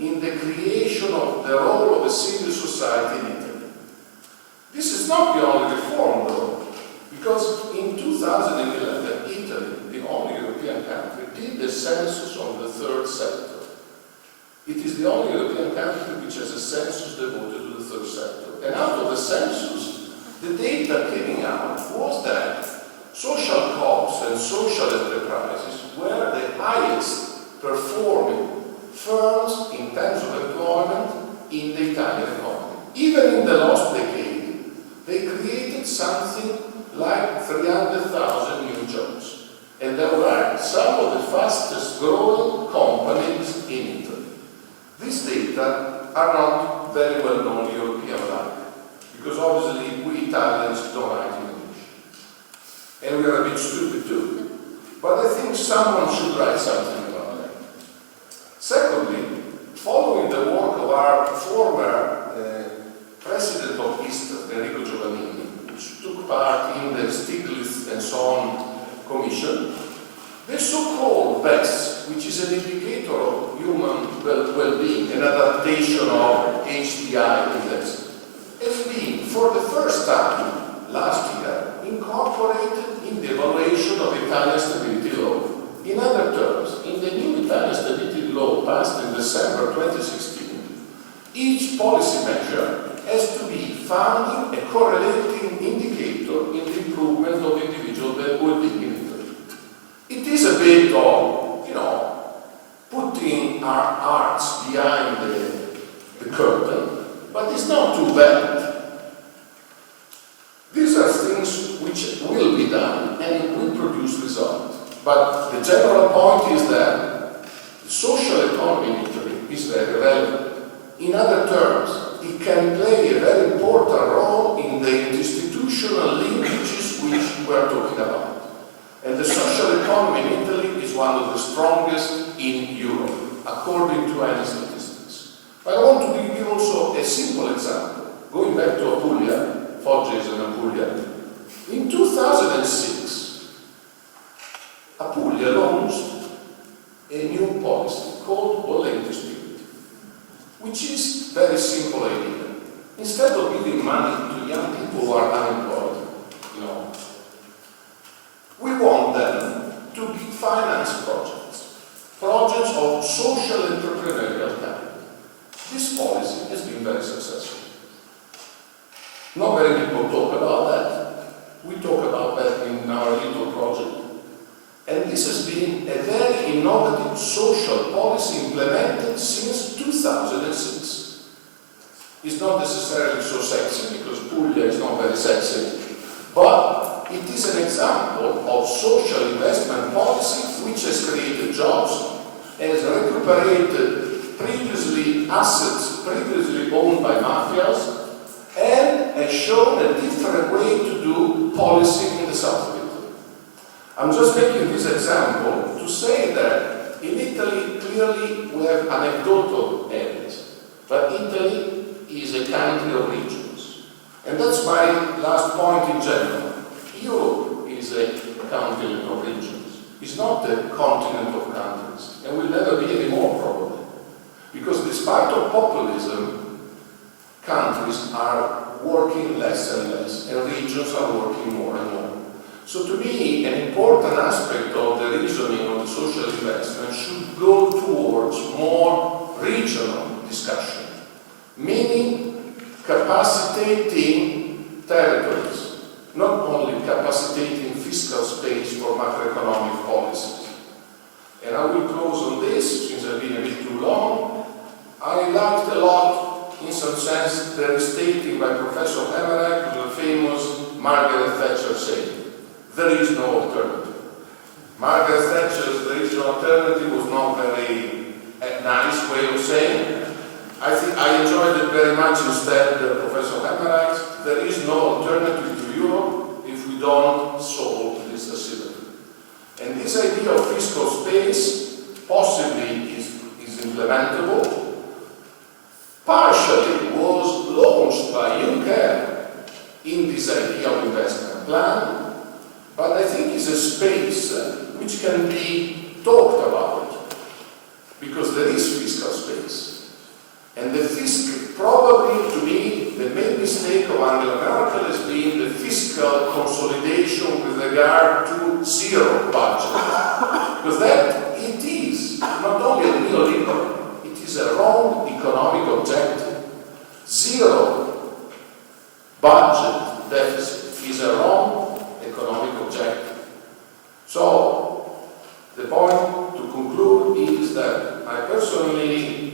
in the creation of the role of the civil society in Italy. This is not the only reform, though, because in 2011, Italy, the only European country, did the census on the third sector. It is the only European country which has a census devoted to the third sector. And out of the census, the data coming out was that social co-ops and social enterprises were the highest performing firms in terms of employment in the Italian economy. Even in the last decade, they created something like 300,000 new jobs. And there were some of the fastest growing companies in Italy. These data are not very well known European-like, because obviously we Italians don't write English. And we are a bit stupid too. But I think someone should write something about that. Secondly, following the work of our former president of ISTA, Enrico Giovannini, which took part in the Stiglitz and so on commission, the so-called BES, which is an indicator of human well-being, an adaptation of HDI index, has been, for the first time last year, incorporated in the evaluation of Italian Stability Law. In other terms, in the new Italian Stability Law passed in December 2016, each policy measure has to be founding a correlating indicator in the improvement of individual well-being in Italy. It is a bit of, putting our hearts behind the curtain, but it's not too bad. These are things which will be done and will produce results. But the general point is that the social economy in Italy is very relevant. In other terms, it can play a very important role in the institutional linkages which we are talking about. And the social economy in Italy is one of the strongest in Europe, according to any statistics. But I want to give you also a simple example. Going back to Apulia, Foggia is an Apulia. In 2006, Apulia launched an which is very simple idea. Instead of giving money to young people who are unemployed, we want them to finance projects of social entrepreneurial kind. This policy has been very successful. Not very people talk about that. We talk about that in our little project. And this has been a very innovative social policy implemented since 2006. It's not necessarily so sexy, because Puglia is not very sexy, but it is an example of social investment policy which has created jobs, has recuperated assets previously owned by mafias, and has shown a different way to do policy in the south of Italy. I'm just making this example to say that in Italy, clearly we have anecdotal areas, but Italy is a country of regions. And that's my last point in general. Europe is a continent of regions. It's not a continent of countries, and will never be anymore probably. Because despite of populism, countries are working less and less, and regions are working more and more. So to me, an important aspect of the reasoning of the social investment should go towards more regional discussion, meaning capacitating territories, not only capacitating fiscal space for macroeconomic policies. And I will close on this, since I've been a bit too long. I liked a lot, in some sense, the restating by Professor Emerijck of the famous Margaret Thatcher saying, "There is no alternative." Margaret Thatcher's "there is no alternative" was not very nice way of saying. I think I enjoyed it very much instead, Professor Emerijck. There is no alternative to Europe if we don't solve this asymmetry. And this idea of fiscal space possibly is implementable. Partially was launched by Juncker in this idea of investment plan, but I think it's a space which can be talked about, because there is fiscal space. And the probably to me, the main mistake of Angela Merkel has been the fiscal consolidation with regard to zero budget. Because that it is not only a neoliberal, it is a wrong economic objective. Zero budget deficit is a wrong economic objective. So, the point to conclude is that I personally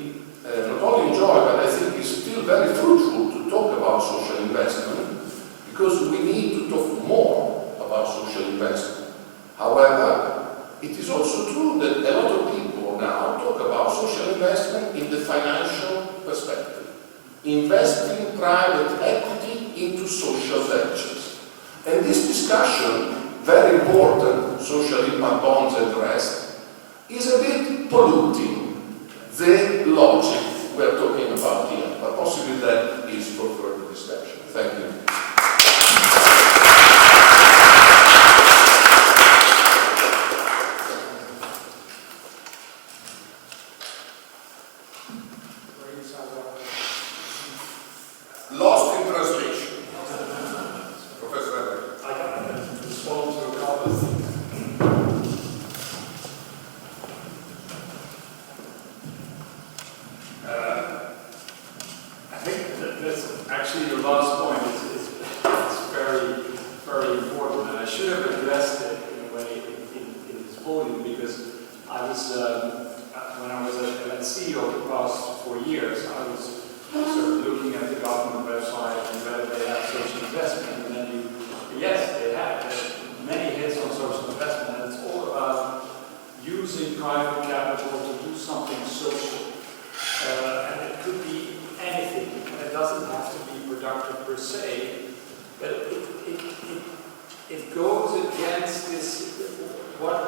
not only enjoy, but I think it's still very fruitful to talk about social investment, because we need to talk more about social investment. However, it is also true that a lot of people now talk about social investment in the financial perspective, investing private equity into social ventures. And this discussion, very important, social impact bonds and the rest, is a bit polluting the logic we're talking about here, but possibly that is for further discussion. Thank you. Lost in translation. Professor Emerijck. I can respond to a couple of things. I think that's actually your last point is very, very important, and I should have addressed it in a way in this volume, because I was when I was at CEO the past 4 years, I was sort of looking at the government website and whether they have social investment, and then yes, they have. There's many hits on social investment, and it's all about using private capital to do something social. And it could be anything. It doesn't have to be productive per se, but it goes against this, what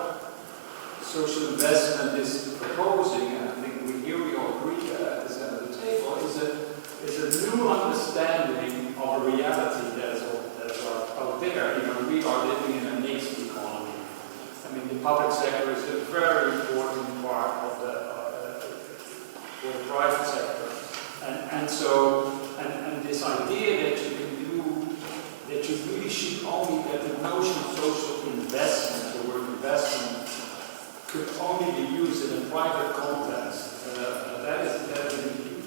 social investment is proposing, and I think we all agree at this end of the table, is a new understanding of a reality that is out there. We are living in a mixed economy. I mean, the public sector is a very important part of for the private sector. so, and this idea that you can do, that you really should only, that the notion of social investment, the word investment, could only be used in a private context.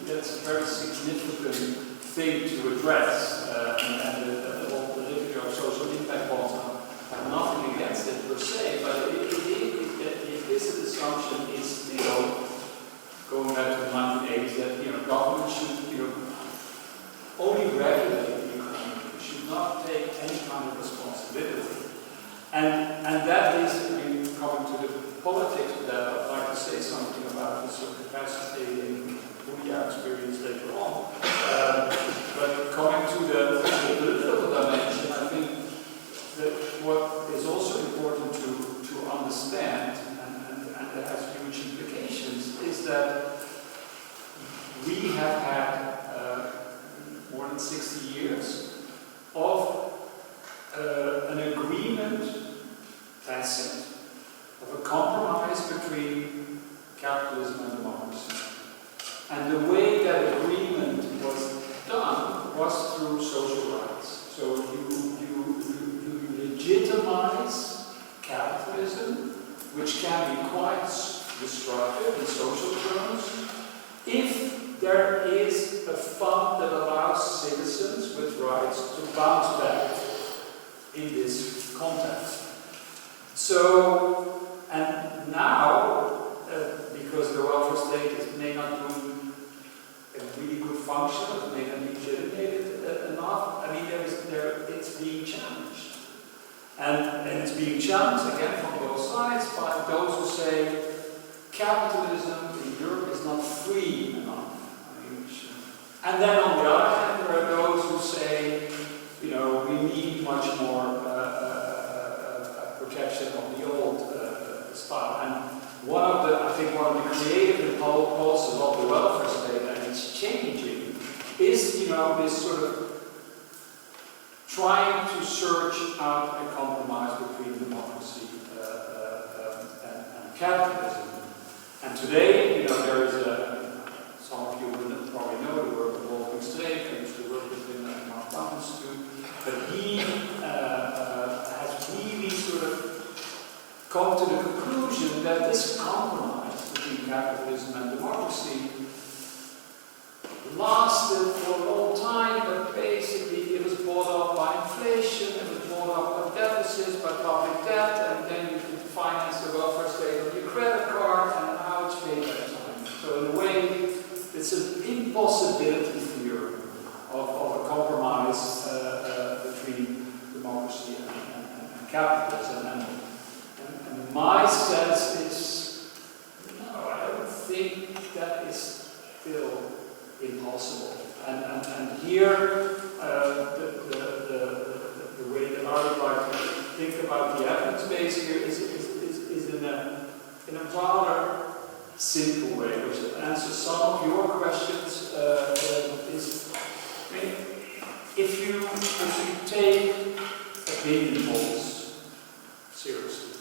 That's a very significant thing to address, and the whole literature of social impact bonds have nothing against it per se, but the implicit assumption is, going back to the 1980s, that government should only regulate the economy, should not take any kind of responsibility, and that is, coming to the politics of that, I'd like to say something about the sort of capacitating Booyah experience later on. But coming to the political dimension, I think that what is also important to understand, and that has huge implications, is that we have had more than 60 years of an agreement, tacit, of a compromise between capitalism and democracy. And the way that agreement was done was through social rights. So you legitimize capitalism, which can be quite destructive in social terms, if there is a fund that allows citizens with rights to bounce back in this context. So, and now, because the welfare state may not do a really good function, it may not be legitimated enough, it's being challenged. And it's being challenged, again, from both sides, by those who say capitalism in Europe is not free enough. And then on the other hand, there are those who say, we need much more protection of the old style. And I think one of the creative impulses of the welfare state, and it's changing, is, this sort of trying to search out a compromise between democracy and capitalism. And today, there is some of you will probably know the work of Wolfgang Streeck. I used to work with him at Mark Institute, but he has really sort of come to the conclusion that this compromise between capitalism and democracy lasted for a long time, but basically it was brought up by inflation, it was brought up by deficits, by public debt, and then you could finance the welfare state on your credit card, and now it's paid back time. So in a way, it's an impossibility theory of a compromise between democracy and capitalism. And my sense is, no, I don't think that is still impossible. And here, the way that I would like to think about the evidence base here is in a rather simple way, which answers some of your questions. If you take opinion polls seriously,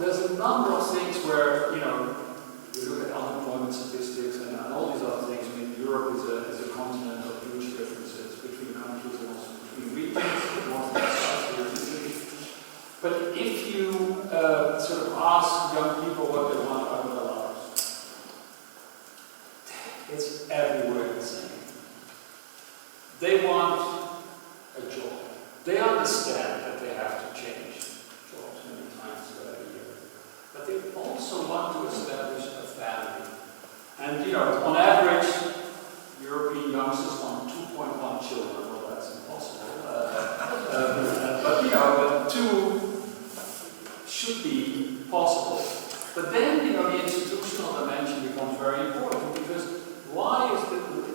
there's a number of things where, you look at unemployment statistics and all these other things. Europe is a continent of huge differences between countries and also between regions, north and south, here in Italy. But if you sort of ask young people what they want out of their lives, it's everywhere the same. They want a job. They understand that they have to change jobs many times a year. But they also want to establish a family. And on average, European youngsters want 2.1 children. Well, that's impossible. But 2 should be possible. But then, the institutional dimension becomes very important, because why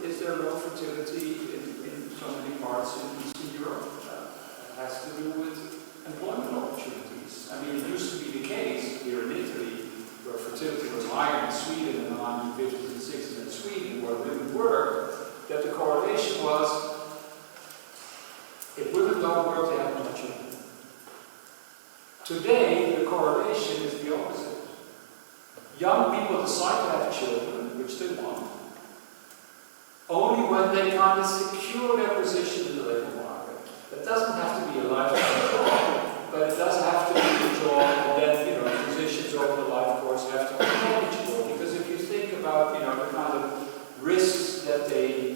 is there low fertility in so many parts in Eastern Europe? It has to do with employment opportunities. It used to be the case here in Italy, where fertility was higher in Sweden in the 1950s and 60s in Sweden, where women worked, that the correlation was, if women don't work, they have no children. Today, the correlation is the opposite. young people decide to have children, which they want, only when they kind of secure their position in the labor market. That doesn't have to be a lifetime job, but it does have to be a job that, you know, physicians over the life course have to be manageable. Because if you think about, you know, the kind of risks that they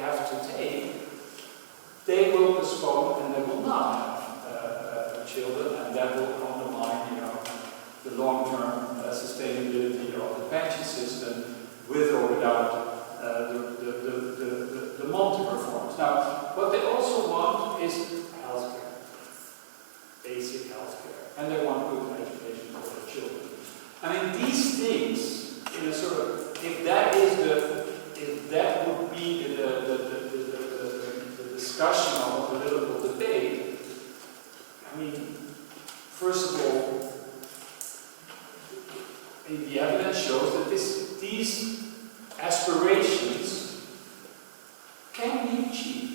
have to take, they will postpone and they will not have children, and that will undermine, you know, the long-term sustainability of the pension system, with or without the Monty reforms. Now, what they also want is healthcare, basic healthcare, and they want good education for their children. I mean, these things, in a sort of, if that would be the discussion of a political debate, I mean, first of all, the evidence shows that these aspirations can be achieved.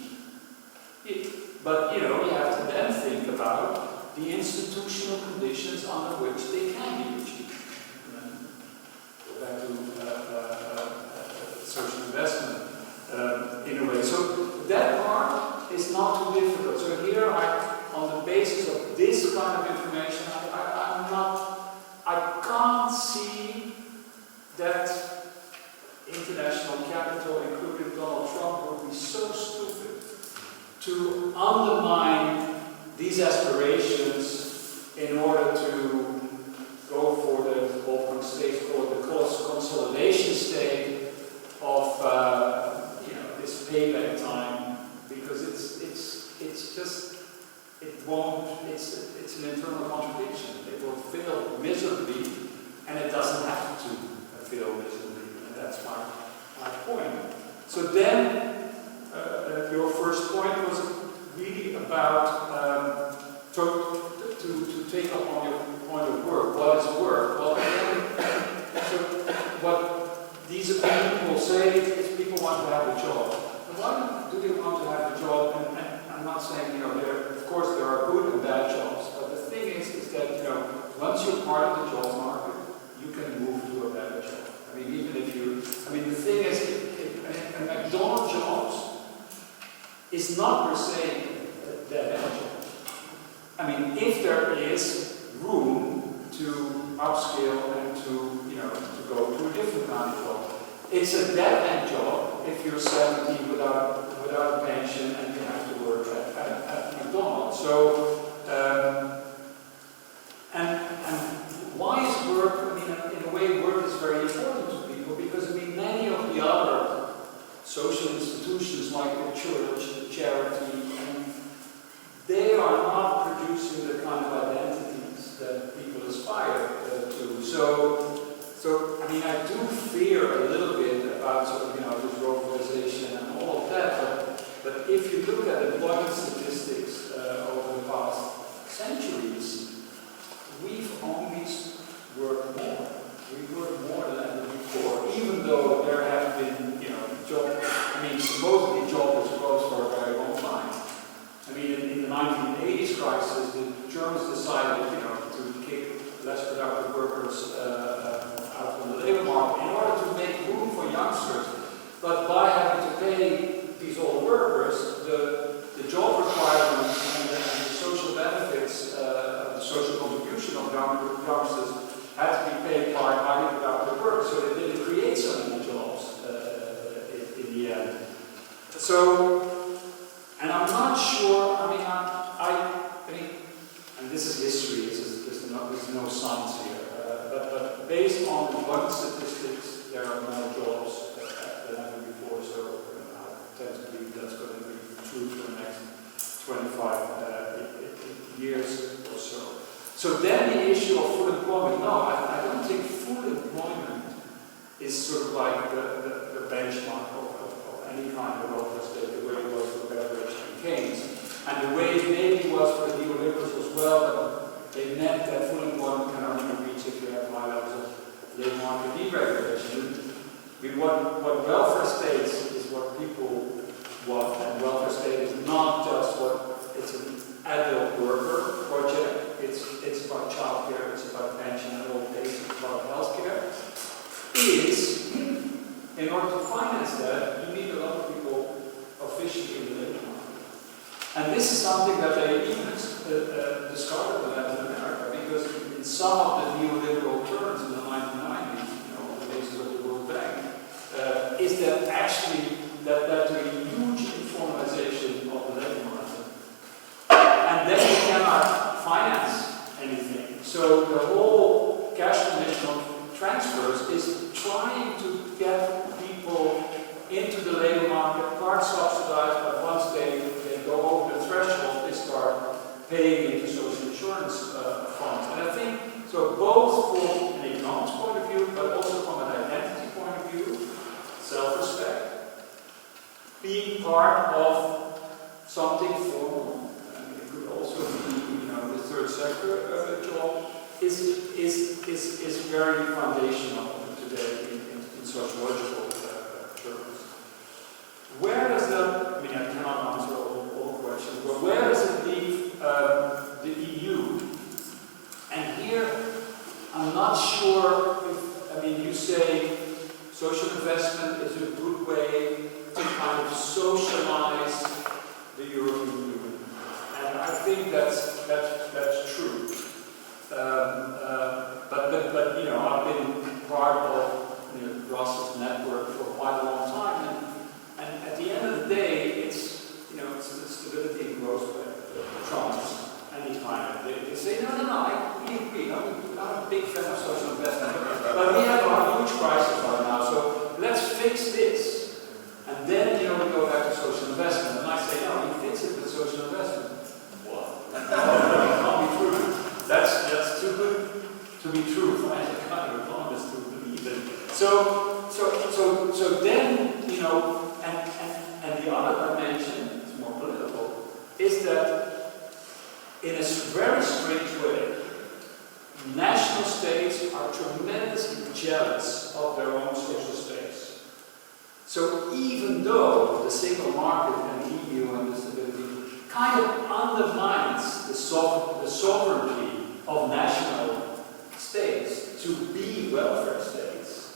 But, you know, you have to then think about the institutional conditions under which they can be achieved. Go back to social investment in a way. So that part is not too difficult. So here, on the basis of this kind of information, I can't see that international capital, including Donald Trump, would be so stupid to undermine these aspirations in order to go for the, what states call the consolidation state of you know, this payback time, because it's just, it won't, it's an internal contradiction. It will fail miserably, and it doesn't have to fail miserably, and that's my point. So then, your first point was really about to take up on your point of work. What is work? Well, so what these opinions will say is people want to have a job. And why do they want to have a job? And I'm not saying, you know, of course there are good and bad jobs, but the thing is that, you know, once you're part of the job market, you can move to a better job. I mean, even if you, I mean, the thing is, a McDonald's jobs is not per se a dead end job. I mean, if there is room to upskill and to, you know, to go to a different kind of job, it's a dead end job if you're 70 without a pension and you have to work at McDonald's. So, and why is work? I mean, in a way, work is very important to people because, I mean, many of the other social institutions like the church, the charity, they are not producing the kind of identities that people aspire to. So I mean, I do fear a little bit about sort of, you know, this globalization and all of that. But if you look at employment statistics over the past centuries, we've always worked more. We've worked more than ever before, even though there have been, you know, supposedly jobless growth for a very long time. I mean, in the 1980s crisis, the Germans decided, you know, to kick less productive workers out from the labor market in order to make room for youngsters. But by having to pay these old workers, the job requirements and the social benefits, the social contribution of youngsters had to be paid by highly productive workers, so they didn't create so many jobs in the end. So, and I'm not sure, I mean, I mean, and this is history, there's no science here, but based on employment statistics, there are more jobs than ever before, so I tend to believe that's going to be true for the next 25 years or so. So then the issue of full employment, no, I don't think full employment is sort of like the benchmark of any kind of welfare state, the way it was for Beveridge and Keynes, and the way it maybe was for the neoliberals as well, but they meant that full employment can only be reached if you have high levels of labor market deregulation. What welfare states is what people want, and welfare state is not just what, it's an adult worker project, it's about childcare, it's about pension and old age, it's about health some of the neoliberal terms in the 1990s, on the basis of the World Bank, is that actually that led to a huge informalization of the labor market. And then you cannot finance anything. So the whole cash conditional transfers is trying to get people into the labor market, part subsidized, but once they go over the threshold, they start paying into social insurance funds. And I think, so both from an economics point of view, but also from an identity point of view, self-respect, being part of something formal, and it could also be, the third sector job, is very foundational today in sociological terms. Where does I cannot answer all questions, but where does it leave the EU? And here, I'm not sure if, you say social investment is a good way to kind of socialize the European Union. And I think that's true. But I've been part of the Brussels network for quite a long time, and at the end of the day, it's the stability and growth trumps any time. They say we agree. I'm a big fan of social investment, but we have a huge crisis right now, so let's fix this, and then we go back to social investment. And I say no, you fix it with social investment. What? That can't be true. That's too good to be true for any kind of economist to believe in. So then, and the other dimension, it's more political, is that in a very strange way, national states are tremendously jealous of their own social space. So even though the single market and the EU and the stability kind of undermines the sovereignty of national states to be welfare states,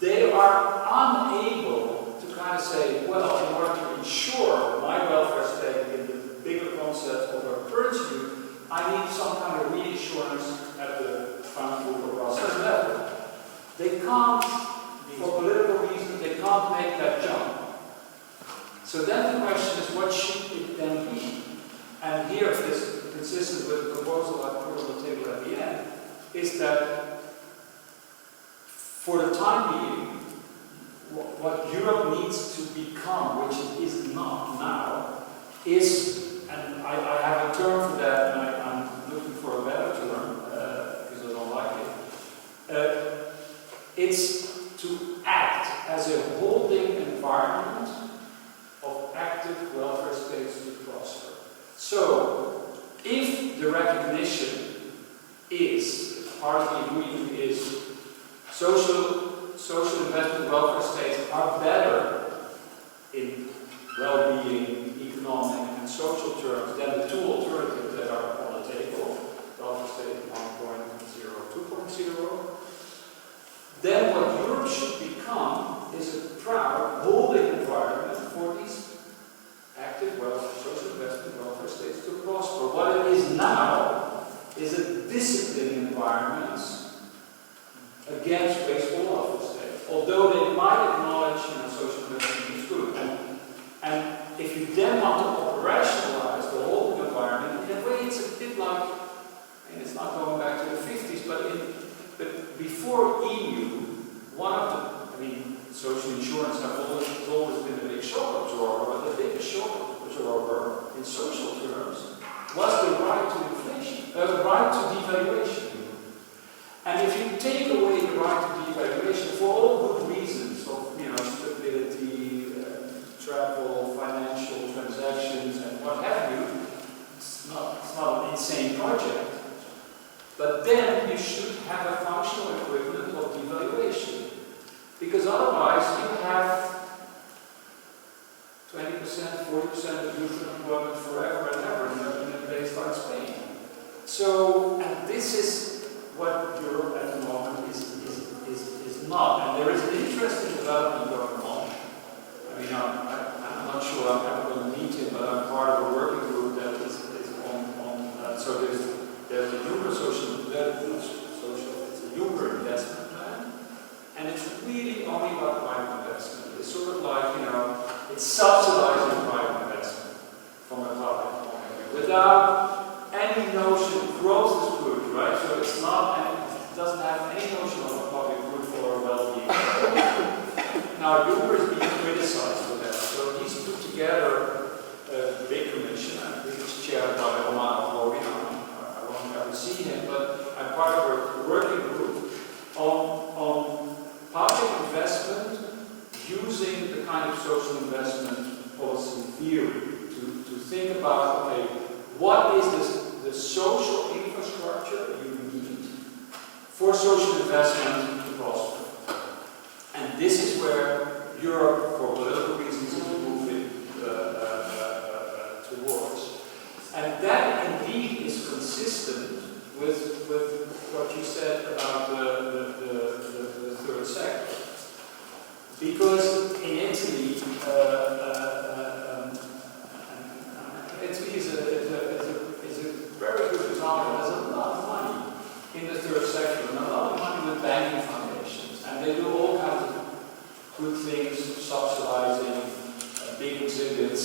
they are unable to kind of say, well, in order to ensure my welfare state in the bigger concept of our currency, I need some kind of reinsurance at the Frankfurt or Brussels level. They can't, for political reasons, they can't make that jump. So then the question is, what should it then be? And here, this consistent with the proposal I put on the table at the end, is that for the time being, what Europe needs to become, which it is not now, is, and I have a term for that, and I'm looking for a better term, because I don't like it. It's to act as a holding environment of active welfare states to prosper. So, if the recognition is, part of the agreement is, social investment welfare states are better in well-being, economic and social terms than the two alternatives that are on the table, welfare state 1.0, 2.0, then what Europe should become is a proud holding environment for these active social investment welfare states to prosper. What it is now is a disciplined environment against wasteful welfare states. Although they might acknowledge social investment is good. And if you then want to operationalize the holding environment, in a way it's a bit like, and it's not going back to the 50s, but before EU, one of the, social insurance has always been a big shock absorber, but the biggest shock absorber in social terms was the right to inflation, the right to devaluation. And if you take away the right to devaluation for all good reasons of stability, travel, financial transactions, and what have you, it's not an insane project. But then you should have a functional equivalent of devaluation. Because otherwise you have 20%, 40% of youth unemployment forever and ever in a place like Spain. So, and this is what Europe at the moment is not. And there is an interesting development going on. I'm not sure I'm ever going to meet him, but I'm part of a working group that is on so there's the Euro social, notion, growth is good, right? So it's not, it doesn't have any notion of a public good for well-being. Now, Juncker is being criticized for that. So he's put together a big commission. I think it's chaired by Omar Al-Ghawi. I won't ever see him, but I'm part of a working group on public investment using the kind of social investment policy theory to think about, okay, what is the social infrastructure you need for social investment to prosper? And this is where Europe, for political reasons, is moving towards. And that indeed is consistent with what you said about the third sector. Because in Italy, Italy is a very good example. There's a lot of money in the third sector, and a lot of money with banking foundations. And they do all kinds of good things, subsidizing big exhibits.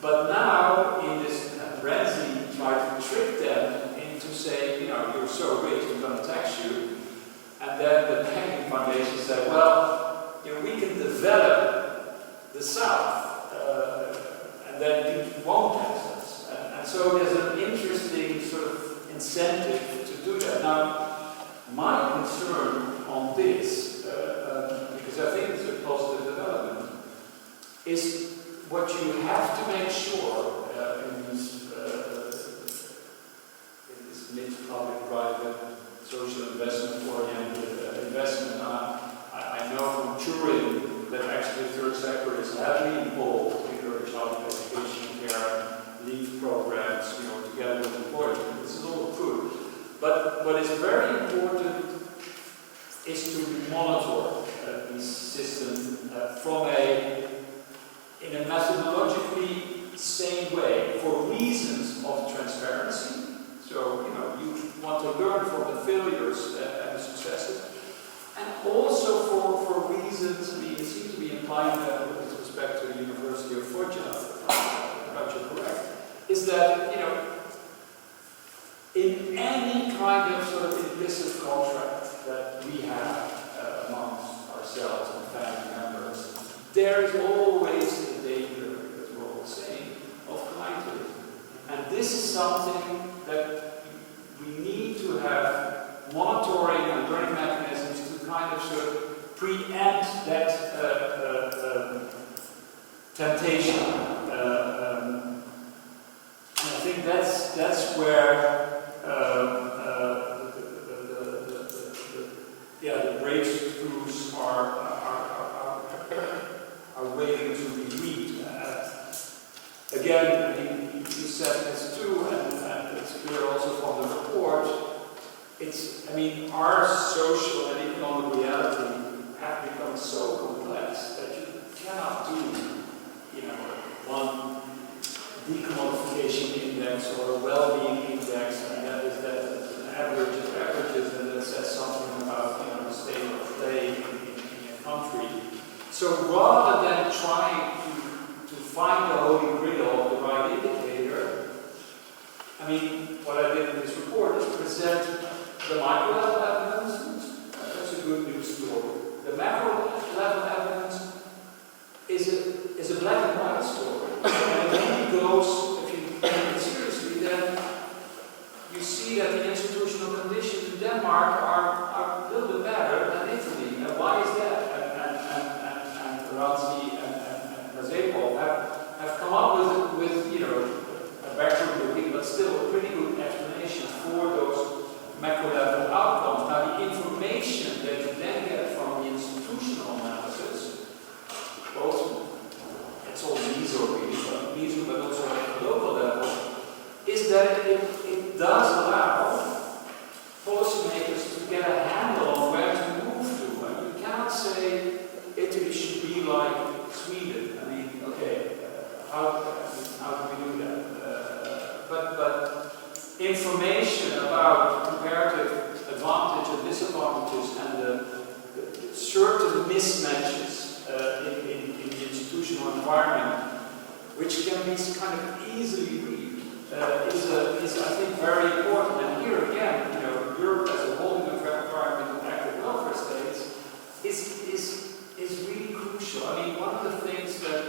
But now, in this Renzi tried to trick them into saying, you know, you're so rich, we're going to tax you. And then the banking foundation said, well, you know, we can develop the South, and then you won't tax us. And so there's an interesting sort of incentive to do that. Now, my concern on this, because I think it's a positive development, is what you have to make sure in this mid-public-private social investment-oriented investment. I know from Turin that actually the third sector is heavily involved in early childhood education, care, leave programs, you know, together with employers. This is all good. But what is very important is to monitor these systems in a methodologically same way for reasons of transparency. So, you know, you want to learn from the failures and the successes, and also for reasons, I mean, it seems to be implying that with respect to the University of Foggia, if I'm not correct, is that, you know, in any kind of sort of implicit contract that we have amongst ourselves and family members, there is always the danger, as we're all saying, of clientelism. And this is something that we need to have monitoring and learning mechanisms to kind of sort of preempt that temptation. And I think that's where the breakthroughs are waiting to be reaped. Again, I mean, you said this too, and it's clear also from the report. I mean, our social and economic reality have become so complex that you cannot do, you know, one decommodification index or a well-being index, and that is an average of averages, and that says something about, you know, the state of play in a country. So rather than trying to find the holy grail of the right indicator, I mean, what I did in this report is present the micro-level evidence. That's a good news story. The macro-level evidence is a black and white story. And it really goes, if you take it seriously, then you see that the institutional conditions in Denmark are a little bit better than Italy. Now, why is that? And Ranzi and Mazepov have come up with, you know, a backward-looking, but still a pretty good explanation for those macro-level outcomes. Now, the information that you then get from the institutional analysis, both, it's all meso, but also at the local level, is that it does allow policymakers to get a handle on where to move to. And you cannot say Italy should be like Sweden. I mean, okay, how do we do that? But information about comparative advantage and disadvantages and the certain mismatches in the institutional environment, which can be kind of easily read, I think, very important. And here again, you know, Europe as a whole environment of active welfare states is really crucial. I mean, one of the things that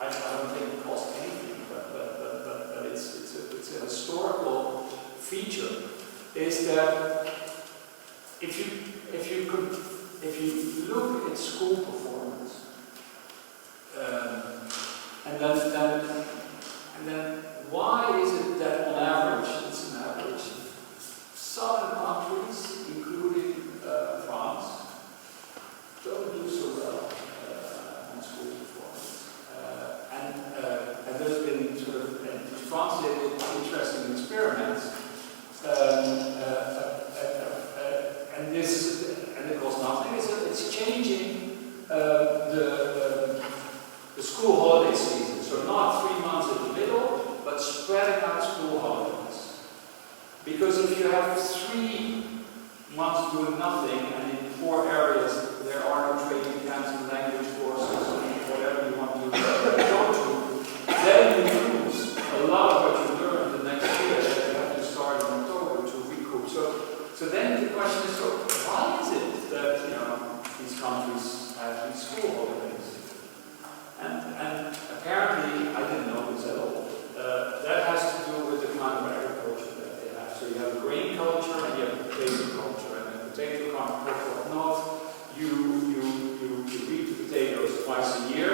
I don't think it costs anything, but it's a historical feature, is that if you look at school performance, and then why is it that on average, it's an average, southern countries, including France, don't do so well on school performance. And there's been sort of, in France they did interesting experiments, and it costs nothing. It's changing the school holiday season. So not 3 months in the middle, but spreading out school holidays. Because if you have 3 months doing nothing, and in 4 areas there are no training camps and language courses, whatever you want to go to, then you lose a lot of what you learned the next year that you have to start in October to recoup. So then the question is, so why is it that, you know, these countries have these school holidays? And apparently, I didn't know this at all. That has to do with the kind of agriculture that they have. So you have a grain culture and you have a potato culture. And the potato culture of north, you reap the potatoes twice a year,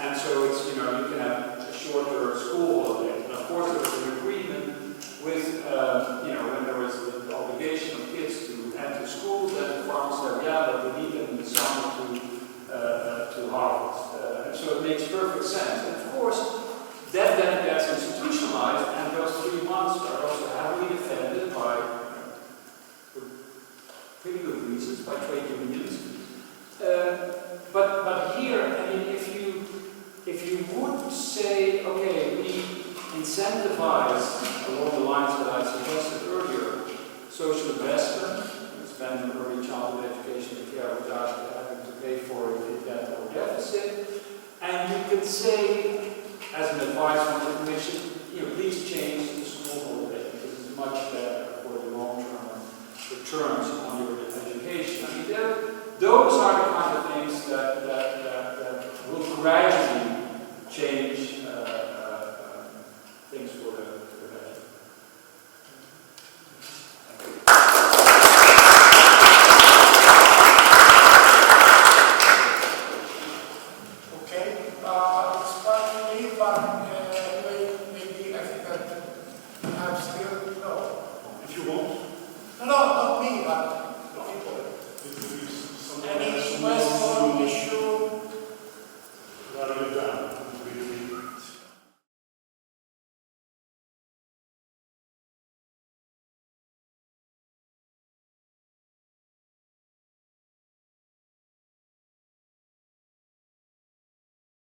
and so it's, you know, you can have a shorter school holiday. And of course, there was an agreement with, you know, when there was the obligation of kids to enter school, then the farmers said, yeah, but we need them in the summer to harvest. And so it makes perfect sense. And of course, that then gets institutionalized, and those 3 months are also heavily defended by, for pretty good reasons, by trade unions. But here, I mean, if you would say, okay, we incentivize along the lines that I suggested earlier, social investment, spend early childhood education and care without having to pay for it in debt or deficit, and you could say, as an advice from the Commission, you know, please change the school holiday because it's much better for the long-term returns on your education. I mean, those are the kind of things that will gradually change things for the better. Okay, it's finally, but